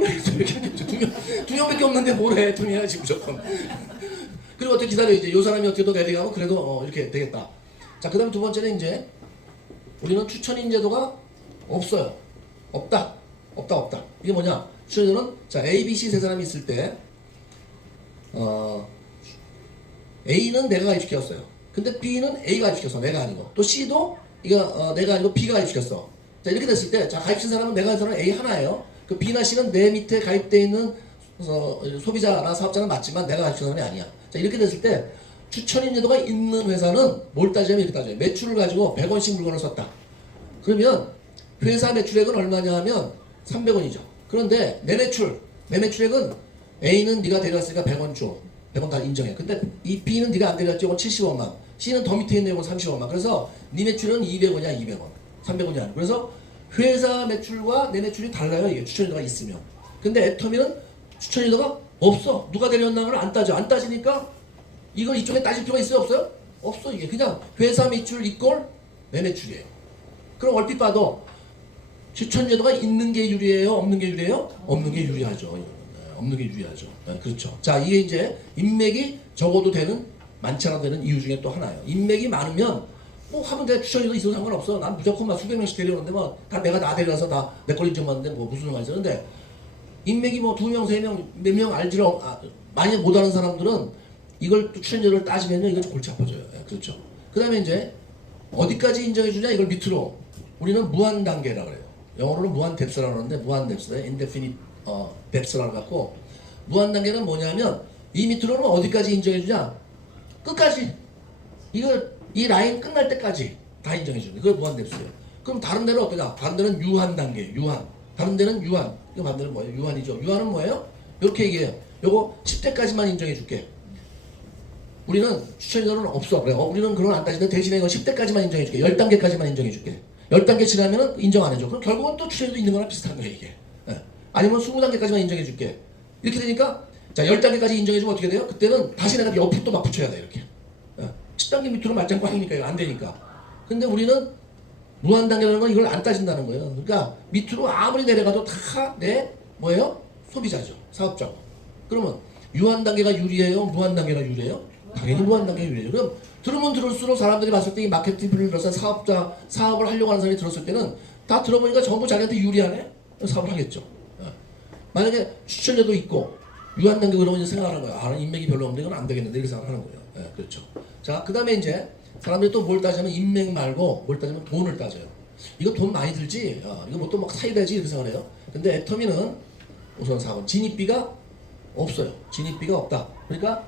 명밖에 없는데 뭘 해? 돈 해야지 무조건. 그리고 어떻게 기다려 이제 요 사람이 어떻게 더 내려가면 그래도 이렇게 되겠다. 자, 그다음 두 번째는 이제 우리는 추천인 제도가 없어요. 없다. 이게 뭐냐? 추천인제도는 자 A, B, C 세 사람이 있을 때 A는 내가 가입시켰어요. 근데 B는 A가 가입시켰어. 내가 아니고. 또 C도 이거 내가 아니고 B가 가입시켰어. 자, 이렇게 됐을 때 자 가입신 사람은 내가 한 사람은 A 하나예요. 그 B나 C는 내 밑에 가입돼 있는 소비자나 사업자는 맞지만 내가 가입신 사람이 아니야. 자, 이렇게 됐을 때 추천인제도가 있는 회사는 뭘 따지면 이렇게 따져요. 매출을 가지고 100원씩 물건을 썼다. 그러면 회사 매출액은 얼마냐 하면 300원이죠. 그런데 내 매출액은 A는 네가 데려왔으니까 100원 줘. 100원 다 인정해. 근데 이 B는 네가 안 데려왔지. 이건 70원만. C는 더 밑에 있는 이건 30원만. 그래서 네 매출은 200원이야. 200원. 300원이 아니고. 그래서 회사 매출과 내 매출이 달라요. 이게 추천인도가 있으면. 근데 애터미는 추천인도가 없어. 누가 데려왔나 걸 안 따져. 안 따지니까 이걸 이쪽에 따질 필요가 있어요? 없어요? 없어. 이게 그냥 회사 매출 이꼴 내 매출이에요. 그럼 얼핏 봐도 추천제도가 있는 게 유리해요? 없는 게 유리해요? 없는 게 유리하죠. 없는 게 유리하죠. 그렇죠. 자, 이게 이제 인맥이 적어도 되는 많지 않아도 되는 이유 중에 또 하나예요. 인맥이 많으면 뭐 하면 내 추천이도 있어도 상관없어. 난 무조건 막 수백 명씩 데려오는데 뭐 다 내가 나 데려가서 다 내 걸 인정받는데 뭐 무슨 상관이 있어. 근데 인맥이 뭐 2명, 3명, 몇 명 알지를 많이 못하는 사람들은 이걸 또 출연료를 따지면요 이건 좀 골치 아파져요. 예, 그렇죠. 그 다음에 이제 어디까지 인정해주냐 이걸 밑으로 우리는 무한 단계라고 그래요. 영어로는 무한 뎁스라고 하는데 무한 뎁스, indefinite 뎁스라고 갖고 무한 단계는 뭐냐면 이 밑으로는 어디까지 인정해주냐 끝까지 이 라인 끝날 때까지 다 인정해주는 그걸 무한 뎁스예요. 그럼 다른 데는 어떠냐? 다른 데는 유한 단계, 유한. 다른 데는 유한. 이거 반대는 뭐예요? 유한이죠. 유한은 뭐예요? 이렇게 얘기해요. 요거 10대까지만 인정해줄게. 우리는 추천인원은 없어. 그래. 우리는 그런 거 안 따지는데 대신에 이거 10대까지만 인정해줄게. 10단계까지만 인정해줄게. 10단계 지나면은 인정 안 해줘. 그럼 결국은 또 추천인도 있는 거랑 비슷한 거예요, 이게. 예. 아니면 20단계까지만 인정해줄게. 이렇게 되니까, 자, 10단계까지 인정해주면 어떻게 돼요? 그때는 다시 내가 옆으로 또 막 붙여야 돼, 이렇게. 예. 10단계 밑으로 말짱 꽝이니까 이거 안 되니까. 근데 우리는 무한단계라는 건 이걸 안 따진다는 거예요. 그러니까 밑으로 아무리 내려가도 다 내 뭐예요? 소비자죠. 사업자고. 그러면 유한단계가 유리해요? 무한단계가 유리해요? 당연히 무한단계가 유리해요. 그럼 들으면 들을수록 사람들이 봤을 때 이 마케팅 필을 들어서 사업을 하려고 하는 사람이 들었을 때는 다 들어보니까 전부 자기한테 유리하네? 사업을 하겠죠. 만약에 추천료도 있고 유한단계 그러면 이제 생각하는 거예요. 아, 인맥이 별로 없는데 이건 안 되겠는데 이렇게 생각하는 거예요. 그렇죠. 자, 그 다음에 이제 사람들이 또 뭘 따지면 인맥 말고 뭘 따지면 돈을 따져요. 이거 돈 많이 들지? 이거 뭐 또 막 사이다지 이렇게 생각해요. 근데 애터미는 우선 사원 진입비가 없어요. 진입비가 없다. 그러니까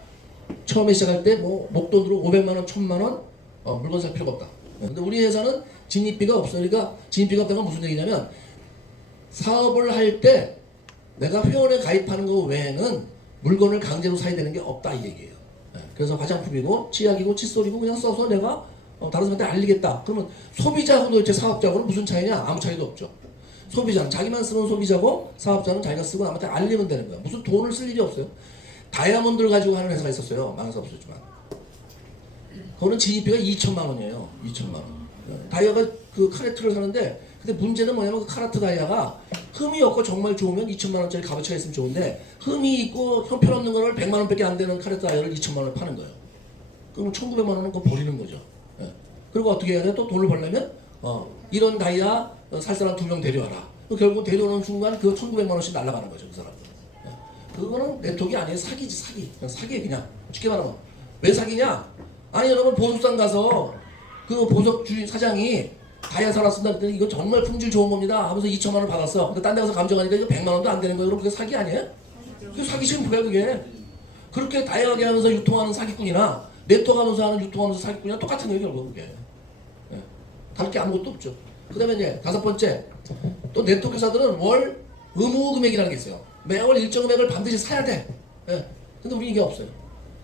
처음에 시작할 때 뭐 목돈으로 500만 원, 1000만 원 물건 살 필요가 없다. 근데 우리 회사는 진입비가 없어요. 그러니까 진입비가 없다는 건 무슨 얘기냐면 사업을 할 때 내가 회원에 가입하는 거 외에는 물건을 강제로 사야 되는 게 없다 이 얘기예요. 그래서 화장품이고 치약이고 칫솔이고 그냥 써서 내가 다른 사람한테 알리겠다. 그러면 소비자하고 도대체 사업자하고는 무슨 차이냐? 아무 차이도 없죠. 소비자는 자기만 쓰는 소비자고 사업자는 자기가 쓰고 남한테 알리면 되는 거야. 무슨 돈을 쓸 일이 없어요. 다이아몬드를 가지고 하는 회사가 있었어요. 많은 사업 없었지만. 그거는 진입비가 2천만 원이에요. 2천만 원. 다이아가 그 카레트를 사는데 근데 문제는 뭐냐면 그 카라트 다이아가 흠이 없고 정말 좋으면 2천만 원짜리 값어치가 있으면 좋은데 흠이 있고 형편없는 거를 100만 원밖에 안 되는 카라트 다이아를 2천만 원을 파는 거예요. 그럼 1,900만 원은 그거 버리는 거죠. 그리고 어떻게 해야 돼? 또 돈을 벌려면 이런 다이아 살 사람 2명 데려와라. 결국 데려오는 순간 그 1,900만 원씩 날아가는 거죠. 그 사람들. 그거는 네트워크가 아니에요. 사기지 사기. 그냥 사기에 그냥. 쉽게 말하면. 왜 사기냐? 아니 여러분 보석상 가서 그 보석 주인 사장이 다이아 사놨습니다. 그랬더니 이거 정말 품질 좋은 겁니다. 하면서 2천만 원 받았어. 근데 딴 데 가서 감정하니까 이거 100만 원도 안 되는 거예요. 그럼 그게 사기 아니에요? 그게 사기지 뭐야 그게. 그렇게 다이아하게 하면서 유통하는 사기꾼이나 네트워크 하면서 하는 유통하면서 사기꾼이나 똑같은 거예요 결국 그게. 다를 게 아무것도 없죠. 그 다음에 이제 5번째 또 네트워크 회사들은 월 의무 금액이라는 게 있어요. 매월 일정 금액을 반드시 사야 돼. 근데 우리 이게 없어요.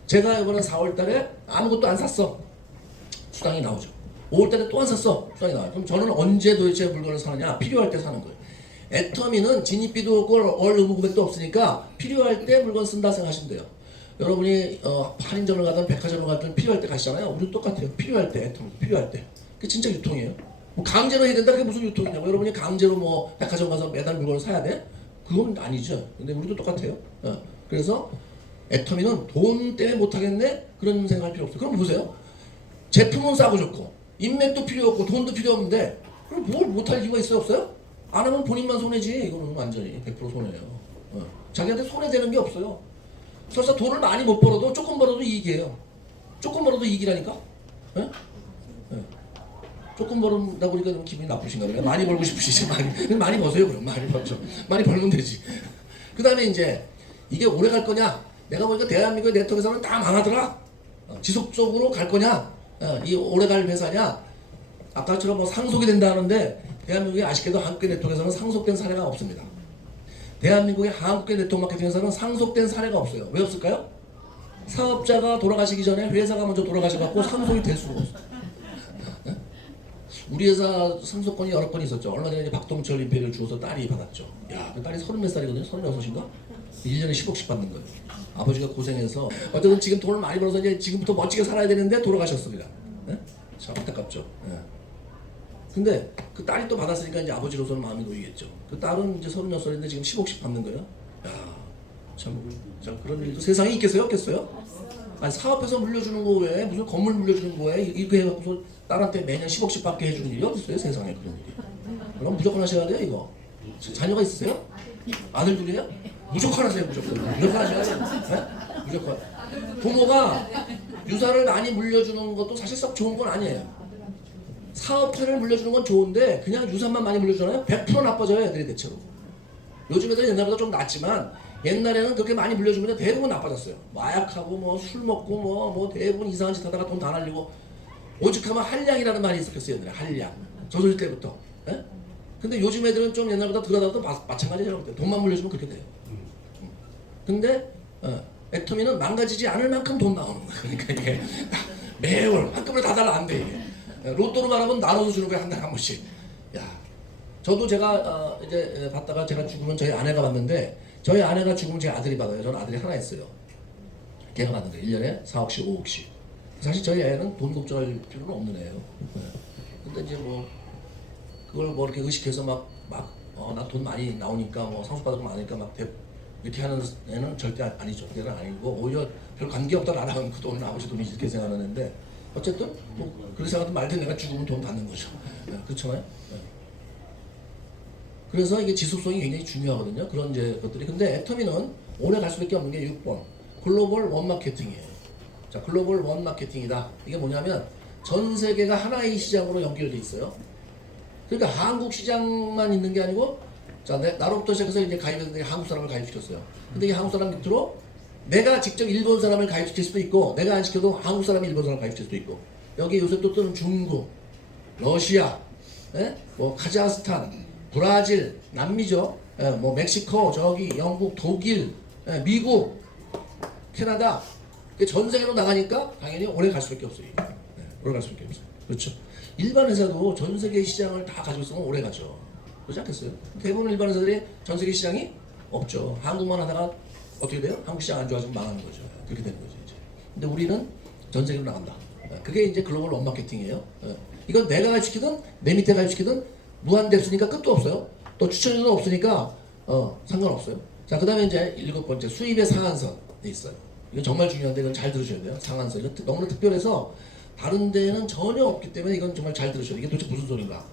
제가 이번에 4월 달에 아무것도 안 샀어. 수당이 나오죠. 5월 달에 또 안 샀어. 수당이 나와요. 그럼 저는 언제 도대체 물건을 사느냐? 필요할 때 사는 거예요. 애터미는 진입비도 없고 월 의무 금액도 없으니까 필요할 때 물건 쓴다 생각하시면 돼요. 여러분이 할인점을 가든 백화점을 가든 필요할 때 가시잖아요. 우리도 똑같아요. 필요할 때 애터미 필요할 때. 그게 진짜 유통이에요. 뭐 강제로 해야 된다. 그게 무슨 유통이냐고. 여러분이 강제로 뭐 백화점 가서 매달 물건을 사야 돼? 그건 아니죠. 근데 우리도 똑같아요. 그래서 애터미는 돈 때문에 못하겠네? 그런 생각할 필요 없어요. 그럼 보세요. 제품은 싸고 좋고 인맥도 필요 없고 돈도 필요 없는데 그럼 뭘 못할 이유가 있어요? 없어요? 안 하면 본인만 손해지. 이거는 완전히 100% 손해예요. 자기한테 손해되는 게 없어요. 설사 돈을 많이 못 벌어도 조금 벌어도 이익이에요. 조금 벌어도 이익이라니까? 조금 벌는다고 그러니까 좀 기분이 나쁘신가 봐요. 많이 벌고 싶으시죠? 많이 버세요 그럼. 많이 벌죠. 많이 벌면 되지. 그 다음에 이제 이게 오래 갈 거냐? 내가 보니까 대한민국의 네트워크에서는 다 망하더라. 지속적으로 갈 거냐? 이 오래 갈 회사냐? 아까처럼 뭐 상속이 된다 하는데 대한민국의 아쉽게도 한국의 네트워크에서는 상속된 사례가 없습니다. 대한민국의 한국의 네트워크 마케팅 회사는 상속된 사례가 없어요. 왜 없을까요? 사업자가 돌아가시기 전에 회사가 먼저 돌아가셔갖고 상속이 될 수가 없어요. 우리 회사 상속권이 여러 건 있었죠. 얼마 전에 박동철 임페리얼 주워서 딸이 받았죠. 야, 그 딸이 30몇 살이거든요. 36인가? 1년에 10억씩 받는 거예요. 아버지가 고생해서 어쨌든 지금 돈을 많이 벌어서 이제 지금부터 멋지게 살아야 되는데 돌아가셨습니다. 참 안타깝죠. 근데 그 딸이 또 받았으니까 이제 아버지로서는 마음이 놓이겠죠. 그 딸은 이제 36살인데 지금 10억씩 받는 거예요. 야, 참 그런 일도 세상에 있겠어요? 없겠어요? 아니 사업해서 물려주는 거 왜 무슨 건물 물려주는 거에 이렇게 해갖고서 딸한테 매년 10억씩 받게 해주는 일이 어디 있어요 세상에 그런 일이. 그럼 무조건 하셔야 돼요 이거. 자녀가 있으세요? 아들 둘이에요? 무조건 하세요 무조건. 무조건 하셔야 돼요. 네? 무조건. 부모가 유산을 많이 물려주는 것도 사실 썩 좋은 건 아니에요. 사업체를 물려주는 건 좋은데 그냥 유산만 많이 물려주잖아요. 100% 나빠져요 애들이 대체로. 요즘 애들은 옛날보다 좀 낫지만 옛날에는 그렇게 많이 물려주면 대부분 나빠졌어요. 마약하고 뭐 술 먹고 뭐 대부분 이상한 짓 하다가 돈 다 날리고 오죽하면 한량이라는 말이 있었겠어요 옛날에. 한량. 저들 때부터. 예? 근데 요즘 애들은 좀 옛날보다 덜하다도 마찬가지라고 그래요. 돈만 물려주면 그렇게 돼요. 근데 애터미는 망가지지 않을 만큼 돈 나오는 거야. 그러니까 이게 매월 한꺼번에 다 달라 안 돼 이게. 로또로 말하면 나눠서 주는 거야 한 달에 한 번씩. 야, 저도 제가 이제 받다가 제가 죽으면 저희 아내가 받는데 저희 아내가 죽으면 제 아들이 받아요. 저는 아들이 하나 있어요. 걔가 받는 거예요. 1년에 4억씩 5억씩. 사실 저희 애는 돈 걱정할 필요는 없는 애예요. 근데 이제 뭐 그걸 뭐 이렇게 의식해서 나 돈 많이 나오니까 뭐 상속받을 거 많으니까 이렇게 하는 애는 절대 아니죠. 걔는 아니고 오히려 별 관계 없다 나랑 그 돈은 아버지 돈이지 이렇게 생각하는 애인데 어쨌든 뭐 그렇게 생각하든 말든 내가 죽으면 돈 받는 거죠. 그렇잖아요. 그래서 이게 지속성이 굉장히 중요하거든요. 그런 이제 것들이. 근데 애터미는 오래 갈 수밖에 없는 게 6번 글로벌 원 마케팅이에요. 자, 글로벌 원 마케팅이다. 이게 뭐냐면 전 세계가 하나의 시장으로 연결돼 있어요. 그러니까 한국 시장만 있는 게 아니고 자, 나로부터 시작해서 이제 가입했는데 한국 사람을 가입시켰어요. 근데 이 한국 사람 밑으로 내가 직접 일본 사람을 가입시킬 수도 있고 내가 안 시켜도 한국 사람이 일본 사람을 가입시킬 수도 있고 여기 요새 또 뜨는 중국, 러시아, 뭐 카자흐스탄, 브라질, 남미죠. 뭐 멕시코, 저기 영국, 독일, 미국, 캐나다. 전 세계로 나가니까 당연히 오래 갈 수밖에 없어요. 오래 갈 수밖에 없어요. 그렇죠. 일반 회사도 전 세계 시장을 다 가지고 있으면 오래 가죠. 그렇지 않겠어요? 대부분 일반 회사들이 전 세계 시장이 없죠. 한국만 하다가 어떻게 돼요? 한국 시장 안 좋아지면 망하는 거죠. 그렇게 되는 거죠. 이제. 근데 우리는 전 세계로 나간다. 그게 이제 글로벌 원 마케팅이에요. 이건 내가 가입시키든 내 밑에 가입시키든 무한대수니까 끝도 없어요. 또 추천료도 없으니까 상관없어요. 자, 그 다음에 이제 7번째 수입의 상한선이 있어요. 이건 정말 중요한데 이건 잘 들으셔야 돼요. 상한선. 이건 너무나 특별해서 다른 데는 전혀 없기 때문에 이건 정말 잘 들으셔야 돼요. 이게 도대체 무슨 소린가?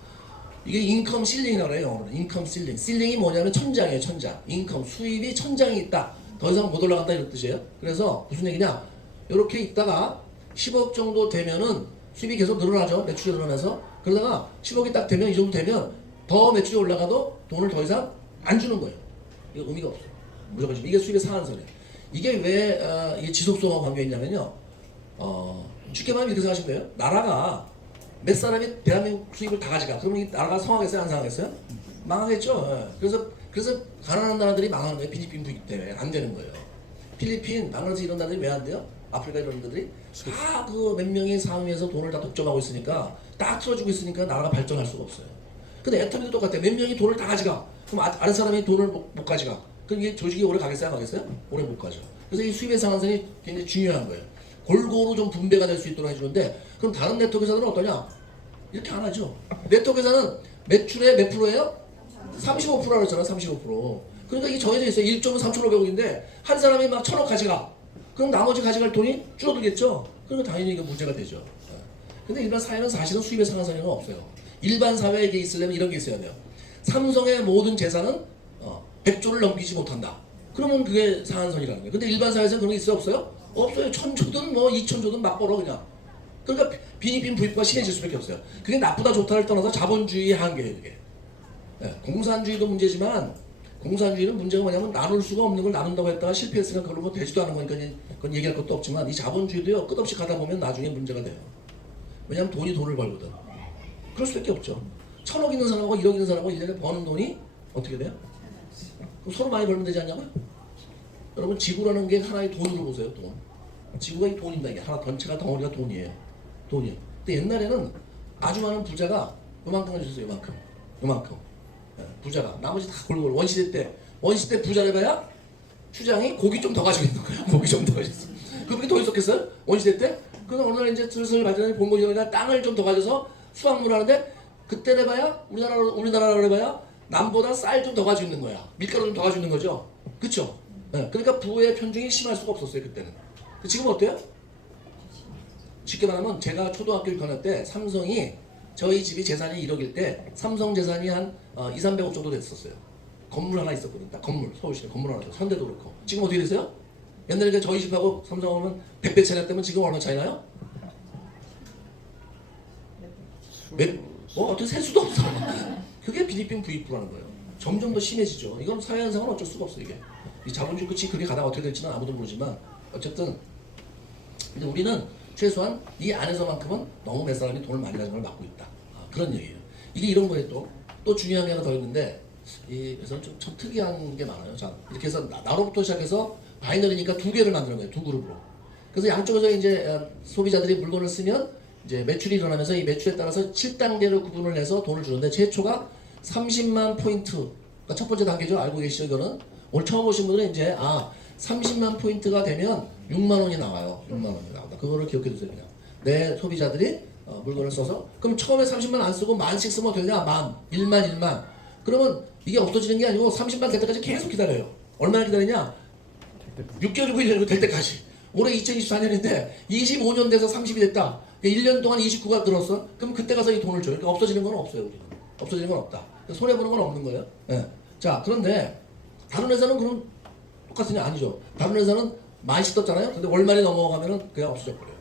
이게 인컴 실링이라고 해요. 영어로는 인컴 실링. 실링이 뭐냐면 천장이에요. 천장. 인컴 수입이 천장이 있다. 더 이상 못 올라간다 이런 뜻이에요. 그래서 무슨 얘기냐? 이렇게 있다가 10억 정도 되면은 수입이 계속 늘어나죠. 매출이 늘어나서. 그러다가 10억이 딱 되면 이 정도 되면 더 매출이 올라가도 돈을 더 이상 안 주는 거예요. 이거 의미가 없어요. 무조건 이게 수입의 상한선이에요. 이게 왜 이게 지속성과 관계가 있냐면요. 쉽게 말하면 이렇게 생각하시면 돼요. 나라가 몇 사람이 대한민국 수입을 다 가져가. 그러면 이 나라가 성하겠어요? 안 성하겠어요? 망하겠죠. 그래서 가난한 나라들이 망하는 거예요. 필리핀도 있기 때문에 안 되는 거예요. 필리핀, 방글라데시 이런 나라들이 왜 안 돼요? 아프리카 이런 데들이 다 그 몇 명이 상위에서 돈을 다 독점하고 있으니까 딱 틀어주고 있으니까 나라가 발전할 수가 없어요. 근데 애터미도 똑같아요. 몇 명이 돈을 다 가져가. 그럼 아는 사람이 돈을 못 가져가. 그럼 이게 조직이 오래 가겠어요? 안 가겠어요? 오래 못 가죠. 그래서 이 수입의 상한선이 굉장히 중요한 거예요. 골고루 좀 분배가 될 수 있도록 해주는데 그럼 다른 네트워크 회사들은 어떠냐? 이렇게 안 하죠. 네트워크 회사는 매출의 몇 프로예요? 35%라고 했잖아. 35%. 그러니까 이게 정해져 있어요. 1조면 3,500억인데 한 사람이 막 1,000억 가져가. 그럼 나머지 가져갈 돈이 줄어들겠죠. 그러면 당연히 이게 문제가 되죠. 근데 일반 사회는 사실은 수입의 상한선이 없어요. 일반 사회에 이게 있으려면 이런 게 있어야 돼요. 삼성의 모든 재산은 100조를 넘기지 못한다. 그러면 그게 상한선이라는 거예요. 근데 일반 사회에서는 그런 게 있어요? 없어요? 없어요. 1,000조든 뭐 2,000조든 막 벌어 그냥. 그러니까 빈익빈 부익부가 심해질 수밖에 없어요. 그게 나쁘다 좋다를 떠나서 자본주의의 한계예요. 그게. 공산주의도 문제지만 공산주의는 문제가 뭐냐면 나눌 수가 없는 걸 나눈다고 했다가 실패했으니까 그걸로 뭐 되지도 않은 거니까 그건 얘기할 것도 없지만 이 자본주의도요 끝없이 가다 보면 나중에 문제가 돼요. 왜냐하면 돈이 돈을 벌거든. 그럴 수밖에 없죠. 1,000억 있는 사람하고 1억 있는 사람하고 1년에 버는 돈이 어떻게 돼요? 그럼 서로 많이 벌면 되지 않냐고요? 여러분 지구라는 게 하나의 돈으로 보세요. 돈. 지구가 이 돈입니다. 이게 하나 전체가 덩어리가 돈이에요. 돈이에요. 근데 옛날에는 아주 많은 부자가 요만큼 해주셨어요. 요만큼. 부자가 나머지 다 골고루 원시대 때 부자를 봐야 추장이 고기 좀 더 가지고 있는 거예요. 고기 좀 더 가지고 있어. 그렇게 더 있었겠어요? 원시대 때? 그럼 어느 날 이제 슬슬 발전이 본거지가 땅을 좀 더 가져서 수확물 하는데 그때 해봐야 우리나라로 해봐야 남보다 쌀 좀 더 가지고 있는 거야. 밀가루 좀 더 가지고 있는 거죠. 그렇죠? 그러니까 부의 편중이 심할 수가 없었어요 그때는. 지금 어때요? 쉽게 말하면 제가 초등학교 6학년 때 삼성이 저희 집이 재산이 1억일 때 삼성 재산이 한 2, 300억 정도 됐었어요. 건물 하나 있었거든요. 딱 건물, 서울시에 건물 하나 있어요. 현대도 그렇고. 지금 어떻게 되세요? 옛날에 저희 집하고 삼성하면 100배 차이 났다면 지금 얼마 차이 나요? 어떻게 셀 수도 없어. 그게 필리핀 부익부라는 거예요. 점점 더 심해지죠. 이건 사회 현상은 어쩔 수가 없어 이게. 이 자본주의 끝이 그렇게 가다가 어떻게 될지는 아무도 모르지만 어쨌든 근데 우리는 최소한 이 안에서만큼은 너무 몇 사람이 돈을 많이 가진 걸 막고 있다. 그런 얘기예요. 이게 이런 거에 또 중요한 게 하나 더 있는데 그래서 좀 특이한 게 많아요. 자 이렇게 해서 나로부터 시작해서 바이너리니까 두 개를 만드는 거예요. 두 그룹으로. 그래서 양쪽에서 이제 소비자들이 물건을 쓰면 이제 매출이 일어나면서 이 매출에 따라서 7단계로 구분을 해서 돈을 주는데 최초가 30만 포인트. 그러니까 첫 번째 단계죠. 알고 계시죠 이거는? 오늘 처음 오신 분들은 이제 30만 포인트가 되면 6만 원이 나와요. 6만 원이 나온다. 그거를 기억해 두세요. 그냥. 내 소비자들이 물건을 써서 그럼 처음에 30만 안 쓰고 만씩 쓰면 어떻게 되냐? 만, 1만, 1만. 그러면 이게 없어지는 게 아니고 30만 될 때까지 계속 기다려요. 얼마나 기다리냐? 6개월이고 1년이고 될 때까지. 올해 2024년인데 25년 돼서 30이 됐다. 1년 동안 29가 늘었어. 그럼 그때 가서 이 돈을 줘요. 그러니까 없어지는 건 없어요. 우리는. 없어지는 건 없다. 손해보는 건 없는 거예요. 네. 자 그런데 다른 회사는 그럼 똑같으냐? 아니죠. 다른 회사는 많이 떴잖아요. 근데 월말이 넘어가면은 그냥 없어져 버려요.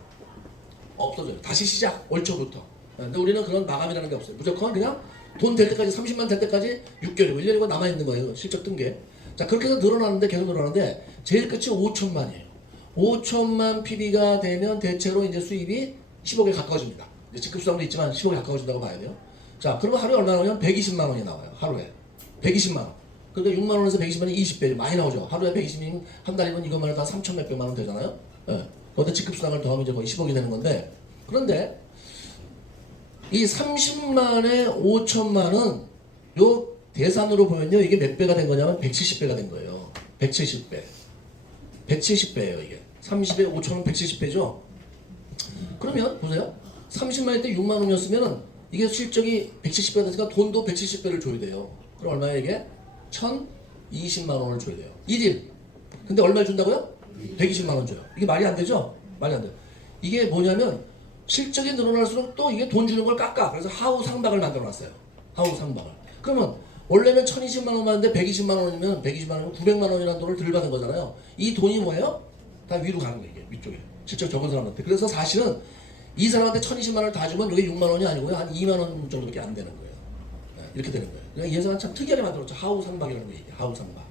없어져요. 다시 시작. 월 초부터. 근데 우리는 그런 마감이라는 게 없어요. 무조건 그냥 돈 될 때까지 30만 될 때까지 6개월이고 1년이고 남아있는 거예요. 실적 뜬 게. 자 그렇게 해서 늘어나는데 계속 늘어나는데 제일 끝이 5천만이에요. 5천만 PB가 되면 대체로 이제 수입이 10억에 가까워집니다. 이제 직급수당도 있지만 10억에 가까워진다고 봐야 돼요. 자 그러면 하루에 얼마 나오냐면 120만 원이 나와요. 하루에. 120만 원. 그러니까 6만 원에서 120만 원이 20배 많이 나오죠. 하루에 120이면 한 달이면 이것만 해도 한 3천 몇백만 원 되잖아요. 예. 거기다 직급수당을 더하면 이제 거의 10억이 되는 건데 그런데 이 30만에 5천만은 요 대산으로 보면요 이게 몇 배가 된 거냐면 170배가 된 거예요. 170배. 170배예요 이게. 30에 5천은 170배죠. 그러면 보세요. 30만일 때 6만 원이었으면 이게 실적이 170배가 되니까 돈도 170배를 줘야 돼요. 그럼 얼마야 이게? 1020만 원을 줘야 돼요. 1일. 근데 얼마를 준다고요? 120만 원 줘요. 이게 말이 안 되죠? 말이 안 돼요. 이게 뭐냐면 실적이 늘어날수록 또 이게 돈 주는 걸 깎아. 그래서 하우 상박을 만들어 놨어요. 하우 상박을. 그러면 원래는 1020만 원 받는데 120만 원이면 120만 원이면 900만 원이라는 돈을 덜 받은 거잖아요. 이 돈이 뭐예요? 다 위로 가는 거예요. 이게 위쪽에. 실적 적은 사람한테. 그래서 사실은 이 사람한테 1020만 원을 다 주면 이게 6만 원이 아니고요. 한 2만 원 정도밖에 안 되는 거예요. 네, 이렇게 되는 거예요. 그러니까 이 회사가 참 특이하게 만들었죠. 하우 상박이라는 거 얘기해요. 하우 상박.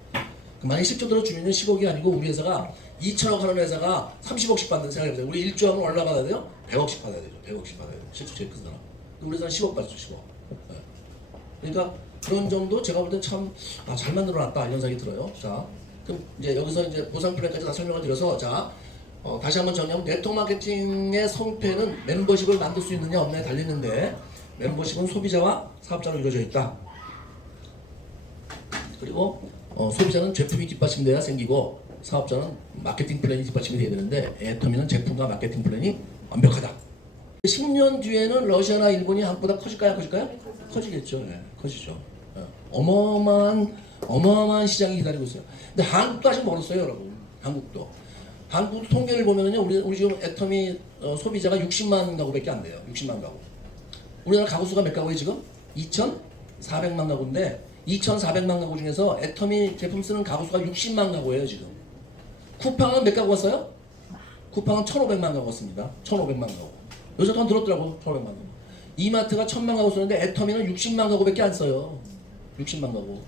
만약에 10조 주면은 10억이 아니고 우리 회사가 2천억 하는 회사가 30억씩 받는 생각해보세요. 우리 1조 하면 얼마 받아야 돼요? 100억씩 받아야 되죠. 100억씩 받아야 돼요. 실적 제일 큰 사람. 우리 회사는 10억 받죠. 10억. 네. 그러니까 그런 정도 제가 볼 때 참 잘 만들어놨다 이런 생각이 들어요. 자, 그럼 이제 여기서 이제 보상 플랜까지 다 설명을 드려서 자 다시 한번 정리하면 네트워크 마케팅의 성패는 멤버십을 만들 수 있느냐 없느냐에 달리는데 멤버십은 소비자와 사업자로 이루어져 있다. 그리고 소비자는 제품이 뒷받침돼야 생기고 사업자는 마케팅 플랜이 뒷받침이 돼야 되는데 애터미는 제품과 마케팅 플랜이 완벽하다. 10년 뒤에는 러시아나 일본이 한국보다 커질까요? 커질까요? 커지겠죠. 네, 커지죠. 어마어마한 시장이 기다리고 있어요. 근데 한국도 아직 멀었어요, 여러분. 한국도 통계를 보면은요, 우리 지금 애터미 소비자가 60만 가구밖에 안 돼요. 60만 가구. 우리나라 가구 수가 몇 가구예요 지금? 2,400만 가구인데 2,400만 가구 중에서 애터미 제품 쓰는 가구 수가 60만 가구예요 지금. 쿠팡은 몇 가구 왔어요? 쿠팡은 1,500만 가구 왔습니다. 1,500만 가구. 요새 더 늘었더라고. 1,500만 가구. 이마트가 1,000만 가구 쓰는데 애터미는 60만 가구밖에 안 써요. 60만 가구.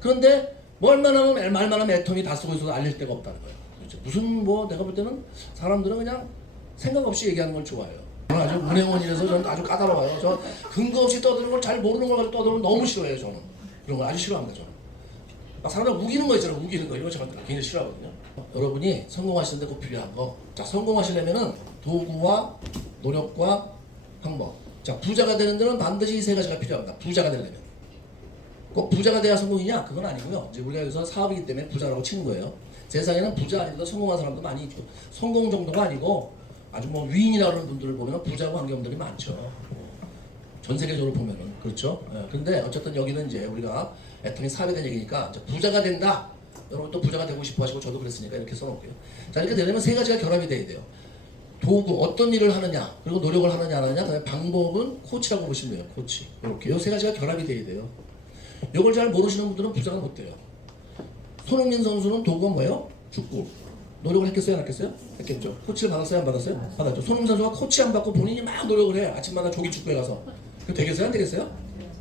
그런데 말만 하면 애터미 다 쓰고 있어서 알릴 데가 없다는 거예요. 그렇죠? 무슨 내가 볼 때는 사람들은 그냥 생각 없이 얘기하는 걸 좋아해요. 저는 아주 문행원이라서 저는 아주 까다로워요. 저 근거 없이 떠드는 걸 잘 모르는 걸 가지고 떠들면 너무 싫어해요. 저는 그런 걸 아주 싫어합니다. 저는 막 사람들 우기는 거 있잖아요. 우기는 거 이거 제가 굉장히 싫어하거든요. 여러분이 성공하시는데 꼭 필요한 거. 자, 성공하시려면은 도구와 노력과 방법. 자, 부자가 되는 데는 반드시 이 세 가지가 필요합니다. 부자가 되려면 꼭 부자가 돼야 성공이냐? 그건 아니고요. 이제 우리가 여기서 사업이기 때문에 부자라고 치는 거예요. 세상에는 부자 아니고도 성공한 사람도 많이 있고 성공 정도가 아니고 아주 위인이라고 하는 분들을 보면 부자고 환경들이 많죠. 전 세계적으로 보면은 그렇죠. 근데 어쨌든 여기는 이제 우리가 애터미 사업에 대한 얘기니까 이제 부자가 된다. 여러분 또 부자가 되고 싶어 하시고 저도 그랬으니까 이렇게 써놓을게요. 자, 이렇게 되려면 세 가지가 결합이 돼야 돼요. 도구 어떤 일을 하느냐 그리고 노력을 하느냐 안 하느냐 그다음에 방법은 코치라고 보시면 돼요. 코치 이렇게 요 세 가지가 결합이 돼야 돼요. 이걸 잘 모르시는 분들은 부자가 못 돼요. 손흥민 선수는 도구가 뭐예요? 축구. 노력을 했겠어요? 안 했겠어요? 했겠죠. 코치를 받았어요? 안 받았어요? 받았죠. 손흥민 선수가 코치 안 받고 본인이 막 노력을 해. 아침마다 조기 축구에 가서. 그럼 되겠어요? 안 되겠어요?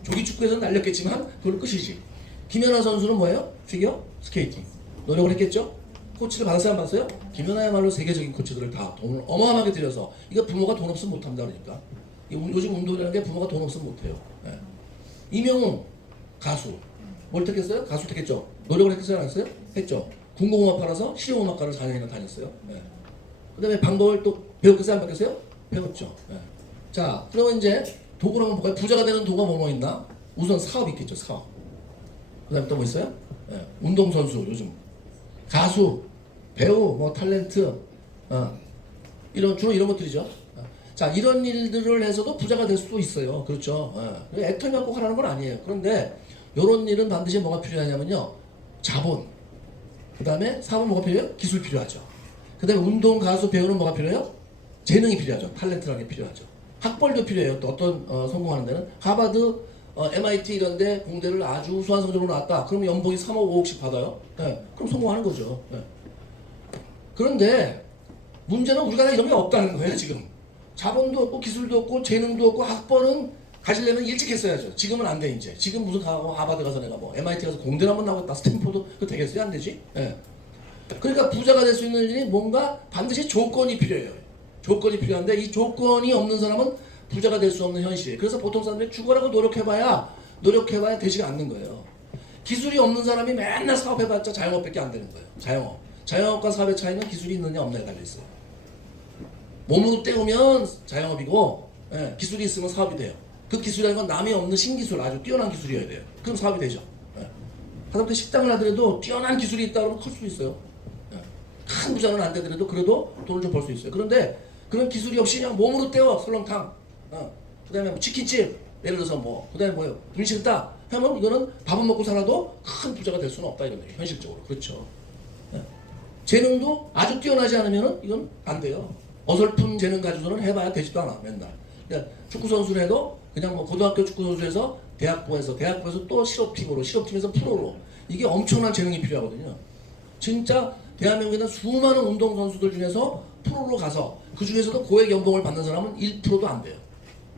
조기 축구에서는 날렸겠지만 그건 끝이지. 김연아 선수는 뭐예요? 피겨? 스케이팅. 노력을 했겠죠? 코치를 받았어요? 안 받았어요? 김연아야말로 세계적인 코치들을 다 돈을 어마어마하게 들여서 이거 부모가 돈 없으면 못한다 그러니까. 요즘 운동이라는 게 부모가 돈 없으면 못해요. 예. 이명웅 가수. 뭘 택했어요? 가수 택했죠. 노력을 했어요? 안 했어요? 했죠. 군공음악과라서 실용음악과를 4년이나 다녔어요. 예. 그 다음에 방법을 또 배웠겠어요? 안 배웠겠어요? 배웠죠. 예. 자, 그러면 이제 도구를 한번 볼까요? 부자가 되는 도구가 뭐 있나? 우선 사업 있겠죠, 사업. 그 다음에 또 뭐 있어요? 예. 운동선수, 요즘. 가수, 배우, 뭐 탤런트, 주로 이런 것들이죠. 자, 이런 일들을 해서도 부자가 될 수도 있어요. 그렇죠. 애터미가 꼭 하라는 건 아니에요. 그런데 이런 일은 반드시 뭐가 필요하냐면요. 자본. 그 다음에 사업은 뭐가 필요해요? 기술 필요하죠. 그 다음에 운동, 가수, 배우는 뭐가 필요해요? 재능이 필요하죠. 탤런트라는 게 필요하죠. 학벌도 필요해요. 또 어떤 성공하는 데는 하버드, MIT 이런 데 공대를 아주 우수한 성적으로 나왔다. 그러면 연봉이 3억, 5억씩 받아요. 네. 그럼 성공하는 거죠. 네. 그런데 문제는 우리가 다 이런 게 없다는 거예요. 지금. 자본도 없고 기술도 없고 재능도 없고 학벌은 가지려면 일찍 했어야죠. 지금은 안 돼 이제. 지금 무슨 가고 하버드 가서 내가 뭐 MIT 가서 공대를 한번 나오겠다. 스탠포드 그거 되겠어요? 안 되지? 예. 그러니까 부자가 될 수 있는 일이 뭔가 반드시 조건이 필요해요. 조건이 필요한데 이 조건이 없는 사람은 부자가 될 수 없는 현실이에요. 그래서 보통 사람들이 죽어라고 노력해봐야 되지가 않는 거예요. 기술이 없는 사람이 맨날 사업해봤자 자영업밖에 안 되는 거예요. 자영업과 사업의 차이는 기술이 있느냐 없느냐에 달려있어요. 몸으로 때우면 자영업이고 기술이 있으면 사업이 돼요. 그 기술이라는 건 남이 없는 신기술, 아주 뛰어난 기술이어야 돼요. 그럼 사업이 되죠. 하다못해 식당을 하더라도 뛰어난 기술이 있다 그러면 클 수도 있어요. 큰 부자는 안 되더라도 그래도 돈을 좀 벌 수 있어요. 그런데 그런 기술이 없이 그냥 몸으로 때워 설렁탕, 그 다음에 뭐 치킨집, 예를 들어서 그 다음에 뭐예요? 분식다 하면 이거는 밥은 먹고 살아도 큰 부자가 될 수는 없다 이런 거예요. 현실적으로. 그렇죠. 재능도 아주 뛰어나지 않으면 이건 안 돼요. 어설픈 재능 가지고는 해봐야 되지도 않아 맨날. 그러니까 축구 선수를 해도 그냥 뭐 고등학교 축구 선수에서 대학부에서 또 실업팀에서 프로로 이게 엄청난 재능이 필요하거든요. 진짜 대한민국에는 수많은 운동 선수들 중에서 프로로 가서 그 중에서도 고액 연봉을 받는 사람은 1%도 안 돼요.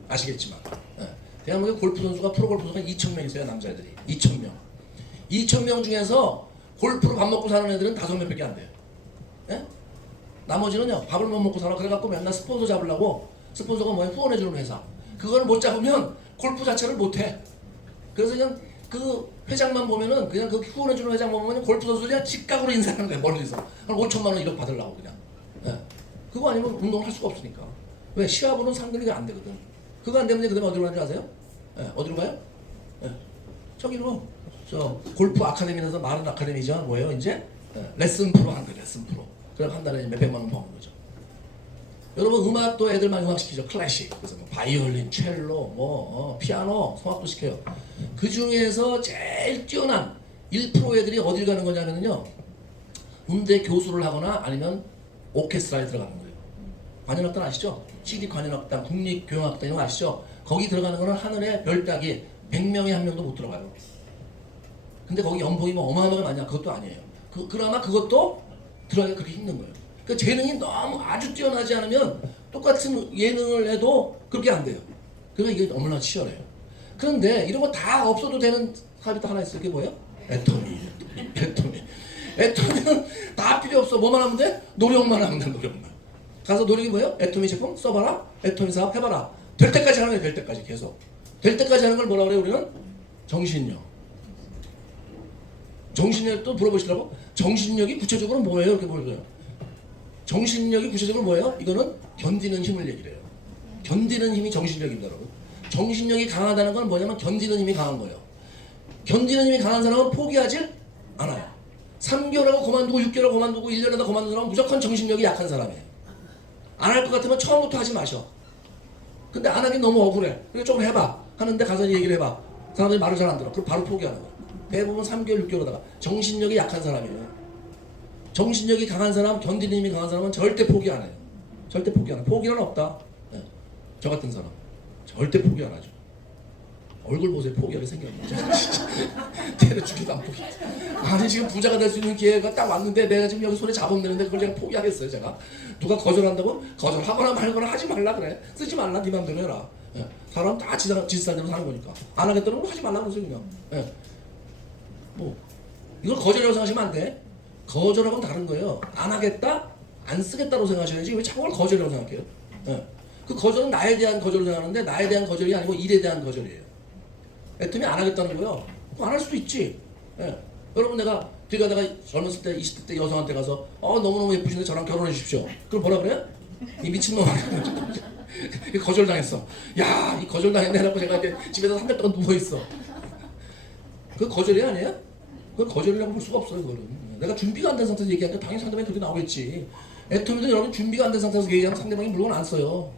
아시겠지만 대한민국 골프 선수가 프로 골프 선수가 2,000명 있어요. 남자애들이 2,000명. 2,000명 중에서 골프로 밥 먹고 사는 애들은 5명밖에 안 돼요. 예? 나머지는요 밥을 못 먹고 살아. 그래갖고 맨날 스폰서 잡으려고 스폰서가 뭐야 후원해주는 회사 그걸 못 잡으면 골프 자체를 못해. 그래서 그냥 그 회장만 보면은 그냥 그 후원해주는 회장 보면 골프 선수들이 그냥 직각으로 인사하는 거야. 멀리서 한 5천만 원 1억 받으려고 그냥. 그거 아니면 운동을 할 수가 없으니까. 왜? 시합으로는 상금이 안 되거든. 그거 안 되면 그 다음에 어디로 가는지 아세요? 어디로 가요? 저기로 저 골프 아카데미에서 많은 아카데미죠. 뭐예요 이제? 레슨 프로 하는 거예요. 레슨 프로. 그럼 한 달에 몇백만 원 버는 거죠. 여러분 음악도 애들만 음악시키죠. 클래식. 그래서 뭐 바이올린, 첼로, 피아노, 성악도 시켜요. 그 중에서 제일 뛰어난 1% 애들이 어딜 가는 거냐면요. 음대 교수를 하거나 아니면 오케스트라에 들어가는 거예요. 관현악단 아시죠? CD 관현악단, 국립교향악단 이런 거 아시죠? 거기 들어가는 거는 하늘에 별 따기 100명에 1명도 못 들어가요. 근데 거기 연봉이 뭐 어마어마하게 많냐? 그것도 아니에요. 그나마 그것도 들어가기 그렇게 힘든 거예요. 그러니까 재능이 너무 아주 뛰어나지 않으면 똑같은 예능을 해도 그렇게 안 돼요. 그러면 이게 너무나 치열해요. 그런데 이런 거 다 없어도 되는 사업이 또 하나 있어요. 그게 뭐예요? 애터미는 다 필요 없어. 뭐만 하면 돼? 노력만 하면 돼. 노력만. 가서 노력이 뭐예요? 애터미 제품 써봐라. 애터미 사업 해봐라. 될 때까지 하는 거예요. 될 때까지 계속. 될 때까지 하는 걸 뭐라 그래요? 우리는 정신력. 정신력 또 물어보시더라고. 정신력이 구체적으로 뭐예요? 이렇게 물어봐요. 정신력이 구체적으로 뭐예요? 이거는 견디는 힘을 얘기를 해요. 견디는 힘이 정신력입니다, 여러분. 정신력이 강하다는 건 뭐냐면 견디는 힘이 강한 거예요. 견디는 힘이 강한 사람은 포기하지 않아요. 3개월하고 그만두고 6개월 그만두고 1년 하다 그만두는 사람은 무조건 정신력이 약한 사람이에요. 안 할 것 같으면 처음부터 하지 마셔. 근데 안 하긴 너무 억울해. 그래 조금 해봐. 하는데 가서 얘기를 해봐. 사람들이 말을 잘 안 들어. 그럼 바로 포기하는 거야. 대부분 3개월, 6개월 하다가 정신력이 약한 사람이에요. 정신력이 강한 사람, 견디는 힘이 강한 사람은 절대 포기 안 해요. 절대 포기 안 해. 포기는 없다. 예. 저 같은 사람 절대 포기 안 하죠. 얼굴 보세요. 포기하게 생겼네. 때려 죽기도 안 포기. 아니 지금 부자가 될 수 있는 기회가 딱 왔는데 내가 지금 여기 손에 잡아먹는데 그걸 그냥 포기하겠어요 제가? 누가 거절한다고? 거절하거나 말거나 하지 말라 그래. 쓰지 말라. 네 맘대로 해라. 예. 사람 다 지살대로 사는 거니까. 안 하겠다는 거 하지 말라 그러세요 그냥. 예. 뭐 이걸 거절이라고 생각하시면 안 돼. 거절하고는 다른 거예요. 안 하겠다? 안 쓰겠다고 생각하셔야지 왜 자꾸 그걸 거절이라고 생각해요? 예. 그 거절은 나에 대한 거절을 생각하는데 나에 대한 거절이 아니고 일에 대한 거절이에요. 애터미 안 하겠다는 거요. 안 할 수도 있지. 예. 여러분 내가 길 가다가 젊었을 때 20대 때 여성한테 가서 너무너무 예쁘신데 저랑 결혼해 주십시오. 그럼 뭐라 그래요? 이 미친놈 거절당했어. 야, 이 거절당했네 라고 제가 이제 집에서 3달 동안 누워있어. 그거 거절이 아니에요? 그건 거절이라고 볼 수가 없어요. 그거는. 내가 준비가 안 된 상태에서 얘기하니까 당연히 상대방이 그렇게 나오겠지. 애터미도 여러분 준비가 안 된 상태에서 얘기하면 상대방이 물건 안 써요.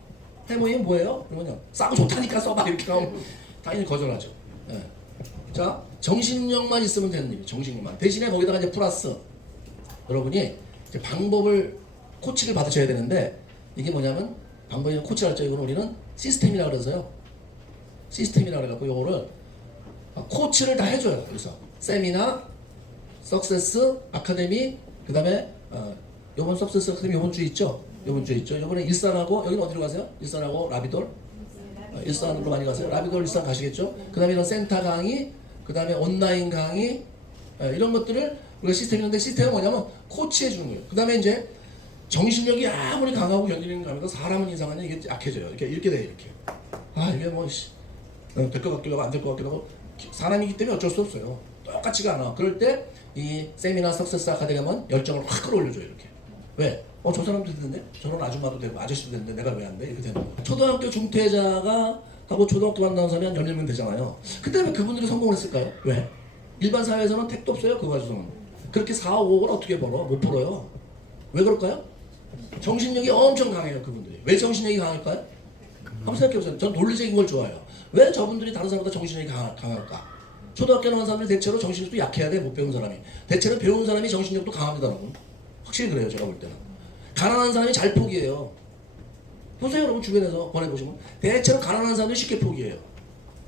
해모이는 뭐예요? 그러면요. 싸고 좋다니까 써봐 이렇게 나오면 당연히 거절하죠. 예. 자, 정신력만 있으면 되는 일이에요. 정신력만. 대신에 거기다가 이제 플러스 여러분이 이제 방법을 코치를 받으셔야 되는데 이게 뭐냐면 방법이 코치를 할죠. 이거는 우리는 시스템이라 그래서요. 시스템이라 그래갖고 요거를 코치를 다 해줘요. 그래서 세미나, 석세스 아카데미, 그 다음에 요번 석세스 아카데미 요번 주에 있죠. 요번 주에 있죠. 요번에 일산하고 여기는 어디로 가세요? 일산하고 라비돌. 일산으로 많이 가세요. 라비돌 일산 가시겠죠. 그 다음에 이런 센터 강의, 그 다음에 온라인 강의 이런 것들을 우리가 시스템이 있는데 시스템은 뭐냐면 코치해 주는 거예요. 그 다음에 이제 정신력이 아무리 강하고 견디는 감에도 사람은 이상하냐 이게 약해져요. 이렇게 돼요. 이렇게. 이게 뭐 될 것 같기도 하고 안 될 것 같기도 하고 사람이기 때문에 어쩔 수 없어요. 똑같지가 않아. 그럴 때 이 세미나 석세스 아카데미 가면 열정을 확 끌어올려줘요. 이렇게. 왜? 저 사람도 됐는데 저런 아줌마도 되고 아저씨도 됐는데 내가 왜 안 돼? 이렇게 되는 거예요. 초등학교 중퇴자가 하고 초등학교 만나는 사람이 한 10명 되잖아요. 근데 왜 그분들이 성공을 했을까요? 왜? 일반 사회에서는 택도 없어요. 그거 가지고는. 그렇게 4억 5억을 어떻게 벌어? 못 벌어요. 왜 그럴까요? 정신력이 엄청 강해요. 그분들이. 왜 정신력이 강할까요? 한번 생각해보세요. 전 논리적인 걸 좋아해요. 왜 저분들이 다른 사람보다 정신력이 강할까? 초등학교 나온 사람들이 대체로 정신력도 약해야 돼. 못 배운 사람이. 대체로 배운 사람이 정신력도 강합니다. 여러분. 확실히 그래요. 제가 볼 때는. 가난한 사람이 잘 포기해요. 보세요. 여러분 주변에서 보내보시면 대체로 가난한 사람들이 쉽게 포기해요.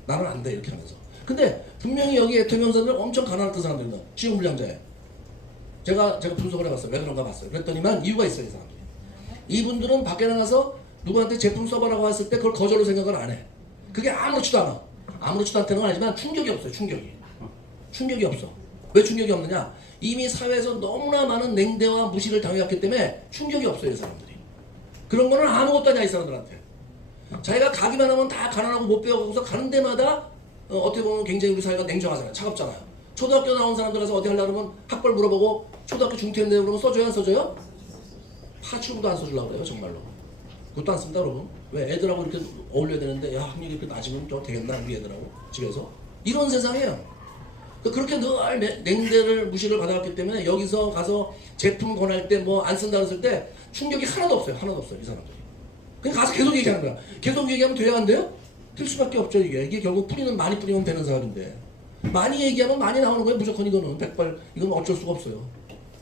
나는 안 돼. 이렇게 하면서. 근데 분명히 여기 애터미 사람들 엄청 가난했던 사람들이다. 시험불량자에. 제가 분석을 해봤어요. 왜 그런가 봤어요. 그랬더니만 이유가 있어요. 이 사람들이. 이분들은 밖에 나가서 누구한테 제품 써봐라고 했을 때 그걸 거절로 생각을 안 해. 그게 아무렇지도 않아. 아무렇지도 않다는 건 아니지만 충격이 없어요. 충격이 없어. 왜 충격이 없느냐? 이미 사회에서 너무나 많은 냉대와 무시를 당해왔기 때문에 충격이 없어요. 이 사람들이. 그런 거는 아무것도 아니야. 이 사람들한테. 자기가 가기만 하면 다 가난하고 못 배워서 가는 데마다 어떻게 보면 굉장히 우리 사회가 냉정하잖아요. 차갑잖아요. 초등학교 나온 사람들 가서 어디 하려고 그러면 학벌 물어보고 초등학교 중퇴인데 그러면 써줘요? 안 써줘요? 파출부도 안 써주려고 그래요. 정말로. 그것도 안 씁니다. 여러분. 왜 애들하고 이렇게 어울려야 되는데 야 학력이 이렇게 낮으면 저 되겠나 우리 애들하고 집에서. 이런 세상이에요. 그렇게 늘 냉대를 무시를 받아왔기 때문에 여기서 가서 제품 권할 때 뭐 안 쓴다 그랬을 때 충격이 하나도 없어요. 하나도 없어요. 이 사람들이. 그냥 가서 계속 얘기하는 거야. 계속 얘기하면 돼야 안 돼요? 될 수밖에 없죠. 이게 결국 많이 뿌리면 되는 사람인데 많이 얘기하면 많이 나오는 거예요. 무조건 이거는 백발. 이건 어쩔 수가 없어요.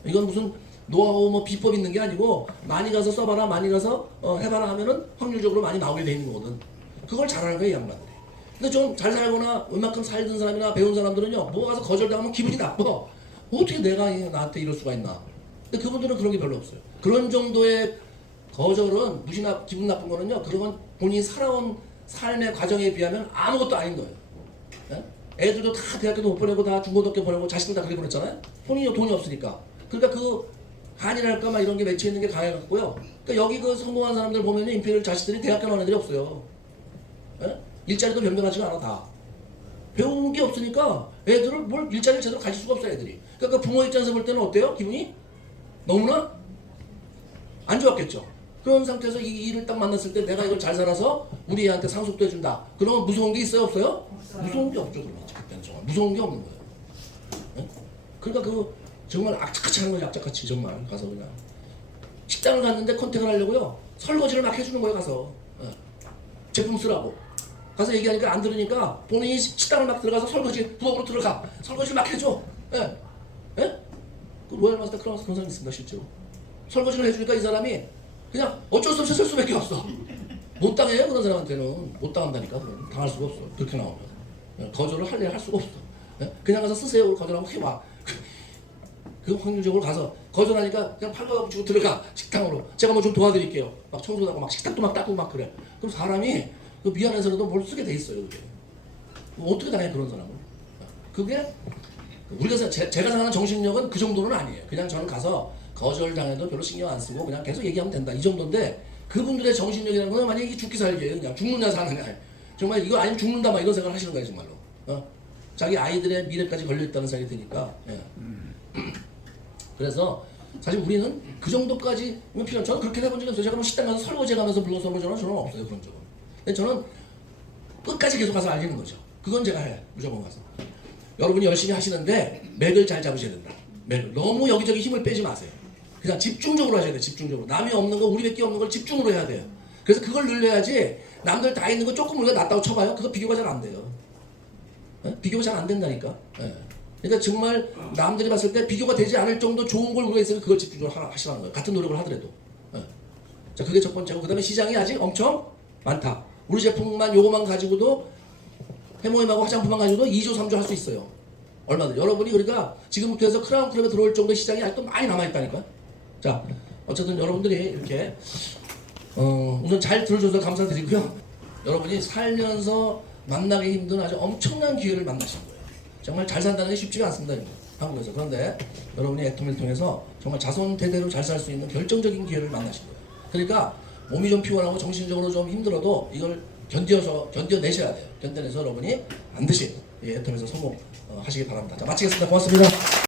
이건 무슨 노하우 뭐 비법 있는 게 아니고 많이 가서 써봐라 많이 가서 해봐라 하면은 확률적으로 많이 나오게 돼 있는 거거든. 그걸 잘하는 거예요. 이 양반들이. 근데 좀 잘 살거나 웬만큼 살던 사람이나 배운 사람들은요 뭐 가서 거절당하면 기분이 나빠. 어떻게 내가 나한테 이럴 수가 있나. 근데 그분들은 그런 게 별로 없어요. 그런 정도의 거절은 무시나 기분 나쁜 거는요 그건 본인이 살아온 삶의 과정에 비하면 아무것도 아닌 거예요. 네? 애들도 다 대학교도 못 보내고 다 중고등학교 보내고 자식들 다 그렇게 보냈잖아요. 본인이 돈이 없으니까. 그러니까 그 한이랄까 막 이런 게 맺혀 있는 게 강해갖고요. 그러니까 여기 그 성공한 사람들 보면 인필 자식들이 대학교 나온 애들이 없어요. 네? 일자리도 변변하지가 않아 다. 배우는 게 없으니까 애들을 뭘 일자리를 제대로 가질 수가 없어요 애들이. 그러니까 부모 입장에서 볼 때는 어때요? 기분이? 너무나 안 좋았겠죠. 그런 상태에서 이 일을 딱 만났을 때 내가 이걸 잘 살아서 우리 애한테 상속도 해준다. 그러면 무서운 게 있어요? 없어요? 무서운 게 없죠. 그러면 그때는 정말 무서운 게 없는 거예요. 네? 그러니까 그 정말 악착같이 하는 거예요. 악착같이 정말 가서 그냥 식당을 갔는데 컨택을 하려고요. 설거지를 막 해주는 거예요. 가서 네. 제품 쓰라고. 가서 얘기하니까 안 들으니까 본인이 식당을 막 들어가서 설거지 부엌으로 들어가 설거지를 막 해줘. 예? 예? 그 로얄 마스터 그런 사람이 있습니다 실제로. 설거지를 해주니까 이 사람이 그냥 어쩔 수 없이 쓸 수밖에 없어. 못 당해요. 그런 사람한테는 못 당한다니까. 그럼 당할 수가 없어. 그렇게 나오면 거절을 할 수가 없어. 그냥 가서 쓰세요. 거절하고 해와. 그 확률적으로 가서 거절하니까 그냥 팔과 붙이고 들어가 식당으로. 제가 뭐 좀 도와드릴게요. 막 청소도 하고 막 식탁도 막 닦고 막 그래. 그럼 사람이 그 미안해서라도 뭘 쓰게 돼 있어요. 그게. 어떻게 당해 그런 사람은? 그게 우리가 제가 생각하는 정신력은 그 정도는 아니에요. 그냥 저는 가서 거절당해도 별로 신경 안 쓰고 그냥 계속 얘기하면 된다 이 정도인데 그분들의 정신력이라는 건 만약에 이게 죽기 살기예요. 그냥 죽느냐 사느냐. 정말 이거 아니면 죽는다 막 이런 생각을 하시는 거예요 정말로. 자기 아이들의 미래까지 걸려있다는 생각이 드니까. 예. 그래서 사실 우리는 그 정도까지는 필요. 저는 그렇게 해본 적이 없어요. 제가 뭐 식당 가서 설거지 가면서 불러서 본 적은 저는 없어요 그런 적은. 근데 저는 끝까지 계속 가서 알리는 거죠. 그건 제가 해 무조건 가서. 여러분이 열심히 하시는데 맥을 잘 잡으셔야 된다. 맥을 너무 여기저기 힘을 빼지 마세요. 그냥 집중적으로 하셔야 돼요. 집중적으로. 남이 없는 거 우리밖에 없는 걸 집중으로 해야 돼요. 그래서 그걸 늘려야지 남들 다 있는 거 조금 우리가 낫다고 쳐봐요. 그거 비교가 잘 안 돼요. 비교가 잘 안 된다니까. 그러니까 정말 남들이 봤을 때 비교가 되지 않을 정도 좋은 걸 우리가 있으면 그걸 집중적으로 하시라는 거예요. 같은 노력을 하더라도. 자, 그게 첫 번째고, 그 다음에 시장이 아직 엄청 많다. 우리 제품만 요거만 가지고도 해모임하고 화장품만 가지고도 2조 3조 할 수 있어요. 얼마든. 여러분이 우리가 지금부터 해서 크라운 클럽에 들어올 정도의 시장이 아직도 많이 남아있다니까요. 자, 어쨌든 여러분들이 이렇게 우선 잘 들어줘서 감사드리고요. 여러분이 살면서 만나기 힘든 아주 엄청난 기회를 만나신 거예요. 정말 잘 산다는 게 쉽지가 않습니다. 한국에서. 그런데 여러분이 애톰을 통해서 정말 자손대대로 잘 살 수 있는 결정적인 기회를 만나신 거예요. 그러니까 몸이 좀 피곤하고 정신적으로 좀 힘들어도 이걸 견뎌내셔야 돼요. 견뎌내서 여러분이 반드시 애톰에서 성공하시기 바랍니다. 자, 마치겠습니다. 고맙습니다.